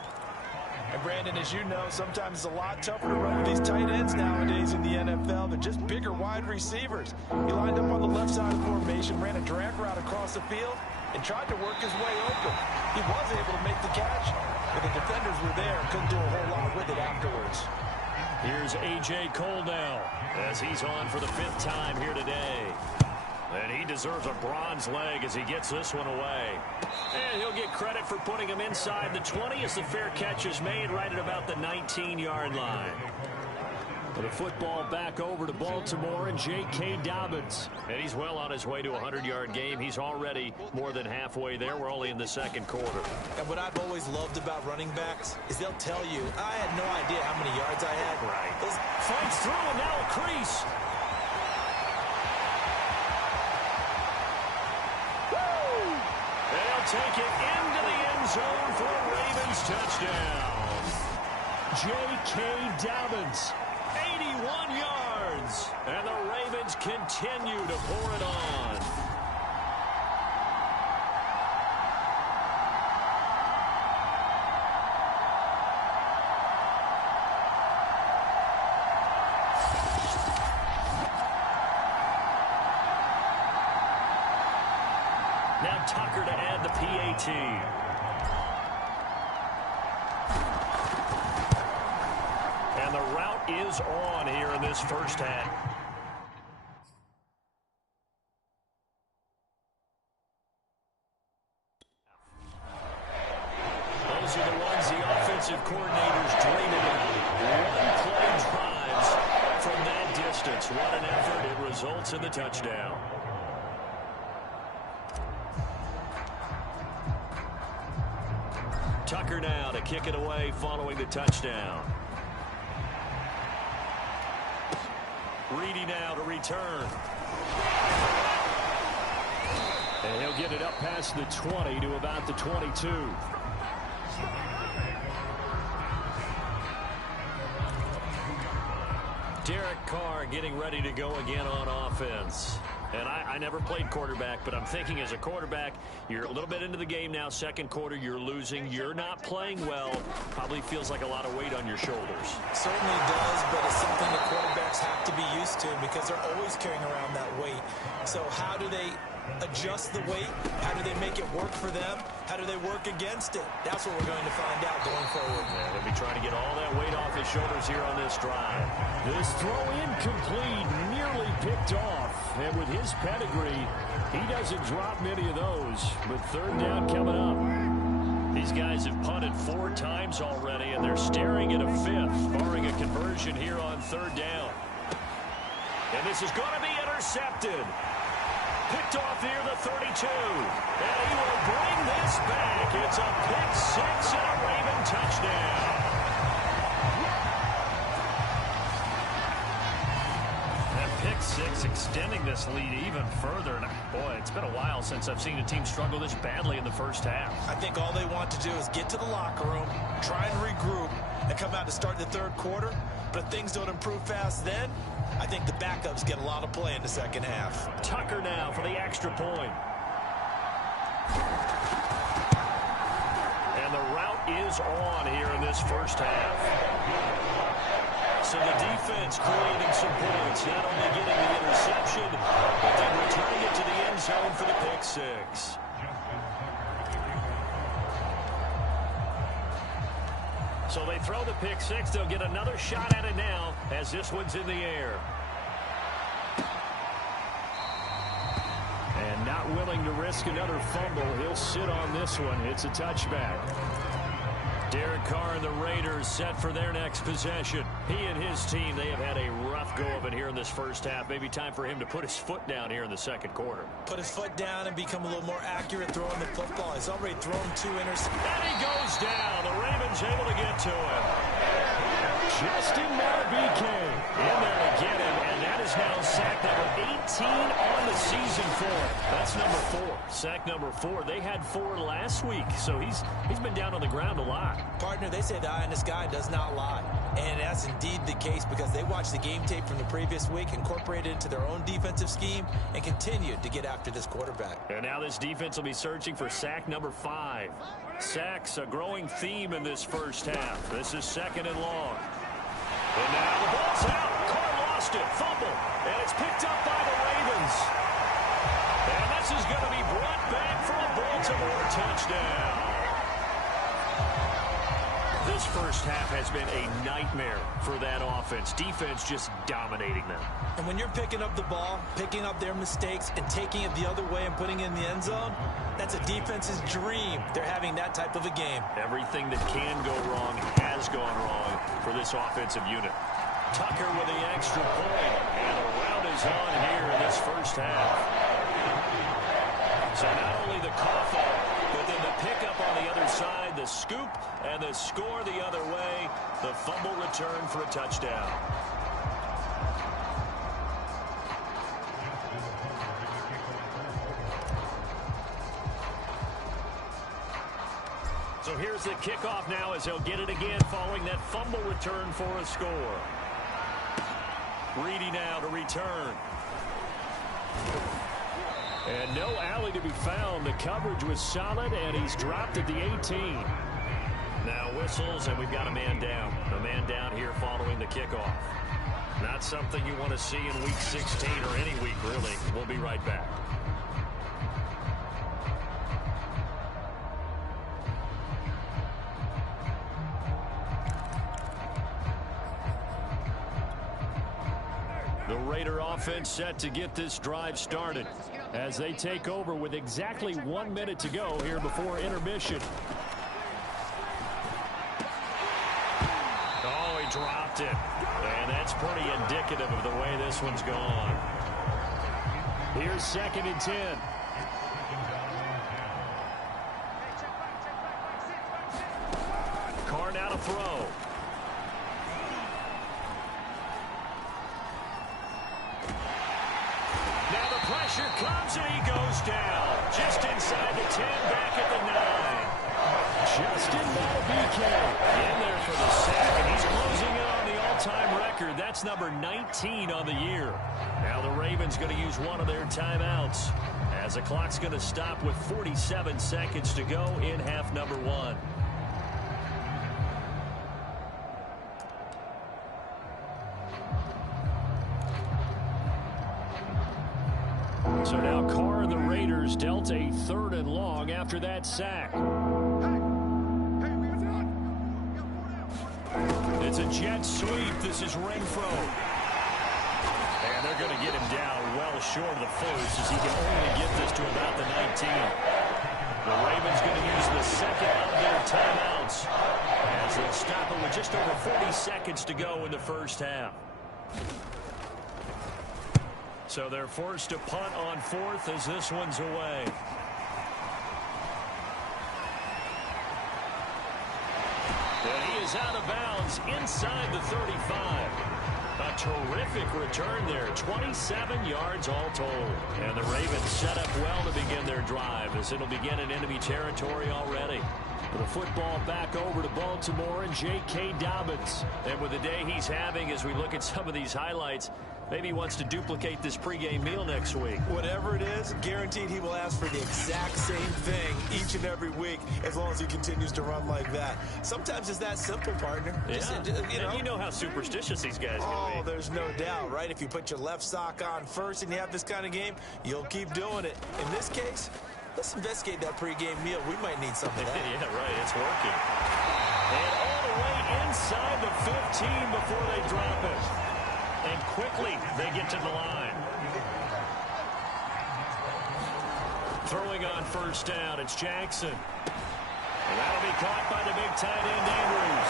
And Brandon, as you know, sometimes it's a lot tougher to run with these tight ends nowadays in the NFL. They're just bigger wide receivers. He lined up on the left side of the formation, ran a drag route across the field, and tried to work his way open. He was able to make the catch, but the defenders were there, couldn't do a whole lot with it afterwards. Here's A.J. Cole now, as he's on for the 5th time here today. And he deserves a bronze leg as he gets this one away. And he'll get credit for putting him inside the 20 as the fair catch is made right at about the 19-yard line. The football back over to Baltimore and J.K. Dobbins. And he's well on his way to a 100-yard game. He's already more than halfway there. We're only in the 2nd quarter. And what I've always loved about running backs is they'll tell you, I had no idea how many yards I had. Right. Fights through and now a crease. They'll take it into the end zone for a Ravens touchdown. J.K. Dobbins, 81 yards. And the Ravens continue to pour it on. Now Tucker to add the PAT. And the route is on here in this first half. Those are the ones the offensive coordinators dream about. One-play drives from that distance. What an effort. It results in the touchdown. Tucker now to kick it away following the touchdown. Reedy now to return. And he'll get it up past the 20 to about the 22. Derek Carr getting ready to go again on offense. And I never played quarterback, but I'm thinking as a quarterback, you're a little bit into the game now. Second quarter, you're losing. You're not playing well. Probably feels like a lot of weight on your shoulders. Certainly does, but it's something that quarterbacks have to be used to because they're always carrying around that weight. So how do they adjust the weight? How do they make it work for them? How do they work against it? That's what we're going to find out going forward. Yeah, they'll be trying to get all that weight off his shoulders here on this drive. This throw incomplete, nearly picked off. And with his pedigree, he doesn't drop many of those. But third down coming up. These guys have punted 4 times already, and they're staring at a 5th, barring a conversion here on third down. And this is going to be intercepted. Picked off near the 32. And he will bring this back. It's a pick 6 and a Raven touchdown. That pick 6 extending this lead even further. And boy, it's been a while since I've seen a team struggle this badly in the first half. I think all they want to do is get to the locker room, try and regroup, and come out to start the third quarter. But if things don't improve fast then, I think the backups get a lot of play in the second half. Tucker now for the extra point. And the route is on here in this first half. So the defense creating some points, not only getting the interception, but then returning it to the end zone for the pick 6. So they throw the pick 6. They'll get another shot at it now as this one's in the air. And not willing to risk another fumble. He'll sit on this one. It's a touchback. Derek Carr and the Raiders set for their next possession. He and his team, they have had a rough go of it here in this first half. Maybe time for him to put his foot down here in the second quarter. Put his foot down and become a little more accurate throwing the football. He's already thrown 2 interceptions. And he goes down. The Ravens able to get to him. Justin Marbike In there to get him, and that is now sack number 18 on the season for him. That's number 4. Sack number 4. They had 4 last week, so he's been down on the ground a lot. Partner, they say the eye in the sky does not lie. And that's indeed the case because they watched the game tape from the previous week, incorporated it into their own defensive scheme, and continued to get after this quarterback. And now this defense will be searching for sack number 5. Sacks, a growing theme in this first half. This is second and long. And now the ball's out. Carr lost it. Fumble. And it's picked up by the Ravens. And this is going to be brought back for a Baltimore touchdown. This first half has been a nightmare for that offense. Defense just dominating them. And when you're picking up the ball, picking up their mistakes, and taking it the other way and putting it in the end zone, that's a defense's dream. They're having that type of a game. Everything that can go wrong has gone wrong for this offensive unit. Tucker with the extra point, and the route is on here in this first half. So not only the cough up, but then the pickup on the other side, the scoop, and the score the other way, the fumble return for a touchdown. So here's the kickoff now as he'll get it again following that fumble return for a score. Reedy now to return. And no alley to be found. The coverage was solid, and he's dropped at the 18. Now whistles, and we've got a man down. A man down here following the kickoff. Not something you want to see in Week 16 or any week, really. We'll be right back. The Raider offense set to get this drive started as they take over with exactly 1 minute to go here before intermission. Oh, he dropped it. And that's pretty indicative of the way this one's gone. Here's 2nd and 10. Carr now to throw. Pressure comes and he goes down. Just inside the 10, back at the 9. Justin Marbike in there for the sack, and he's closing in on the all-time record record. That's number 19 on the year. Now the Ravens going to use one of their timeouts as the clock's going to stop with 47 seconds to go in half number 1. So now Carr and the Raiders dealt a 3rd and long after that sack. It's a jet sweep. This is Renfro. And they're going to get him down well short of the first as he can only get this to about the 19. The Ravens going to use the second of their timeouts as they'll stop it with just over 40 seconds to go in the first half. So they're forced to punt on 4th as this one's away. And he is out of bounds inside the 35. A terrific return there. 27 yards all told. And the Ravens set up well to begin their drive as it'll begin in enemy territory already. The football back over to Baltimore and J.K. Dobbins. And with the day he's having as we look at some of these highlights, maybe he wants to duplicate this pregame meal next week. Whatever it is, guaranteed he will ask for the exact same thing each and every week as long as he continues to run like that. Sometimes it's that simple, partner. Yeah. You know how superstitious these guys can be. Oh, there's no doubt, right? If you put your left sock on first and you have this kind of game, you'll keep doing it. In this case, let's investigate that pregame meal. We might need some of that. Yeah, right. It's working. And all the way inside the 15 before they drop it. And quickly, they get to the line. Throwing on first down, it's Jackson. And that'll be caught by the big tight end, Andrews.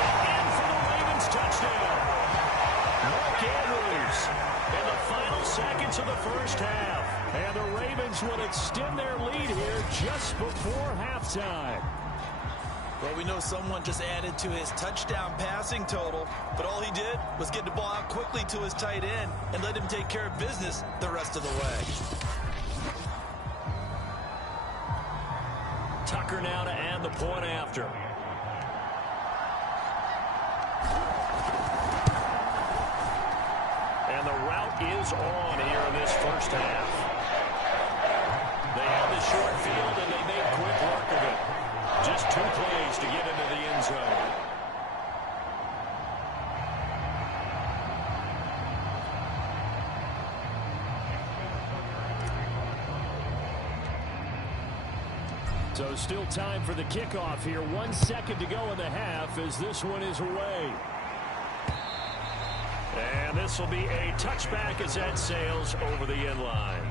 And in for the Ravens touchdown. Mark Andrews in the final seconds of the first half. And the Ravens would extend their lead here just before halftime. Well, we know someone just added to his touchdown passing total, but all he did was get the ball out quickly to his tight end and let him take care of business the rest of the way. Tucker now to add the point after. And the route is on here in this first half. They have the short field and they make quick work of it. Just 2 plays to get into the end zone. So still time for the kickoff here. 1 second to go in the half as this one is away. And this will be a touchback as that sails over the end line.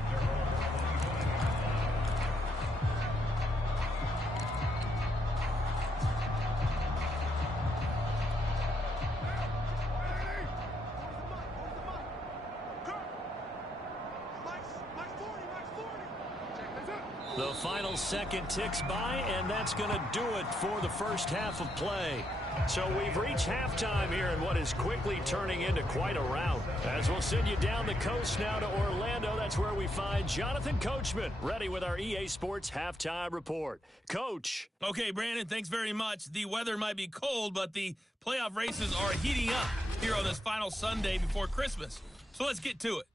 The final second ticks by, and that's going to do it for the first half of play. So we've reached halftime here in what is quickly turning into quite a rout. As we'll send you down the coast now to Orlando, that's where we find Jonathan Coachman, ready with our EA Sports Halftime Report. Coach. Okay, Brandon, thanks very much. The weather might be cold, but the playoff races are heating up here on this final Sunday before Christmas. So let's get to it.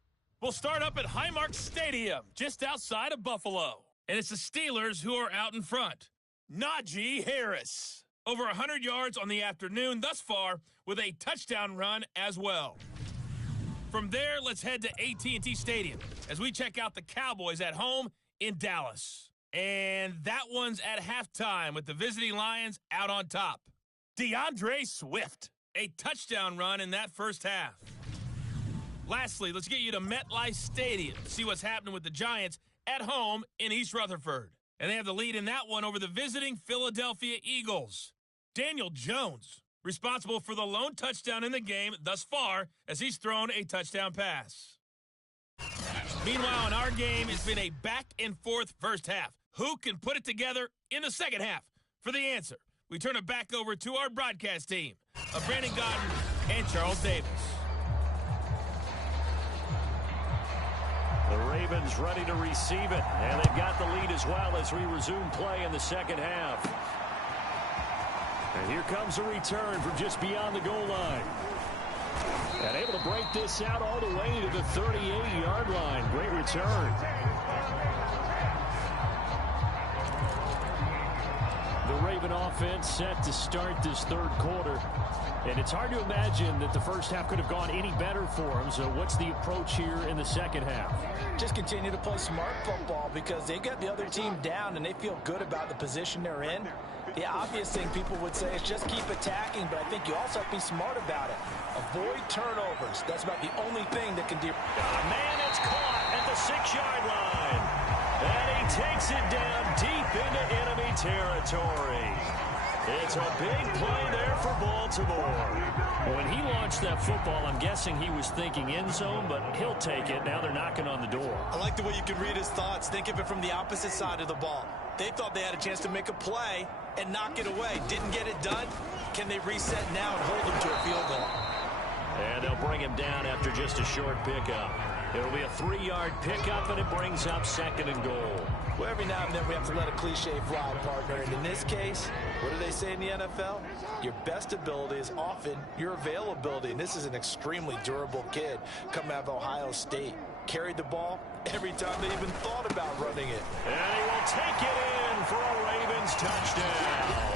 We'll start up at Highmark Stadium, just outside of Buffalo. And it's the Steelers who are out in front. Najee Harris. Over 100 yards on the afternoon thus far with a touchdown run as well. From there, let's head to AT&T Stadium as we check out the Cowboys at home in Dallas. And that one's at halftime with the visiting Lions out on top. DeAndre Swift. A touchdown run in that first half. Lastly, let's get you to MetLife Stadium to see what's happening with the Giants at home in East Rutherford. And they have the lead in that one over the visiting Philadelphia Eagles. Daniel Jones, responsible for the lone touchdown in the game thus far as he's thrown a touchdown pass. Meanwhile, in our game, it's been a back-and-forth first half. Who can put it together in the second half? For the answer, we turn it back over to our broadcast team of Brandon Godden and Charles Davis. The Ravens ready to receive it, and they've got the lead as well as we resume play in the second half. And here comes a return from just beyond the goal line. And able to break this out all the way to the 38-yard line. Great return. The Raven offense set to start this third quarter. And it's hard to imagine that the first half could have gone any better for them. So what's the approach here in the second half? Just continue to play smart football because they got the other team down and they feel good about the position they're in. The obvious thing people would say is just keep attacking, but I think you also have to be smart about it. Avoid turnovers. That's about the only thing that can do. Man, it's caught at the 6-yard line. And he takes it down deep into enemy territory. It's a big play there for Baltimore. When he launched that football, I'm guessing he was thinking end zone, but he'll take it. Now they're knocking on the door. I like the way you can read his thoughts. Think of it from the opposite side of the ball. They thought they had a chance to make a play and knock it away. Didn't get it done. Can they reset now and hold him to a field goal? And they'll bring him down after just a short pickup. It'll be a 3-yard pickup, and it brings up 2nd and goal. Well, every now and then we have to let a cliche fly, partner. And in this case, what do they say in the NFL? Your best ability is often your availability. And this is an extremely durable kid coming out of Ohio State. Carried the ball every time they even thought about running it. And he will take it in for a Ravens touchdown.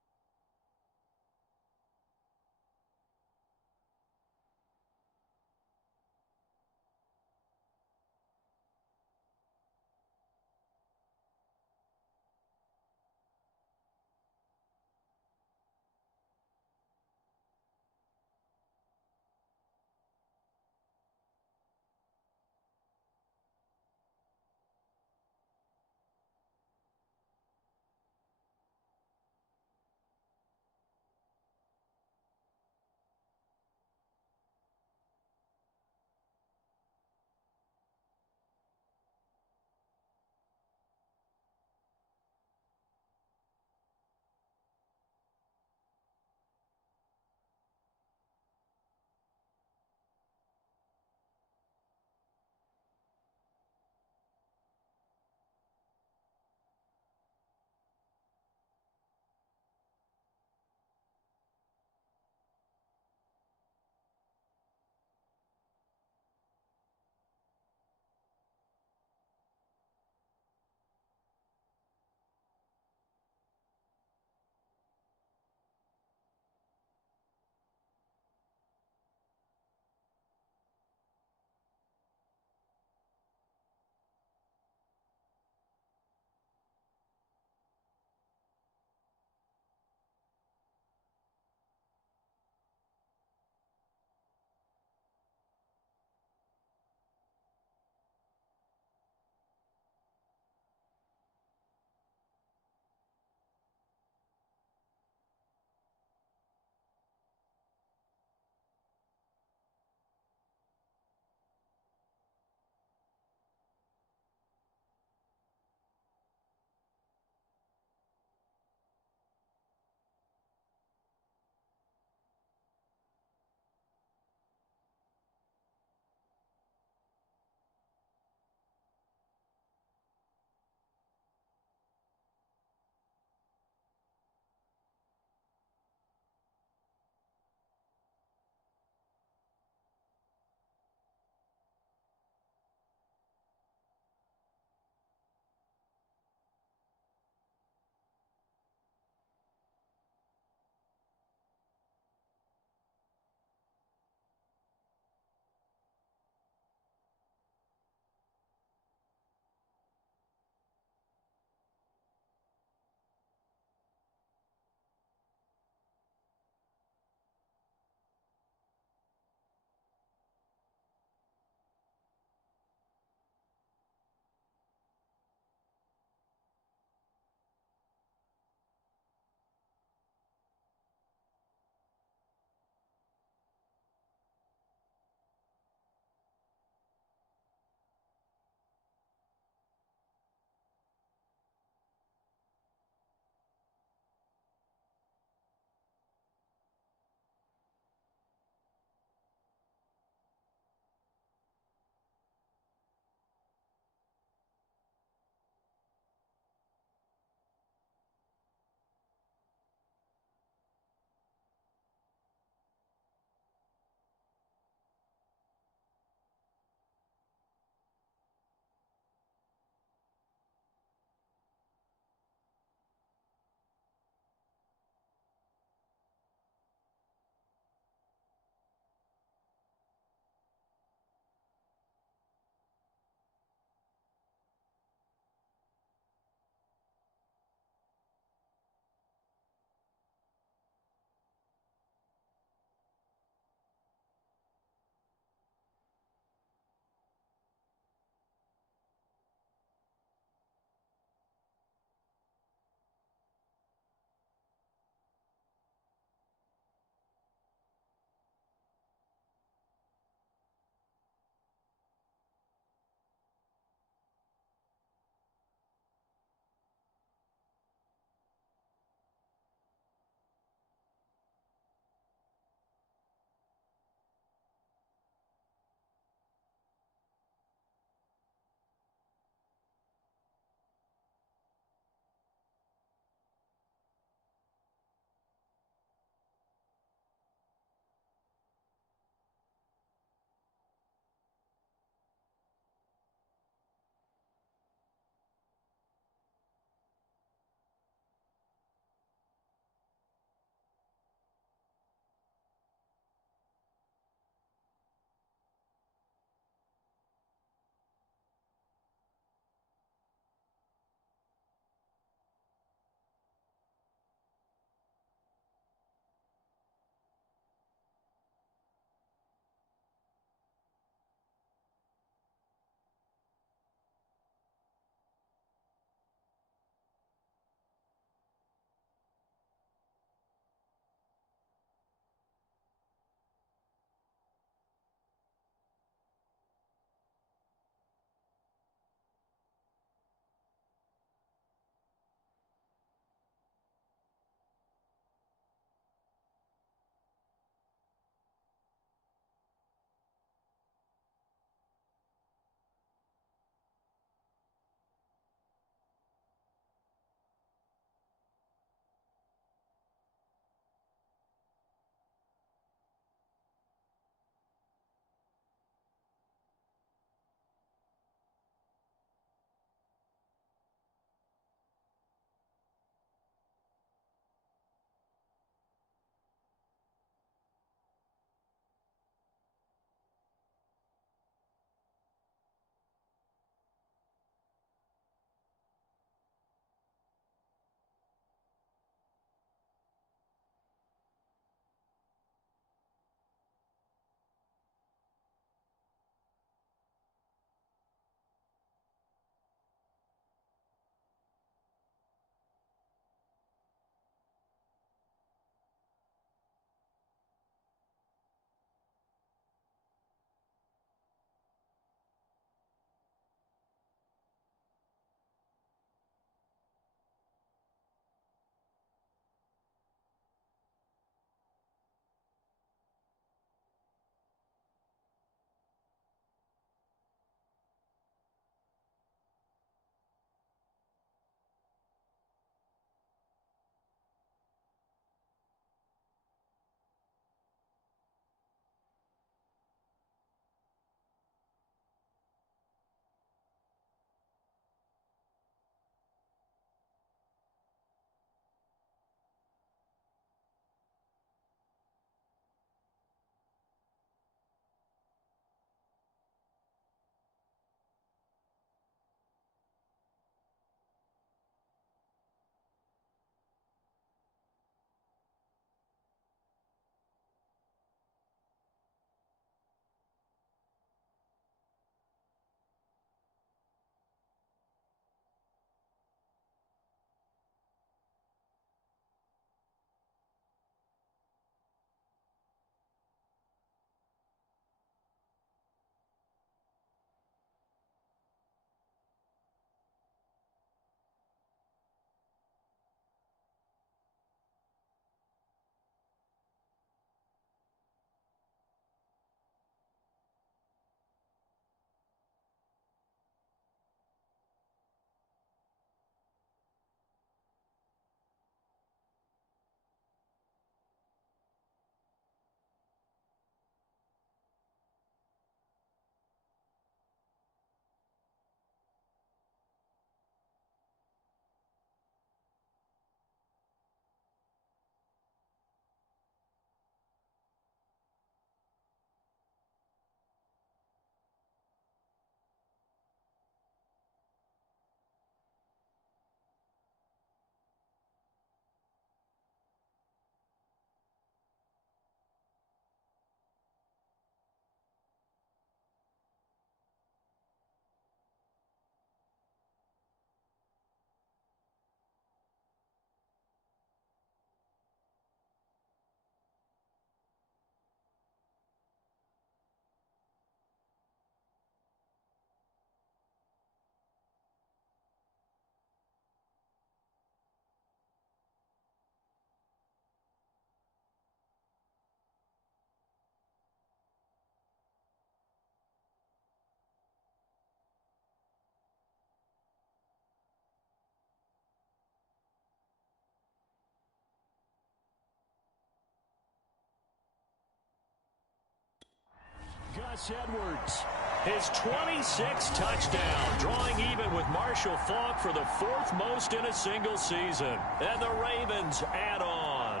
Gus Edwards. His 26th touchdown, drawing even with Marshall Faulk for the 4th most in a single season. And the Ravens add on.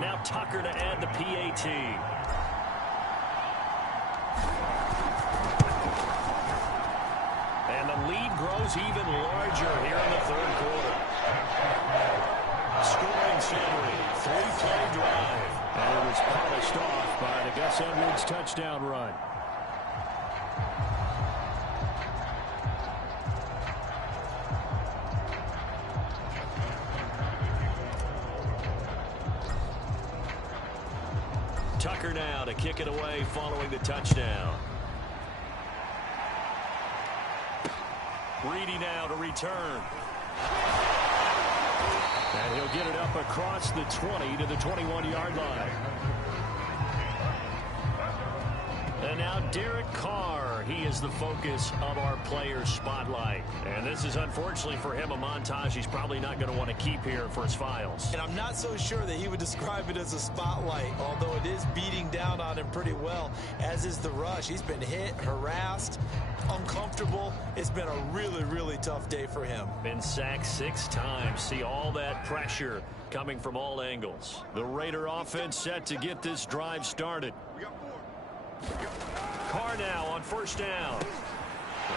Now Tucker to add the PAT. And the lead grows even larger here in the 3rd quarter. Scoring summary, 3-play drive. And it was polished off by the Gus Edwards touchdown run. Tucker now to kick it away following the touchdown. Reedy now to return. And he'll get it up across the 20 to the 21-yard line. And now Derek Carr, he is the focus of our players' spotlight. And this is, unfortunately for him, a montage he's probably not going to want to keep here for his files. And I'm not so sure that he would describe it as a spotlight, although it is beating down on him pretty well, as is the rush. He's been hit, harassed, uncomfortable. It's been a really, really tough day for him. Been sacked 6 times. See all that pressure coming from all angles. The Raider offense set to get this drive started. Carr now on 1st down.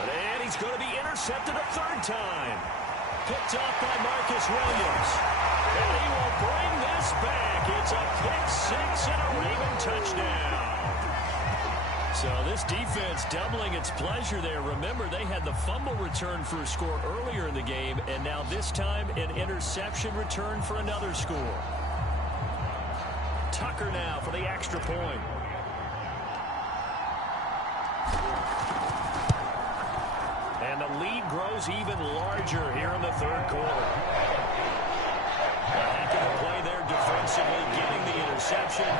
And he's going to be intercepted a 3rd time. Picked off by Marcus Williams. And he will bring this back. It's a pick 6 and a Raven touchdown. So this defense doubling its pleasure there. Remember, they had the fumble return for a score earlier in the game, and now this time an interception return for another score. Tucker now for the extra point. And the lead grows even larger here in the 3rd quarter. A heck of a play there defensively, getting the interception,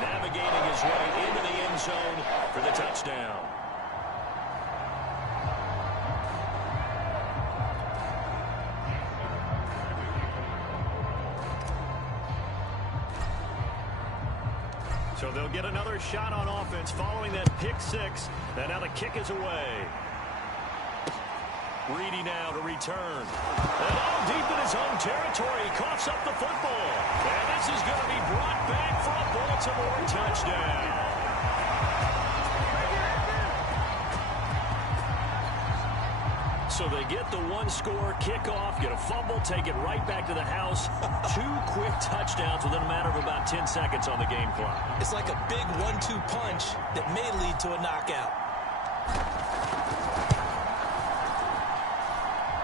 navigating his way into the end zone for the touchdown. So they'll get another shot on offense following that pick 6. And now the kick is away. Reedy now to return. And all deep in his own territory, he coughs up the football. And this is going to be brought back for a Baltimore touchdown. So they get the 1-score kickoff, get a fumble, take it right back to the house. 2 quick touchdowns within a matter of about 10 seconds on the game clock. It's like a big 1-2 punch that may lead to a knockout.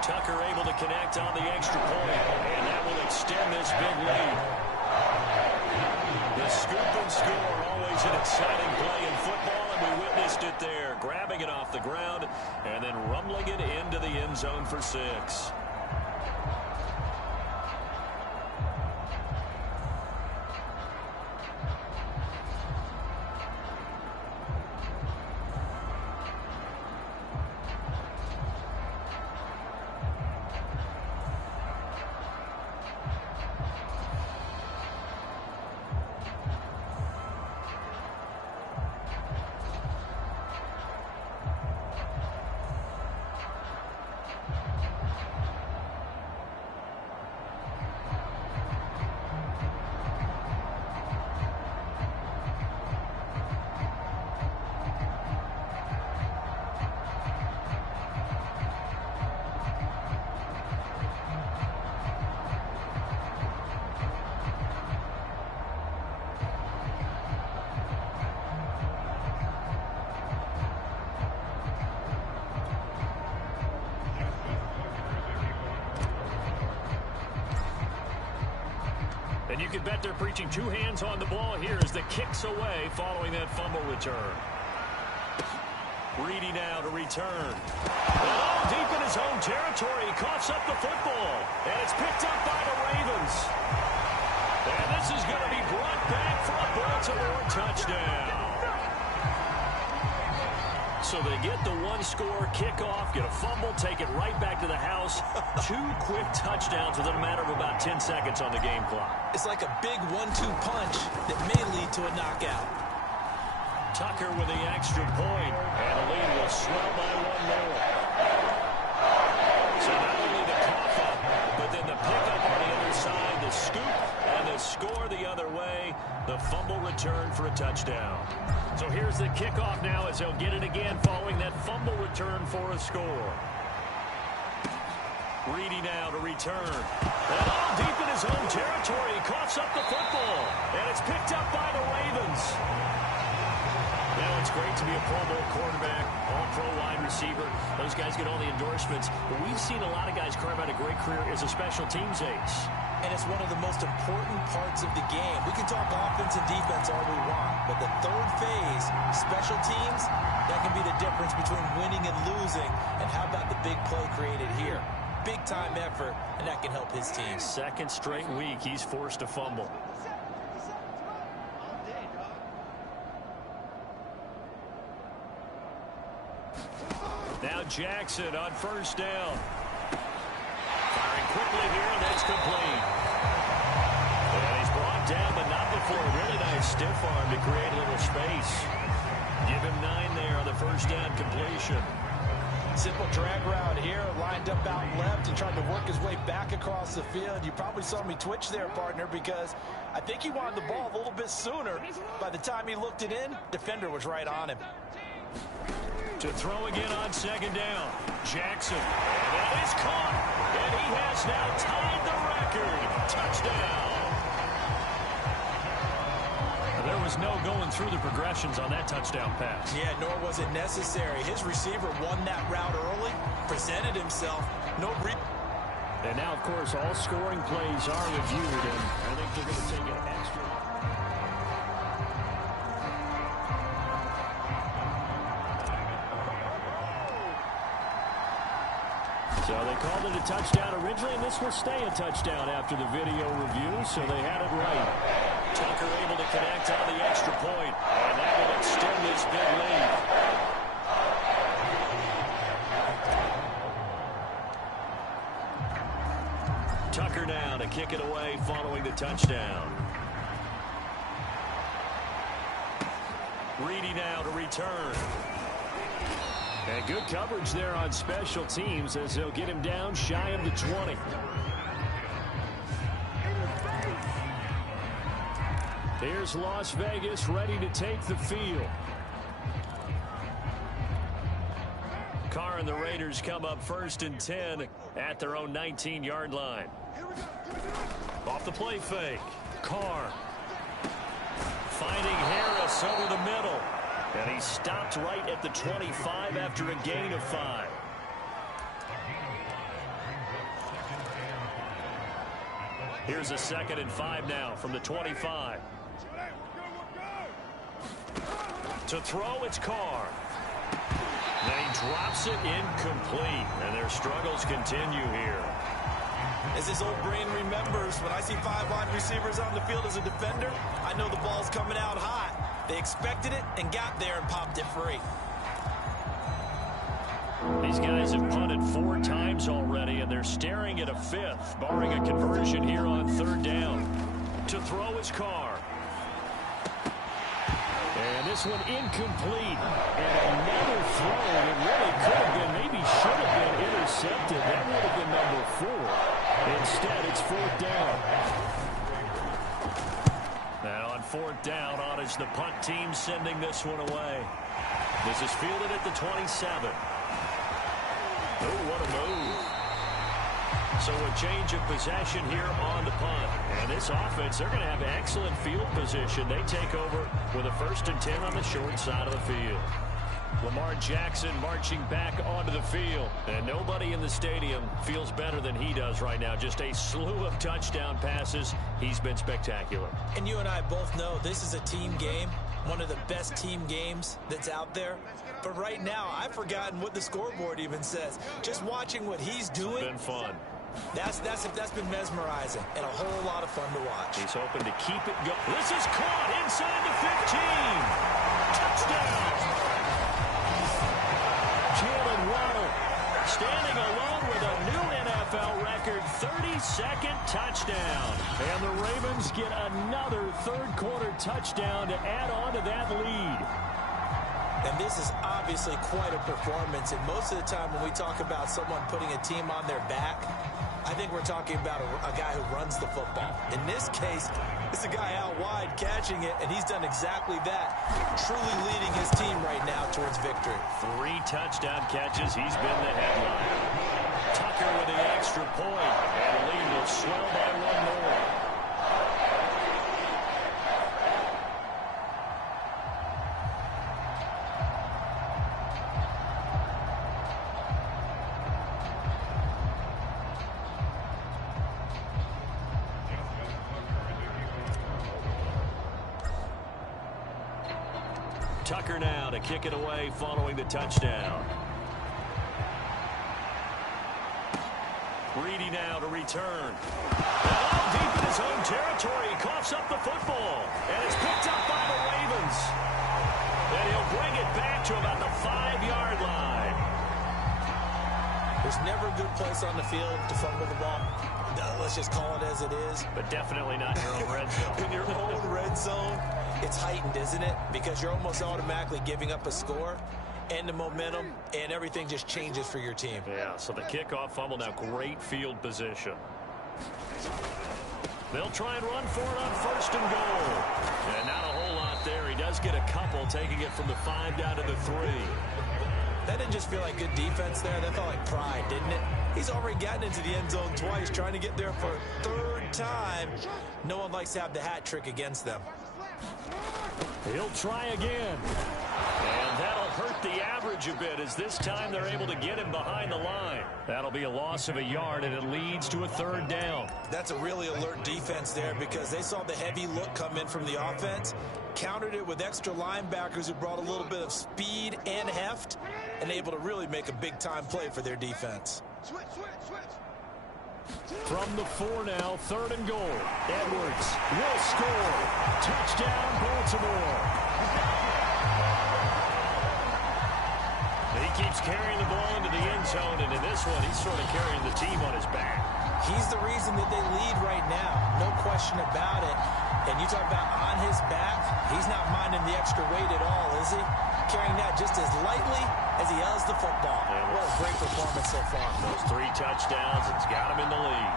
Tucker able to connect on the extra point, and that will extend this big lead. The scoop and score, always an exciting play in football, and we witnessed it there, grabbing it off the ground and then rumbling it into the end zone for 6. And you can bet they're preaching 2 hands on the ball here as the kick's away following that fumble return. Reedy now to return. And all deep in his own territory, he coughs up the football. And it's picked up by the Ravens. And this is going to be brought back for a Baltimore touchdown. So they get the 1-score kickoff, get a fumble, take it right back to the house. 2 quick touchdowns within a matter of about 10 seconds on the game clock. It's like a big 1-2 punch that may lead to a knockout. Tucker with the extra point, and the lead will swell by one more. So not only the cough up, but then the pickup on the other side, the scoop, and the score the other way, the fumble return for a touchdown. So here's the kickoff now as they'll get it again following that fumble return for a score. Reedy now to return. And all deep in his own territory, he coughs up the football, and it's picked up by the Ravens. Now it's great to be a Pro Bowl quarterback, all-pro wide receiver. Those guys get all the endorsements. But we've seen a lot of guys carve out a great career as a special teams ace. And it's one of the most important parts of the game. We can talk offense and defense all we want, but the third phase, special teams, that can be the difference between winning and losing. And how about the big play created here? Big-time effort, and that can help his team. Second straight week, he's forced to fumble. Now Jackson on first down. Firing quickly here, and that's complete. And he's brought down, but not before a really nice stiff arm to create a little space. Give him 9 there on the first down completion. Simple drag route here, lined up out left and tried to work his way back across the field. You probably saw me twitch there, partner, because I think he wanted the ball a little bit sooner. By the time he looked it in, defender was right on him. To throw again on second down. Jackson. And that is caught. And he has now tied the record. Touchdown. There was no going through the progressions on that touchdown pass. Yeah, nor was it necessary. His receiver won that route early, presented himself. And now, of course, all scoring plays are reviewed, and I think they're going to take an extra. So they called it a touchdown originally, and this will stay a touchdown after the video review, so they had it right. Tucker able to connect on the extra point, and that will extend this big lead. Tucker now to kick it away following the touchdown. Reedy now to return. And good coverage there on special teams as they'll get him down shy of the 20. Here's Las Vegas ready to take the field. Carr and the Raiders come up 1st and 10 at their own 19-yard line. Off the play fake. Carr finding Harris over the middle. And he stopped right at the 25 after a gain of 5. Here's a 2nd and 5 now from the 25. To throw, it's Carr. Then he drops it incomplete, and their struggles continue here. As his old brain remembers, when I see 5 wide receivers on the field as a defender, I know the ball's coming out hot. They expected it and got there and popped it free. These guys have punted 4 times already, and they're staring at a 5th, barring a conversion here on 3rd down. To throw is Carr. And this one incomplete. And another throw that really could have been, maybe should have been intercepted. That would have been number 4. Instead, it's 4th down. Now on 4th down, on is the punt team sending this one away. This is fielded at the 27. Oh, what a move. So a change of possession here on the punt. And this offense, they're going to have excellent field position. They take over with a 1st and 10 on the short side of the field. Lamar Jackson marching back onto the field. And nobody in the stadium feels better than he does right now. Just a slew of touchdown passes. He's been spectacular. And you and I both know this is a team game. One of the best team games that's out there. But right now, I've forgotten what the scoreboard even says. Just watching what he's doing. It's been fun. That's been mesmerizing and a whole lot of fun to watch. He's hoping to keep it going. This is caught inside the 15. Touchdown. Jalen Waddle standing alone with a new NFL record 32nd touchdown. And the Ravens get another 3rd quarter touchdown to add on to that lead. And this is obviously quite a performance. And most of the time when we talk about someone putting a team on their back, I think we're talking about a guy who runs the football. In this case, it's a guy out wide catching it, and he's done exactly that, truly leading his team right now towards victory. 3 touchdown catches. He's been the headline. Tucker with the extra point, and the lead will swell by 1 more. Tucker now to kick it away following the touchdown. Reedy now to return. Oh, deep in his own territory. He coughs up the football. And it's picked up by the Ravens. And he'll bring it back to about the 5-yard line. There's never a good place on the field to fumble the ball. Let's just call it as it is. But definitely not in your own red zone. In your own red zone, it's heightened, isn't it? Because you're almost automatically giving up a score and the momentum, and everything just changes for your team. Yeah, so the kickoff fumble, now great field position. They'll try and run for it on 1st and goal. And not a whole lot there. He does get a couple, taking it from the 5 down to the 3. That didn't just feel like good defense there. That felt like pride, didn't it? He's already gotten into the end zone twice, trying to get there for a 3rd time. No one likes to have the hat trick against them. He'll try again. And that'll hurt the average a bit, as this time they're able to get him behind the line. That'll be a loss of a yard, and it leads to a 3rd down. That's a really alert defense there, because they saw the heavy look come in from the offense, countered it with extra linebackers who brought a little bit of speed and heft, and able to really make a big-time play for their defense. From the 4 now, 3rd and goal. Edwards will score. Touchdown, Baltimore. He keeps carrying the ball into the end zone, and in this one, he's sort of carrying the team on his back. He's the reason that they lead right now. No question about it. And you talk about on his back, he's not minding the extra weight at all, is he? Carrying that just as lightly as he does the football. Yeah, what a great performance so far. Those 3 touchdowns, it's got him in the lead.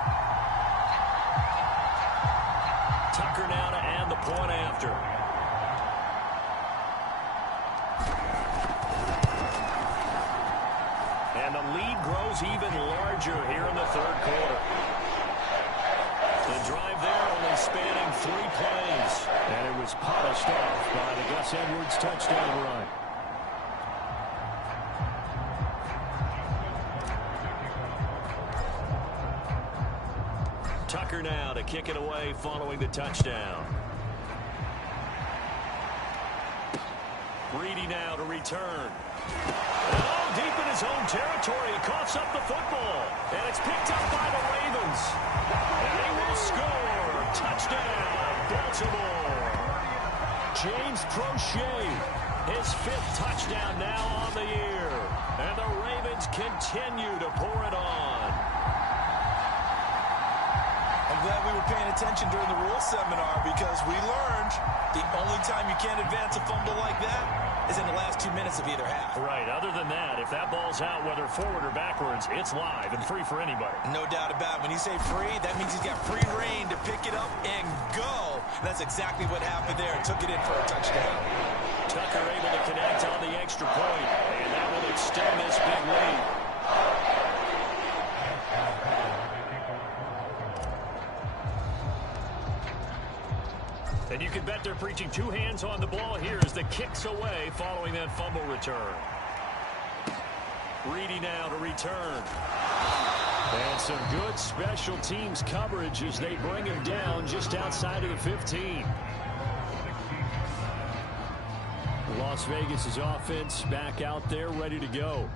Tucker now to add the point after. And the lead grows even larger here in the 3rd quarter. The drive there only spanning 3 plays. And it was polished off by the Gus Edwards touchdown run. Tucker now to kick it away following the touchdown. Reedy now to return. Oh, deep in his own territory. He coughs up the football. And it's picked up by the Ravens. And he will score. Touchdown, Baltimore. James Crochet, his 5th touchdown now on the year. And the Ravens continue to pour it on. I'm glad we were paying attention during the rules seminar, because we learned the only time you can't advance a fumble like that is in the last 2 minutes of either half. Right. Other than that, if that ball's out, whether forward or backwards, it's live and free for anybody. No doubt about it. When you say free, that means he's got free reign to pick it up and go. That's exactly what happened there. Took it in for a touchdown. Tucker able to connect on the extra point, and that will extend this big lead. And you can bet they're preaching 2 hands on the ball here as the kick's away following that fumble return. Reedy now to return. And some good special teams coverage as they bring him down just outside of the 15. Las Vegas' offense back out there ready to go.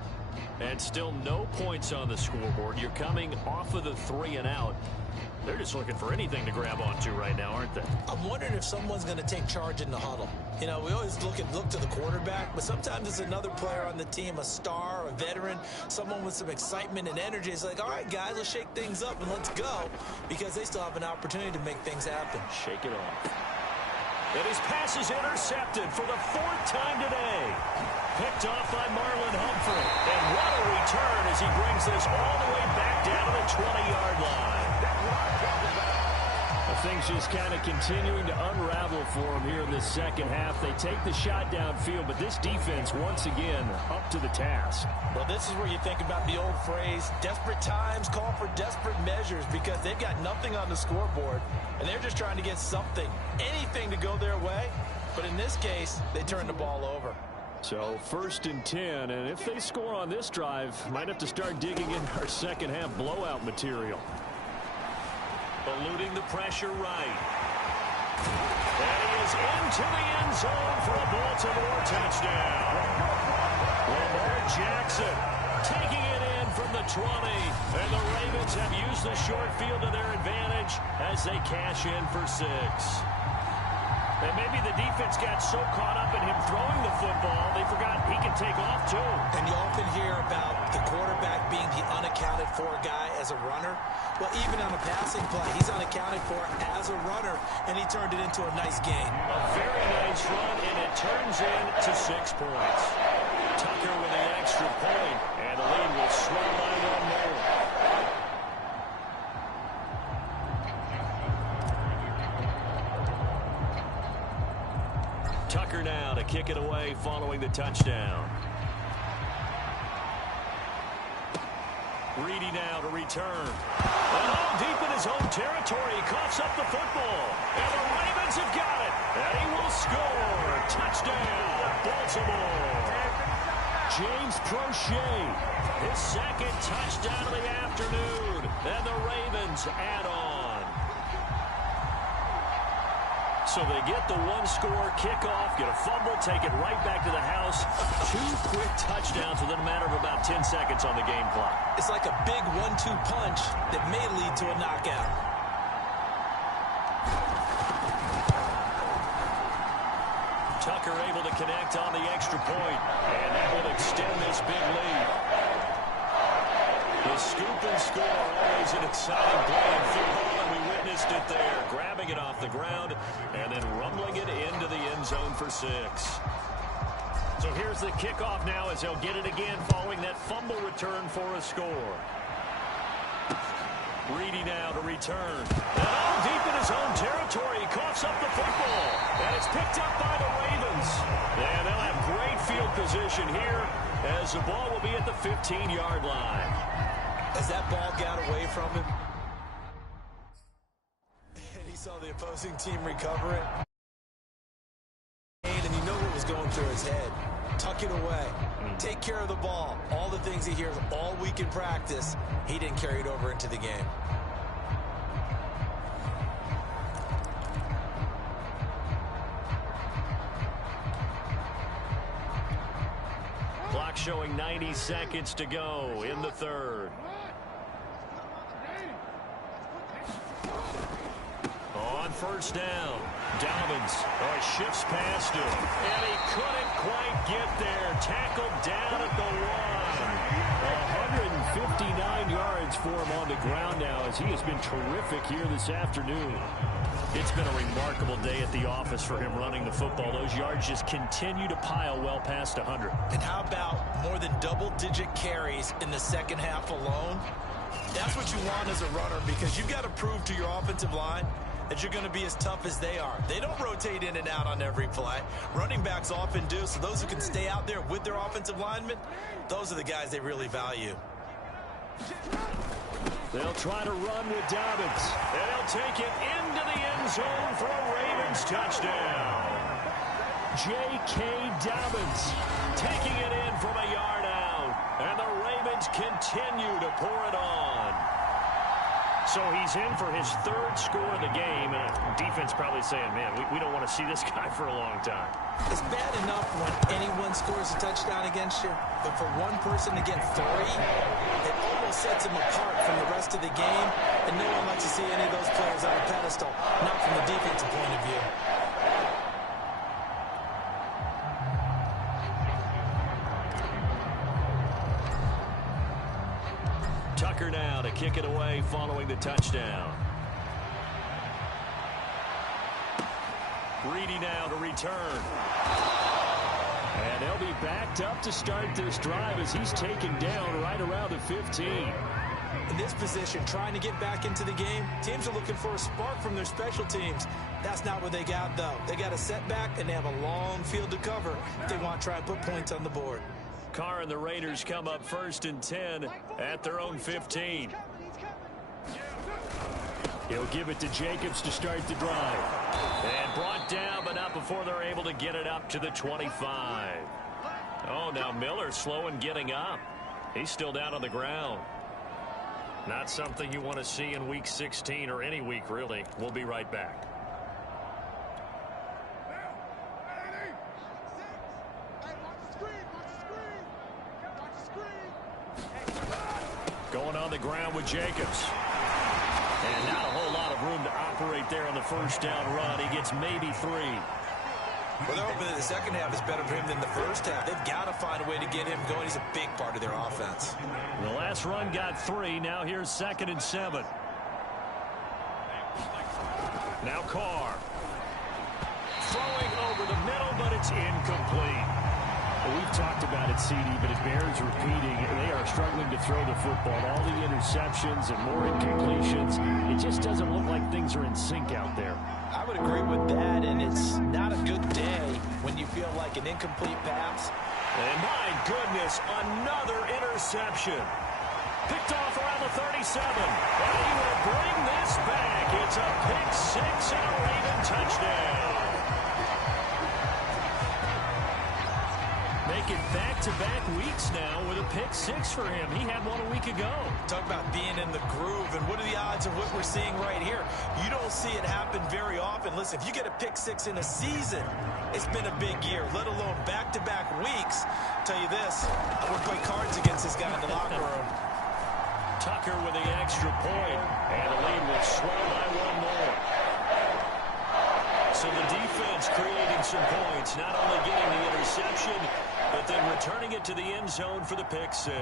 And still no points on the scoreboard. You're coming off of the 3 and out. They're just looking for anything to grab onto right now, aren't they? I'm wondering if someone's going to take charge in the huddle. You know, we always look to the quarterback, but sometimes it's another player on the team, a star, a veteran, someone with some excitement and energy. It's like, all right, guys, let's shake things up and let's go, because they still have an opportunity to make things happen. Shake it off. And his pass is intercepted for the 4th time today. Picked off by Marlon Humphrey. And what a return as he brings this all the way back down to the 20-yard line. Things just kind of continuing to unravel for him here in this second half. They take the shot downfield, but this defense, once again, up to the task. Well, this is where you think about the old phrase, desperate times call for desperate measures, because they've got nothing on the scoreboard, and they're just trying to get something, anything to go their way. But in this case, they turn the ball over. So 1st and 10, and if they score on this drive, might have to start digging in our second half blowout material. Eluding the pressure right. And he is into the end zone for a Baltimore touchdown. Lamar Jackson taking it in from the 20. And the Ravens have used the short field to their advantage as they cash in for 6. And maybe the defense got so caught up in him throwing the football, they forgot he can take off too. And you often hear about the quarterback being the unaccounted for guy as a runner. Well, even on a passing play, he's unaccounted for as a runner, and he turned it into a nice gain. A very nice run, and it turns into 6 points. Tucker with the extra point, and the lead will swell by 1 more. Tucker now to kick it away following the touchdown. Reedy now to return. And all deep in his own territory, he coughs up the football. And the Ravens have got it. And he will score. Touchdown, Baltimore. James Prochet, His 2nd touchdown of the afternoon. And the Ravens add on. So they get the 1-score kickoff, get a fumble, take it right back to the house. 2 quick touchdowns within a matter of about 10 seconds on the game clock. It's like a big 1-2 punch that may lead to a knockout. Tucker able to connect on the extra point, and that will extend this big lead. The scoop and score, always an exciting play in football, and we witnessed it there, grabbing it off the ground and then rumbling it into the end zone for 6. So here's the kickoff now as they'll get it again following that fumble return for a score. Reedy now to return. And all deep in his own territory, he coughs up the football. And it's picked up by the Ravens. And they'll have great field position here as the ball will be at the 15-yard line. As that ball got away from him, and he saw the opposing team recover it, and you know what was going through his head. Tuck it away. Take care of the ball. All the things he hears all week in practice, he didn't carry it over into the game. Clock showing 90 seconds to go in the 3rd. On 1st down, Dobbins shifts past him, and he couldn't quite get there. Tackled down at the 1. 159 yards for him on the ground now as he has been terrific here this afternoon. It's been a remarkable day at the office for him running the football. Those yards just continue to pile well past 100. And how about more than double-digit carries in the second half alone? That's what you want as a runner, because you've got to prove to your offensive line that you're going to be as tough as they are. They don't rotate in and out on every play. Running backs often do, so those who can stay out there with their offensive linemen, those are the guys they really value. They'll try to run with Dobbins, and he'll take it into the end zone for a Ravens touchdown. J.K. Dobbins taking it in from a yard out, and the Ravens continue to pour it on. So he's in for his 3rd score of the game, and defense probably saying, man, we don't want to see this guy for a long time. It's bad enough when anyone scores a touchdown against you, but for one person to get 3, it almost sets him apart from the rest of the game, and no one likes to see any of those players on a pedestal, not from the defensive point of view. Tucker now to kick it away following the touchdown. Greedy now to return. And they'll be backed up to start this drive as he's taken down right around the 15. In this position, trying to get back into the game, teams are looking for a spark from their special teams. That's not what they got, though. They got a setback, and they have a long field to cover if they want to try and put points on the board. Carr and the Raiders come up 1st and 10 at their own 15. He'll give it to Jacobs to start the drive. And brought down, but not before they're able to get it up to the 25. Oh, now Miller slow in getting up. He's still down on the ground. Not something you want to see in Week 16 or any week, really. We'll be right back. Going on the ground with Jacobs. And not a whole lot of room to operate there on the first down run. He gets maybe 3. Well, they're hoping that the second half is better for him than the first half. They've got to find a way to get him going. He's a big part of their offense. The last run got 3. Now here's 2nd and 7. Now Carr. Throwing over the middle, but it's incomplete. We've talked about it, CD, but it bears repeating. They are struggling to throw the football. All the interceptions and more incompletions. It just doesn't look like things are in sync out there. I would agree with that, and it's not a good day when you feel like an incomplete pass. And my goodness, another interception. Picked off around the 37. And he will bring this back. It's a pick 6 and a Raven touchdown. Make it back-to-back weeks now with a pick 6 for him. He had one a week ago. Talk about being in the groove, and what are the odds of what we're seeing right here? You don't see it happen very often. Listen, if you get a pick 6 in a season, it's been a big year, let alone back-to-back weeks. I'll tell you this, I would play cards against this guy in the locker room. Tucker with the extra point, and the lead will swell by 1 more. So the defense creating some points, not only getting the interception, but then returning it to the end zone for the pick 6.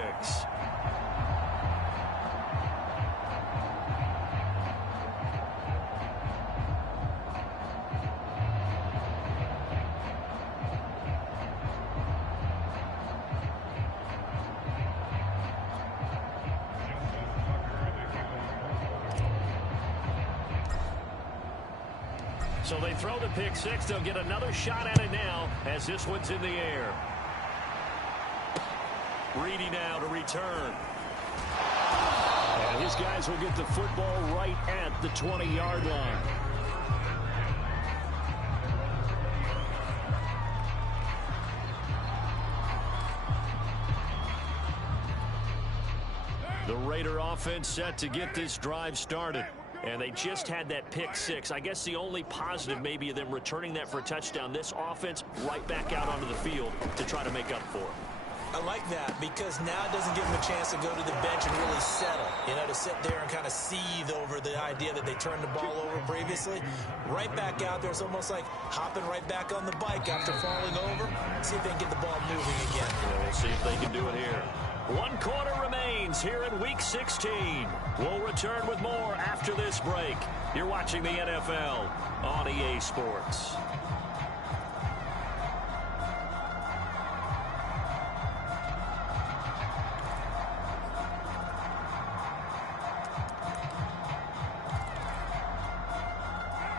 So they throw the pick 6. They'll get another shot at it now as this one's in the air. Reedy now to return. And his guys will get the football right at the 20-yard line. The Raider offense set to get this drive started. And they just had that pick 6. I guess the only positive maybe of them returning that for a touchdown. This offense right back out onto the field to try to make up for it. I like that because now it doesn't give them a chance to go to the bench and really settle. You know, to sit there and kind of seethe over the idea that they turned the ball over previously. Right back out there. It's almost like hopping right back on the bike after falling over. See if they can get the ball moving again. Yeah, we'll see if they can do it here. 1 quarter remains here in Week 16. We'll return with more after this break. You're watching the NFL on EA Sports.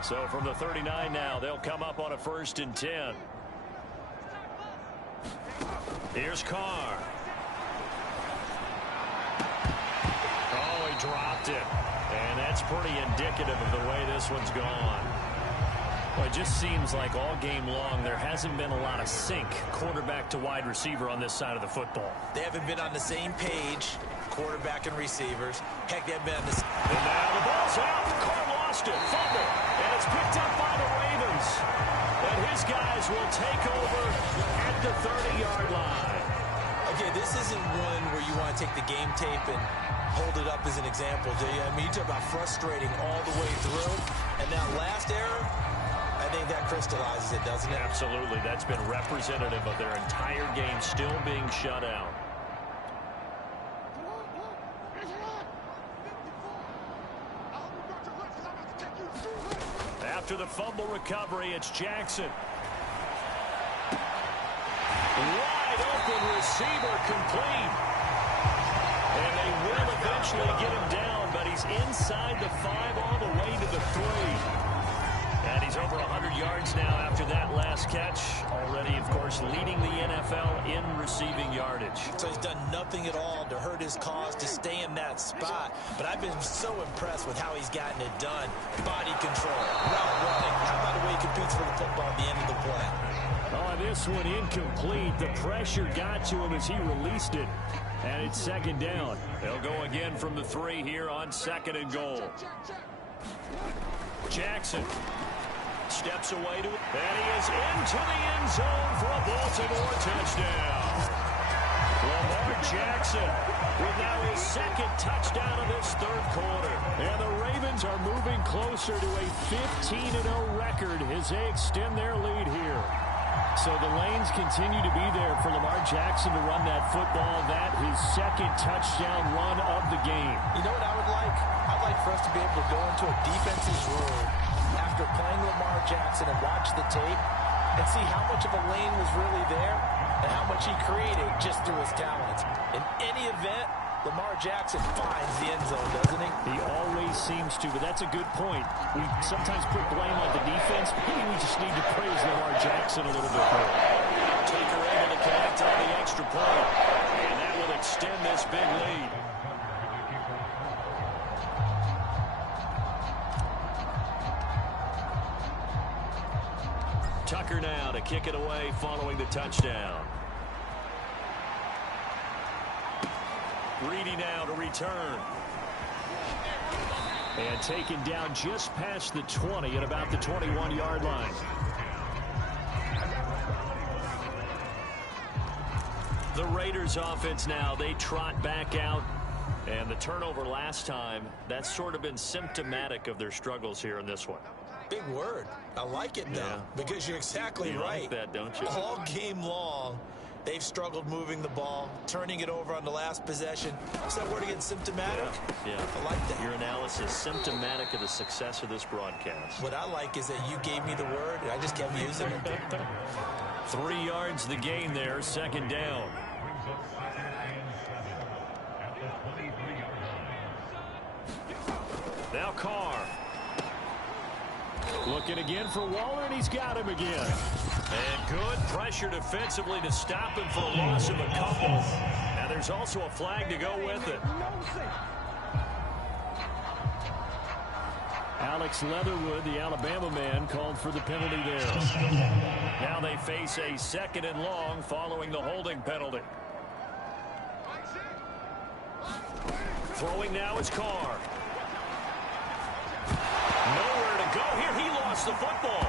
So from the 39 now, they'll come up on a 1st and 10. Here's Carr. Oh, he dropped it. And that's pretty indicative of the way this one's gone. Well, it just seems like all game long there hasn't been a lot of sync quarterback to wide receiver on this side of the football. They haven't been on the same page, quarterback and receivers. Heck, they've been on the... And now the ball's out. Carr lost it. Fumble. And it's picked up by the Ravens. And his guys will take over at the 30-yard line. Okay, this isn't one where you want to take the game tape and hold it up as an example, do you? I mean, you talk about frustrating all the way through. And that last error, I think that crystallizes it, doesn't it? Absolutely. That's been representative of their entire game still being shut out. after the fumble recovery, it's Jackson. Wide open receiver complete. And they will eventually get him down, but he's inside the 5 all the way to the 3. And he's over 100 yards now after that last catch. Already, of course, leading the NFL in receiving yardage. So he's done nothing at all to hurt his cause, to stay in that spot. But I've been so impressed with how he's gotten it done. Body control, route running. How about the way he competes for the football at the end of the play? Oh, this one incomplete. The pressure got to him as he released it. And it's second down. They'll go again from the 3 here on 2nd and goal. Jackson steps away to it. And he is into the end zone for a Baltimore touchdown. Lamar Jackson with now his 2nd touchdown of this 3rd quarter. And the Ravens are moving closer to a 15-0 record as they extend their lead here. So the lanes continue to be there for Lamar Jackson to run that football. That his 2nd touchdown run of the game. You know what I would like? I'd like for us to be able to go into a defense's room after playing Lamar Jackson and watch the tape and see how much of a lane was really there and how much he created just through his talents. In any event, Lamar Jackson finds the end zone, doesn't he? He always seems to, but that's a good point. We sometimes put blame on the defense. Maybe we just need to praise Lamar Jackson a little bit more. Taker able to connect on the extra point, and that will extend this big lead. Tucker now to kick it away following the touchdown. Greedy now to return. And taken down just past the 20 at about the 21-yard line. The Raiders offense now, they trot back out. And the turnover last time, that's sort of been symptomatic of their struggles here in this one. Big word. I like it, though, because you're exactly right. You like that, don't you? All game long, they've struggled moving the ball, turning it over on the last possession. Is that word again, symptomatic? Yeah. I like that. Your analysis, symptomatic of the success of this broadcast. What I like is that you gave me the word, and I just kept using it. 3 yards the gain there, 2nd down. Now Carr. Looking again for Waller, and he's got him again. And good pressure defensively to stop him for a loss of a couple. And there's also a flag to go with it. Alex Leatherwood, the Alabama man, called for the penalty there. Now they face a 2nd and long following the holding penalty. Throwing now is Carr. Nowhere to go here. He lost the football.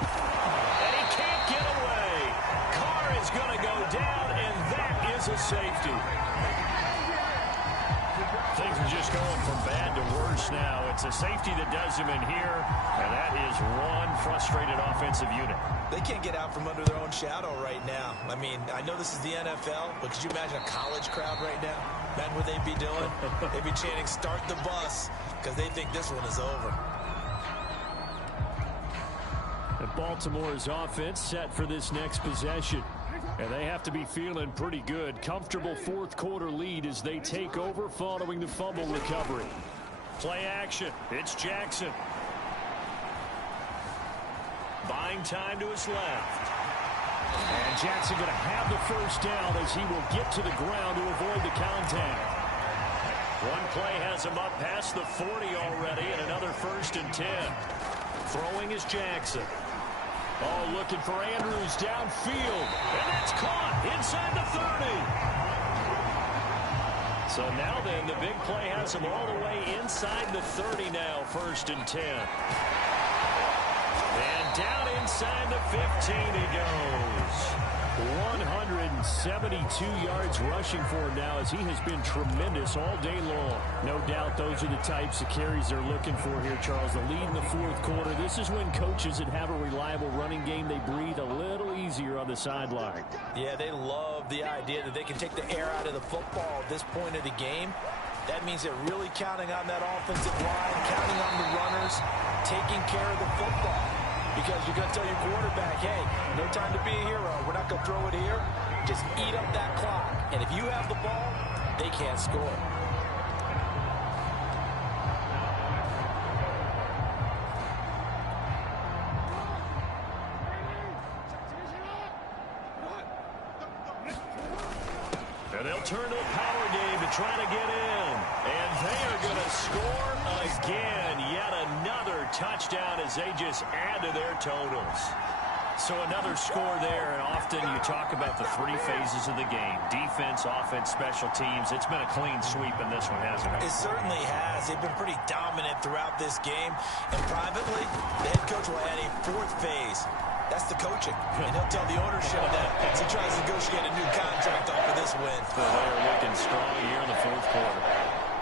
And he can't get away. Carr is going to go down, and that is a safety. Things are just going from bad to worse now. It's a safety that does him in here, and that is one frustrated offensive unit. They can't get out from under their own shadow right now. I mean, I know this is the NFL, but could you imagine a college crowd right now? Man, what they'd be doing? They'd be chanting, "Start the bus," because they think this one is over. And Baltimore's offense set for this next possession. And they have to be feeling pretty good. Comfortable 4th quarter lead as they take over following the fumble recovery. Play action. It's Jackson. Buying time to his left. And Jackson going to have the 1st down as he will get to the ground to avoid the contact. One play has him up past the 40 already, and another 1st and 10. Throwing is Jackson. Oh, looking for Andrews downfield. And that's caught inside the 30. So now then, the big play has him all the way inside the 30 now, 1st and 10. And down inside the 15 he goes. 172 yards rushing for him now as he has been tremendous all day long. No doubt those are the types of carries they're looking for here, Charles. The lead in the 4th quarter. This is when coaches that have a reliable running game, they breathe a little easier on the sideline. Yeah, they love the idea that they can take the air out of the football at this point of the game. That means they're really counting on that offensive line, counting on the runners, taking care of the football. because you're going to tell your quarterback, hey, no time to be a hero. We're not going to throw it here. Just eat up that clock. And if you have the ball, they can't score. And they'll turn to a power game to try to get in. And they are going to score again. Yet another touchdown as they just add to their totals. So another score there, and often you talk about the three phases of the game. Defense, offense, special teams. It's been a clean sweep in this one, hasn't it? It certainly has. They've been pretty dominant throughout this game. And privately, the head coach will add a fourth phase. That's the coaching. And he'll tell the ownership that as he tries to negotiate a new contract off of this win. Well, they're looking strong here in the fourth quarter.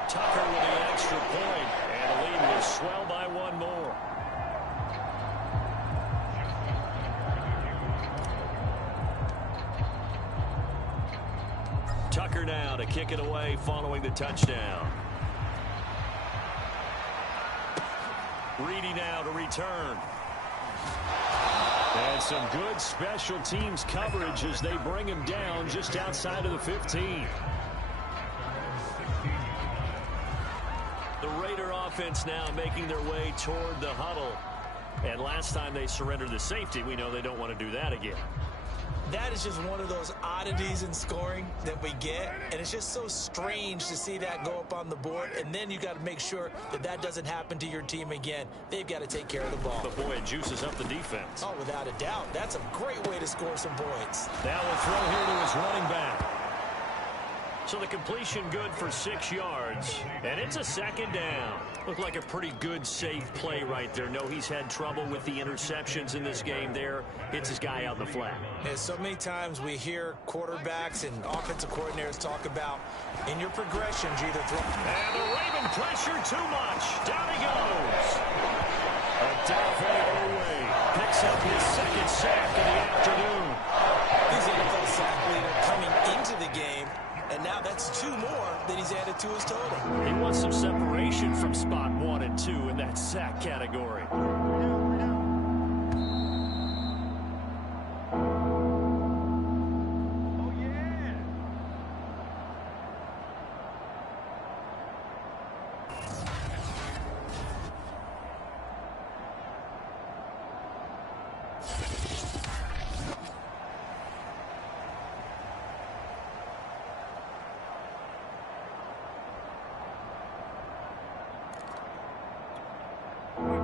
Tucker with the extra point, and the lead will swell by one more. Tucker now to kick it away following the touchdown. Reedy now to return. And some good special teams coverage as they bring him down just outside of the 15. The Raider offense now making their way toward the huddle. And last time they surrendered the safety, we know they don't want to do that again. That is just one of those oddities in scoring that we get, and it's just so strange to see that go up on the board, and then you got to make sure that that doesn't happen to your team again. They've got to take care of the ball. But boy, it juices up the defense. Oh, without a doubt. That's a great way to score some points. Now we'll throw here to his running back. So the completion good for 6 yards, and it's a second down. Looked like a pretty good, safe play right there. No, he's had trouble with the interceptions in this game there. Hits his guy out in the flat. And so many times we hear quarterbacks and offensive coordinators talk about, in your progressions, you either throw... And the Raven pressure too much. Down he goes. Adolphe Owe picks up his second sack of the afternoon. He's the NFL sack leader coming into the game. And now that's 2 more that he's added to his total. He wants some separation from spot 1 and 2 in that sack category.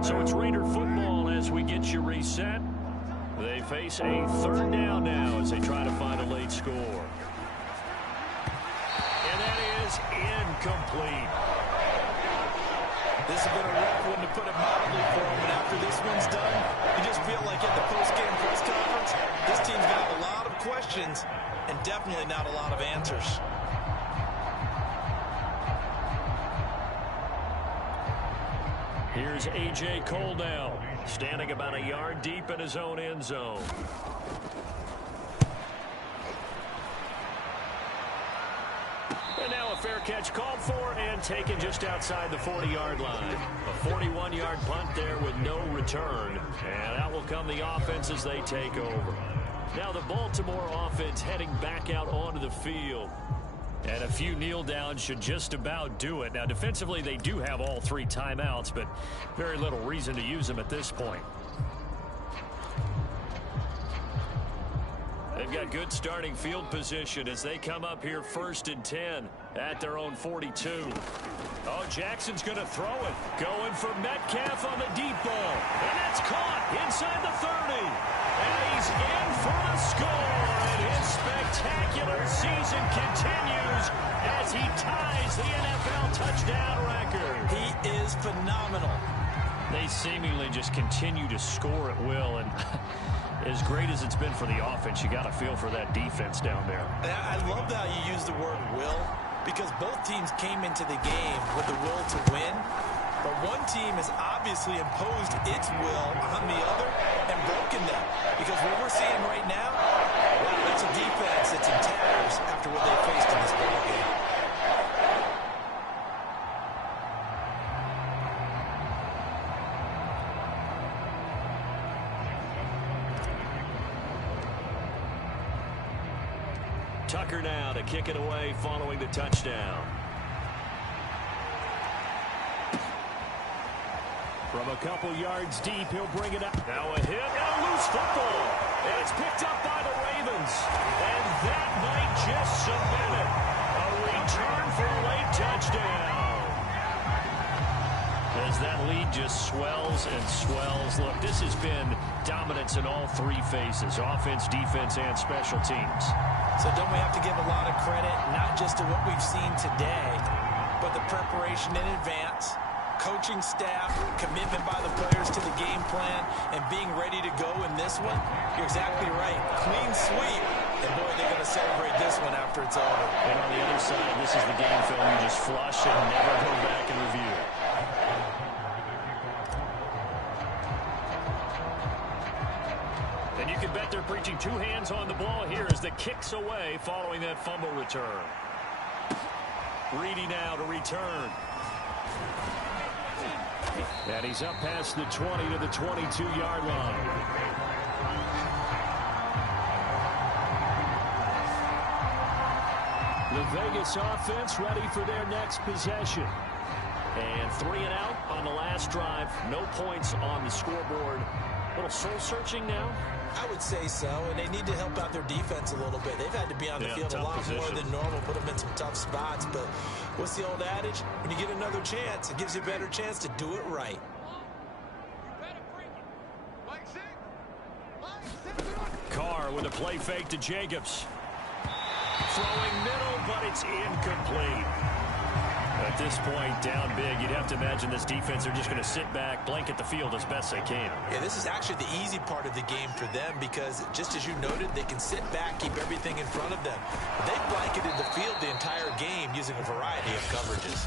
So it's Raider football as we get you reset. They face a third down now as they try to find a late score. And that is incomplete. This has been a rough one, to put it mildly, for him. And after this one's done, you just feel like at the post-game press conference, this team's got a lot of questions and definitely not a lot of answers. Here's A.J. Cole now, standing about a yard deep in his own end zone. And now a fair catch called for and taken just outside the 40-yard line. A 41-yard punt there with no return. And out will come the offense as they take over. Now the Baltimore offense heading back out onto the field. And a few kneel downs should just about do it. Now, defensively, they do have all 3 timeouts, but very little reason to use them at this point. They've got good starting field position as they come up here 1st and 10 at their own 42. Oh, Jackson's going to throw it. Going for Metcalf on the deep ball. And that's caught inside the 30. And he's in for the score. And his spectacular season continues as he ties the NFL touchdown record. He is phenomenal. They seemingly just continue to score at will. And as great as it's been for the offense, you got to feel for that defense down there. I love how you use the word will, because both teams came into the game with the will to win. But one team has obviously imposed its will on the other and broken them. Because what we're seeing right now, wow, that's a defense that's in tatters after what they faced in this ball game. Tucker now to kick it away following the touchdown. From a couple yards deep, he'll bring it up. Now a hit and a loose football. And it's picked up by the Ravens. And that might just cement it. A return for a late touchdown. As that lead just swells and swells. Look, this has been dominance in all three phases, offense, defense, and special teams. So don't we have to give a lot of credit, not just to what we've seen today, but the preparation in advance, coaching staff, commitment by the players to the game plan, and being ready to go in this one? You're exactly right. Clean sweep. And, boy, they're going to celebrate this one after it's over. And on the other side, this is the game film you just flush and never go back and review. And you can bet they're preaching two hands on the ball here as the kick's away following that fumble return. Reedy now to return. And he's up past the 20 to the 22-yard line. The Vegas offense ready for their next possession. And 3 and out on the last drive. No points on the scoreboard. A little soul-searching now. I would say so, and they need to help out their defense a little bit. They've had to be on the field a lot more than normal, put them in some tough spots. But what's the old adage? When you get another chance, it gives you a better chance to do it right. Carr with a play fake to Jacobs. Throwing middle, but it's incomplete. At this point, down big, you'd have to imagine this defense are just going to sit back, blanket the field as best they can. Yeah, this is actually the easy part of the game for them because, just as you noted, they can sit back, keep everything in front of them. But they've blanketed the field the entire game using a variety of coverages.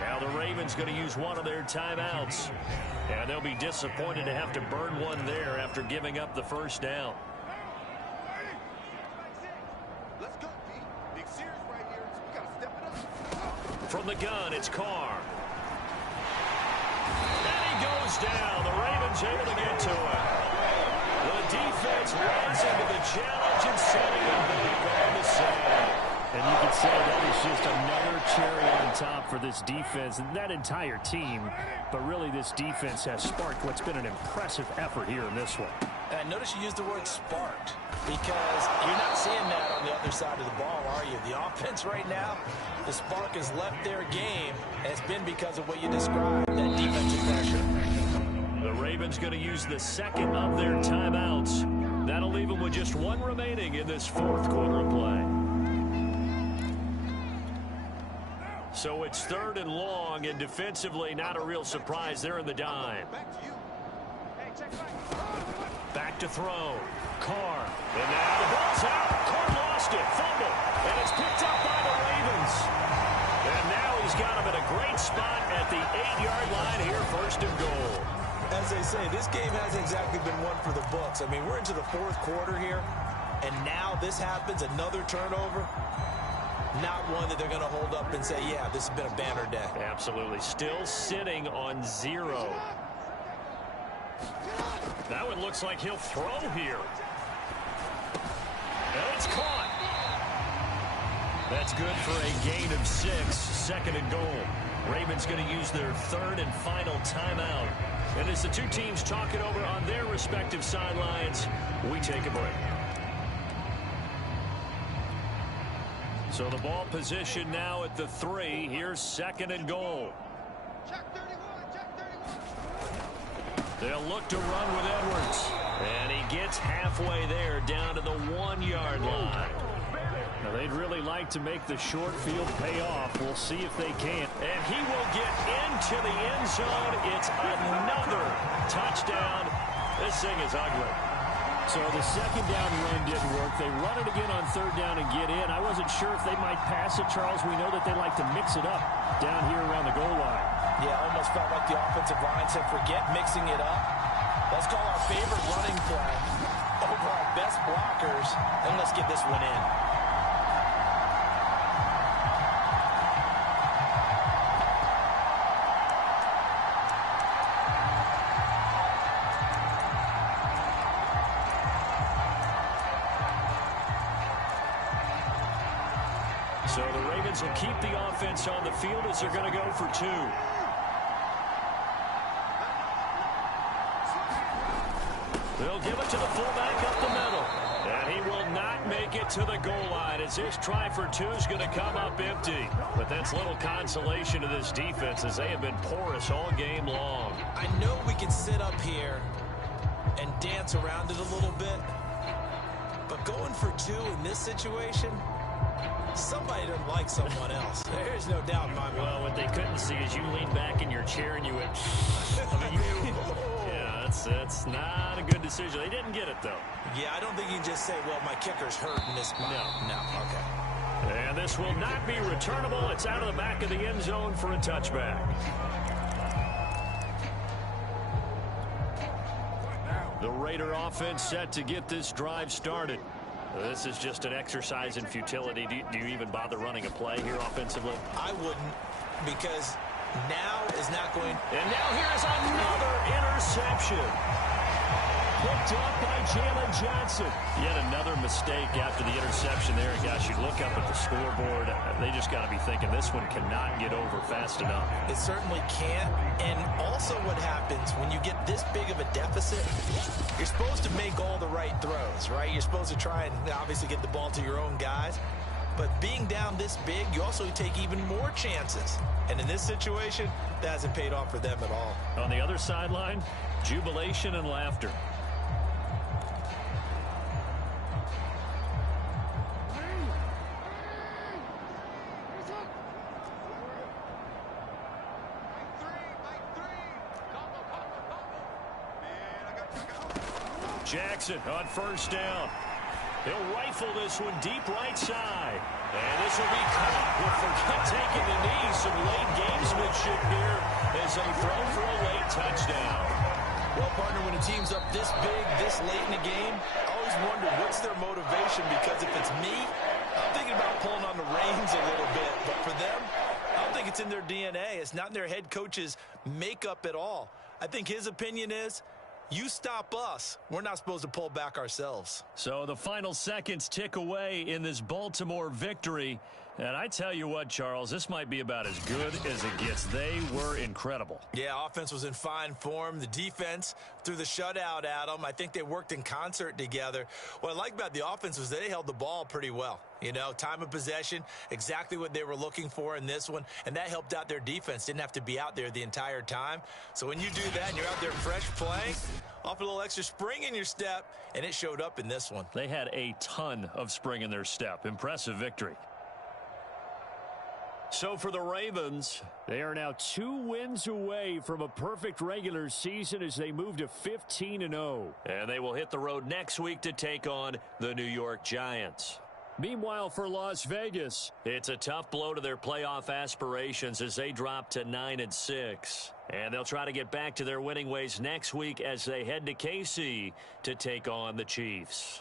Now the Ravens going to use one of their timeouts. And they'll be disappointed to have to burn one there after giving up the first down. From the gun, it's Carr. And he goes down. The Ravens able to get to it. The defense rising to the challenge and setting it back on the side. And you can say that is just another cherry on top for this defense and that entire team. But really, this defense has sparked what's been an impressive effort here in this one. Notice you used the word sparked because you're not seeing that on the other side of the ball, are you? The offense right now, the spark has left their game, and it's been because of what you described, that defensive pressure. The Ravens going to use the second of their timeouts. That'll leave them with just one remaining in this fourth quarter of play. So it's 3rd and long, and defensively, not a real surprise. They're in the dime. Back to throw. Carr. And now the ball's out. Carr lost it. Fumble. And it's picked up by the Ravens. And now he's got him at a great spot at the 8-yard line here, 1st and goal. As they say, this game hasn't exactly been one for the books. I mean, we're into the 4th quarter here, and now this happens, another turnover. Not one that they're going to hold up and say, yeah, this has been a banner day. Absolutely. Still sitting on 0. That one looks like he'll throw here. And it's caught. That's good for a gain of 6. 2nd and goal. Ravens going to use their 3rd and final timeout. And as the two teams talk it over on their respective sidelines, we take a break. So the ball position now at the 3. Here's 2nd and goal. They'll look to run with Edwards. And he gets halfway there down to the 1-yard line. Now they'd really like to make the short field pay off. We'll see if they can. And he will get into the end zone. It's another touchdown. This thing is ugly. So the 2nd down run didn't work. They run it again on 3rd down and get in. I wasn't sure if they might pass it, Charles. We know that they like to mix it up down here around the goal line. Yeah, almost felt like the offensive line said, forget mixing it up. Let's call our favorite running play over our best blockers, and let's get this one in. So the Ravens will keep the offense on the field as they're going to go for 2. They'll give it to the fullback up the middle. And he will not make it to the goal line as this try for 2 is going to come up empty. But that's little consolation to this defense as they have been porous all game long. I know we can sit up here and dance around it a little bit, but going for 2 in this situation, somebody doesn't like someone else. There's no doubt in my mind. Well, what they couldn't see is you leaned back in your chair and you went, I mean, yeah, that's not a good decision. They didn't get it, though. Yeah, I don't think you can just say, well, my kicker's hurt in this spot. No, okay. And this will not be returnable. It's out of the back of the end zone for a touchback. The Raider offense set to get this drive started. This is just an exercise in futility. Do you even bother running a play here offensively? I wouldn't, because now is not going. And now here's another interception. Picked up by Jalen Johnson. Yet another mistake after the interception there. And gosh, you look up at the scoreboard, they just got to be thinking this one cannot get over fast enough. It certainly can't. And also what happens when you get this big of a deficit, you're supposed to make all the right throws, right? You're supposed to try and obviously get the ball to your own guys. But being down this big, you also take even more chances. And in this situation, that hasn't paid off for them at all. On the other sideline, jubilation and laughter. Jackson on first down. He'll rifle this one deep right side. And this will be caught with forget taking the knee. Some late gamesmanship here as they throw for a late touchdown. Well, partner, when a team's up this big, this late in the game, I always wonder what's their motivation, because if it's me, I'm thinking about pulling on the reins a little bit. But for them, I don't think it's in their DNA. It's not in their head coach's makeup at all. I think his opinion is, you stop us, we're not supposed to pull back ourselves. So the final seconds tick away in this Baltimore victory. And I tell you what, Charles, this might be about as good as it gets. They were incredible. Yeah, offense was in fine form. The defense threw the shutout at them. I think they worked in concert together. What I like about the offense was they held the ball pretty well. You know, time of possession, exactly what they were looking for in this one, and that helped out their defense. Didn't have to be out there the entire time. So when you do that and you're out there fresh playing, off a little extra spring in your step, and it showed up in this one. They had a ton of spring in their step. Impressive victory. So for the Ravens, they are now 2 wins away from a perfect regular season as they move to 15-0. And they will hit the road next week to take on the New York Giants. Meanwhile, for Las Vegas, it's a tough blow to their playoff aspirations as they drop to 9-6. And they'll try to get back to their winning ways next week as they head to KC to take on the Chiefs.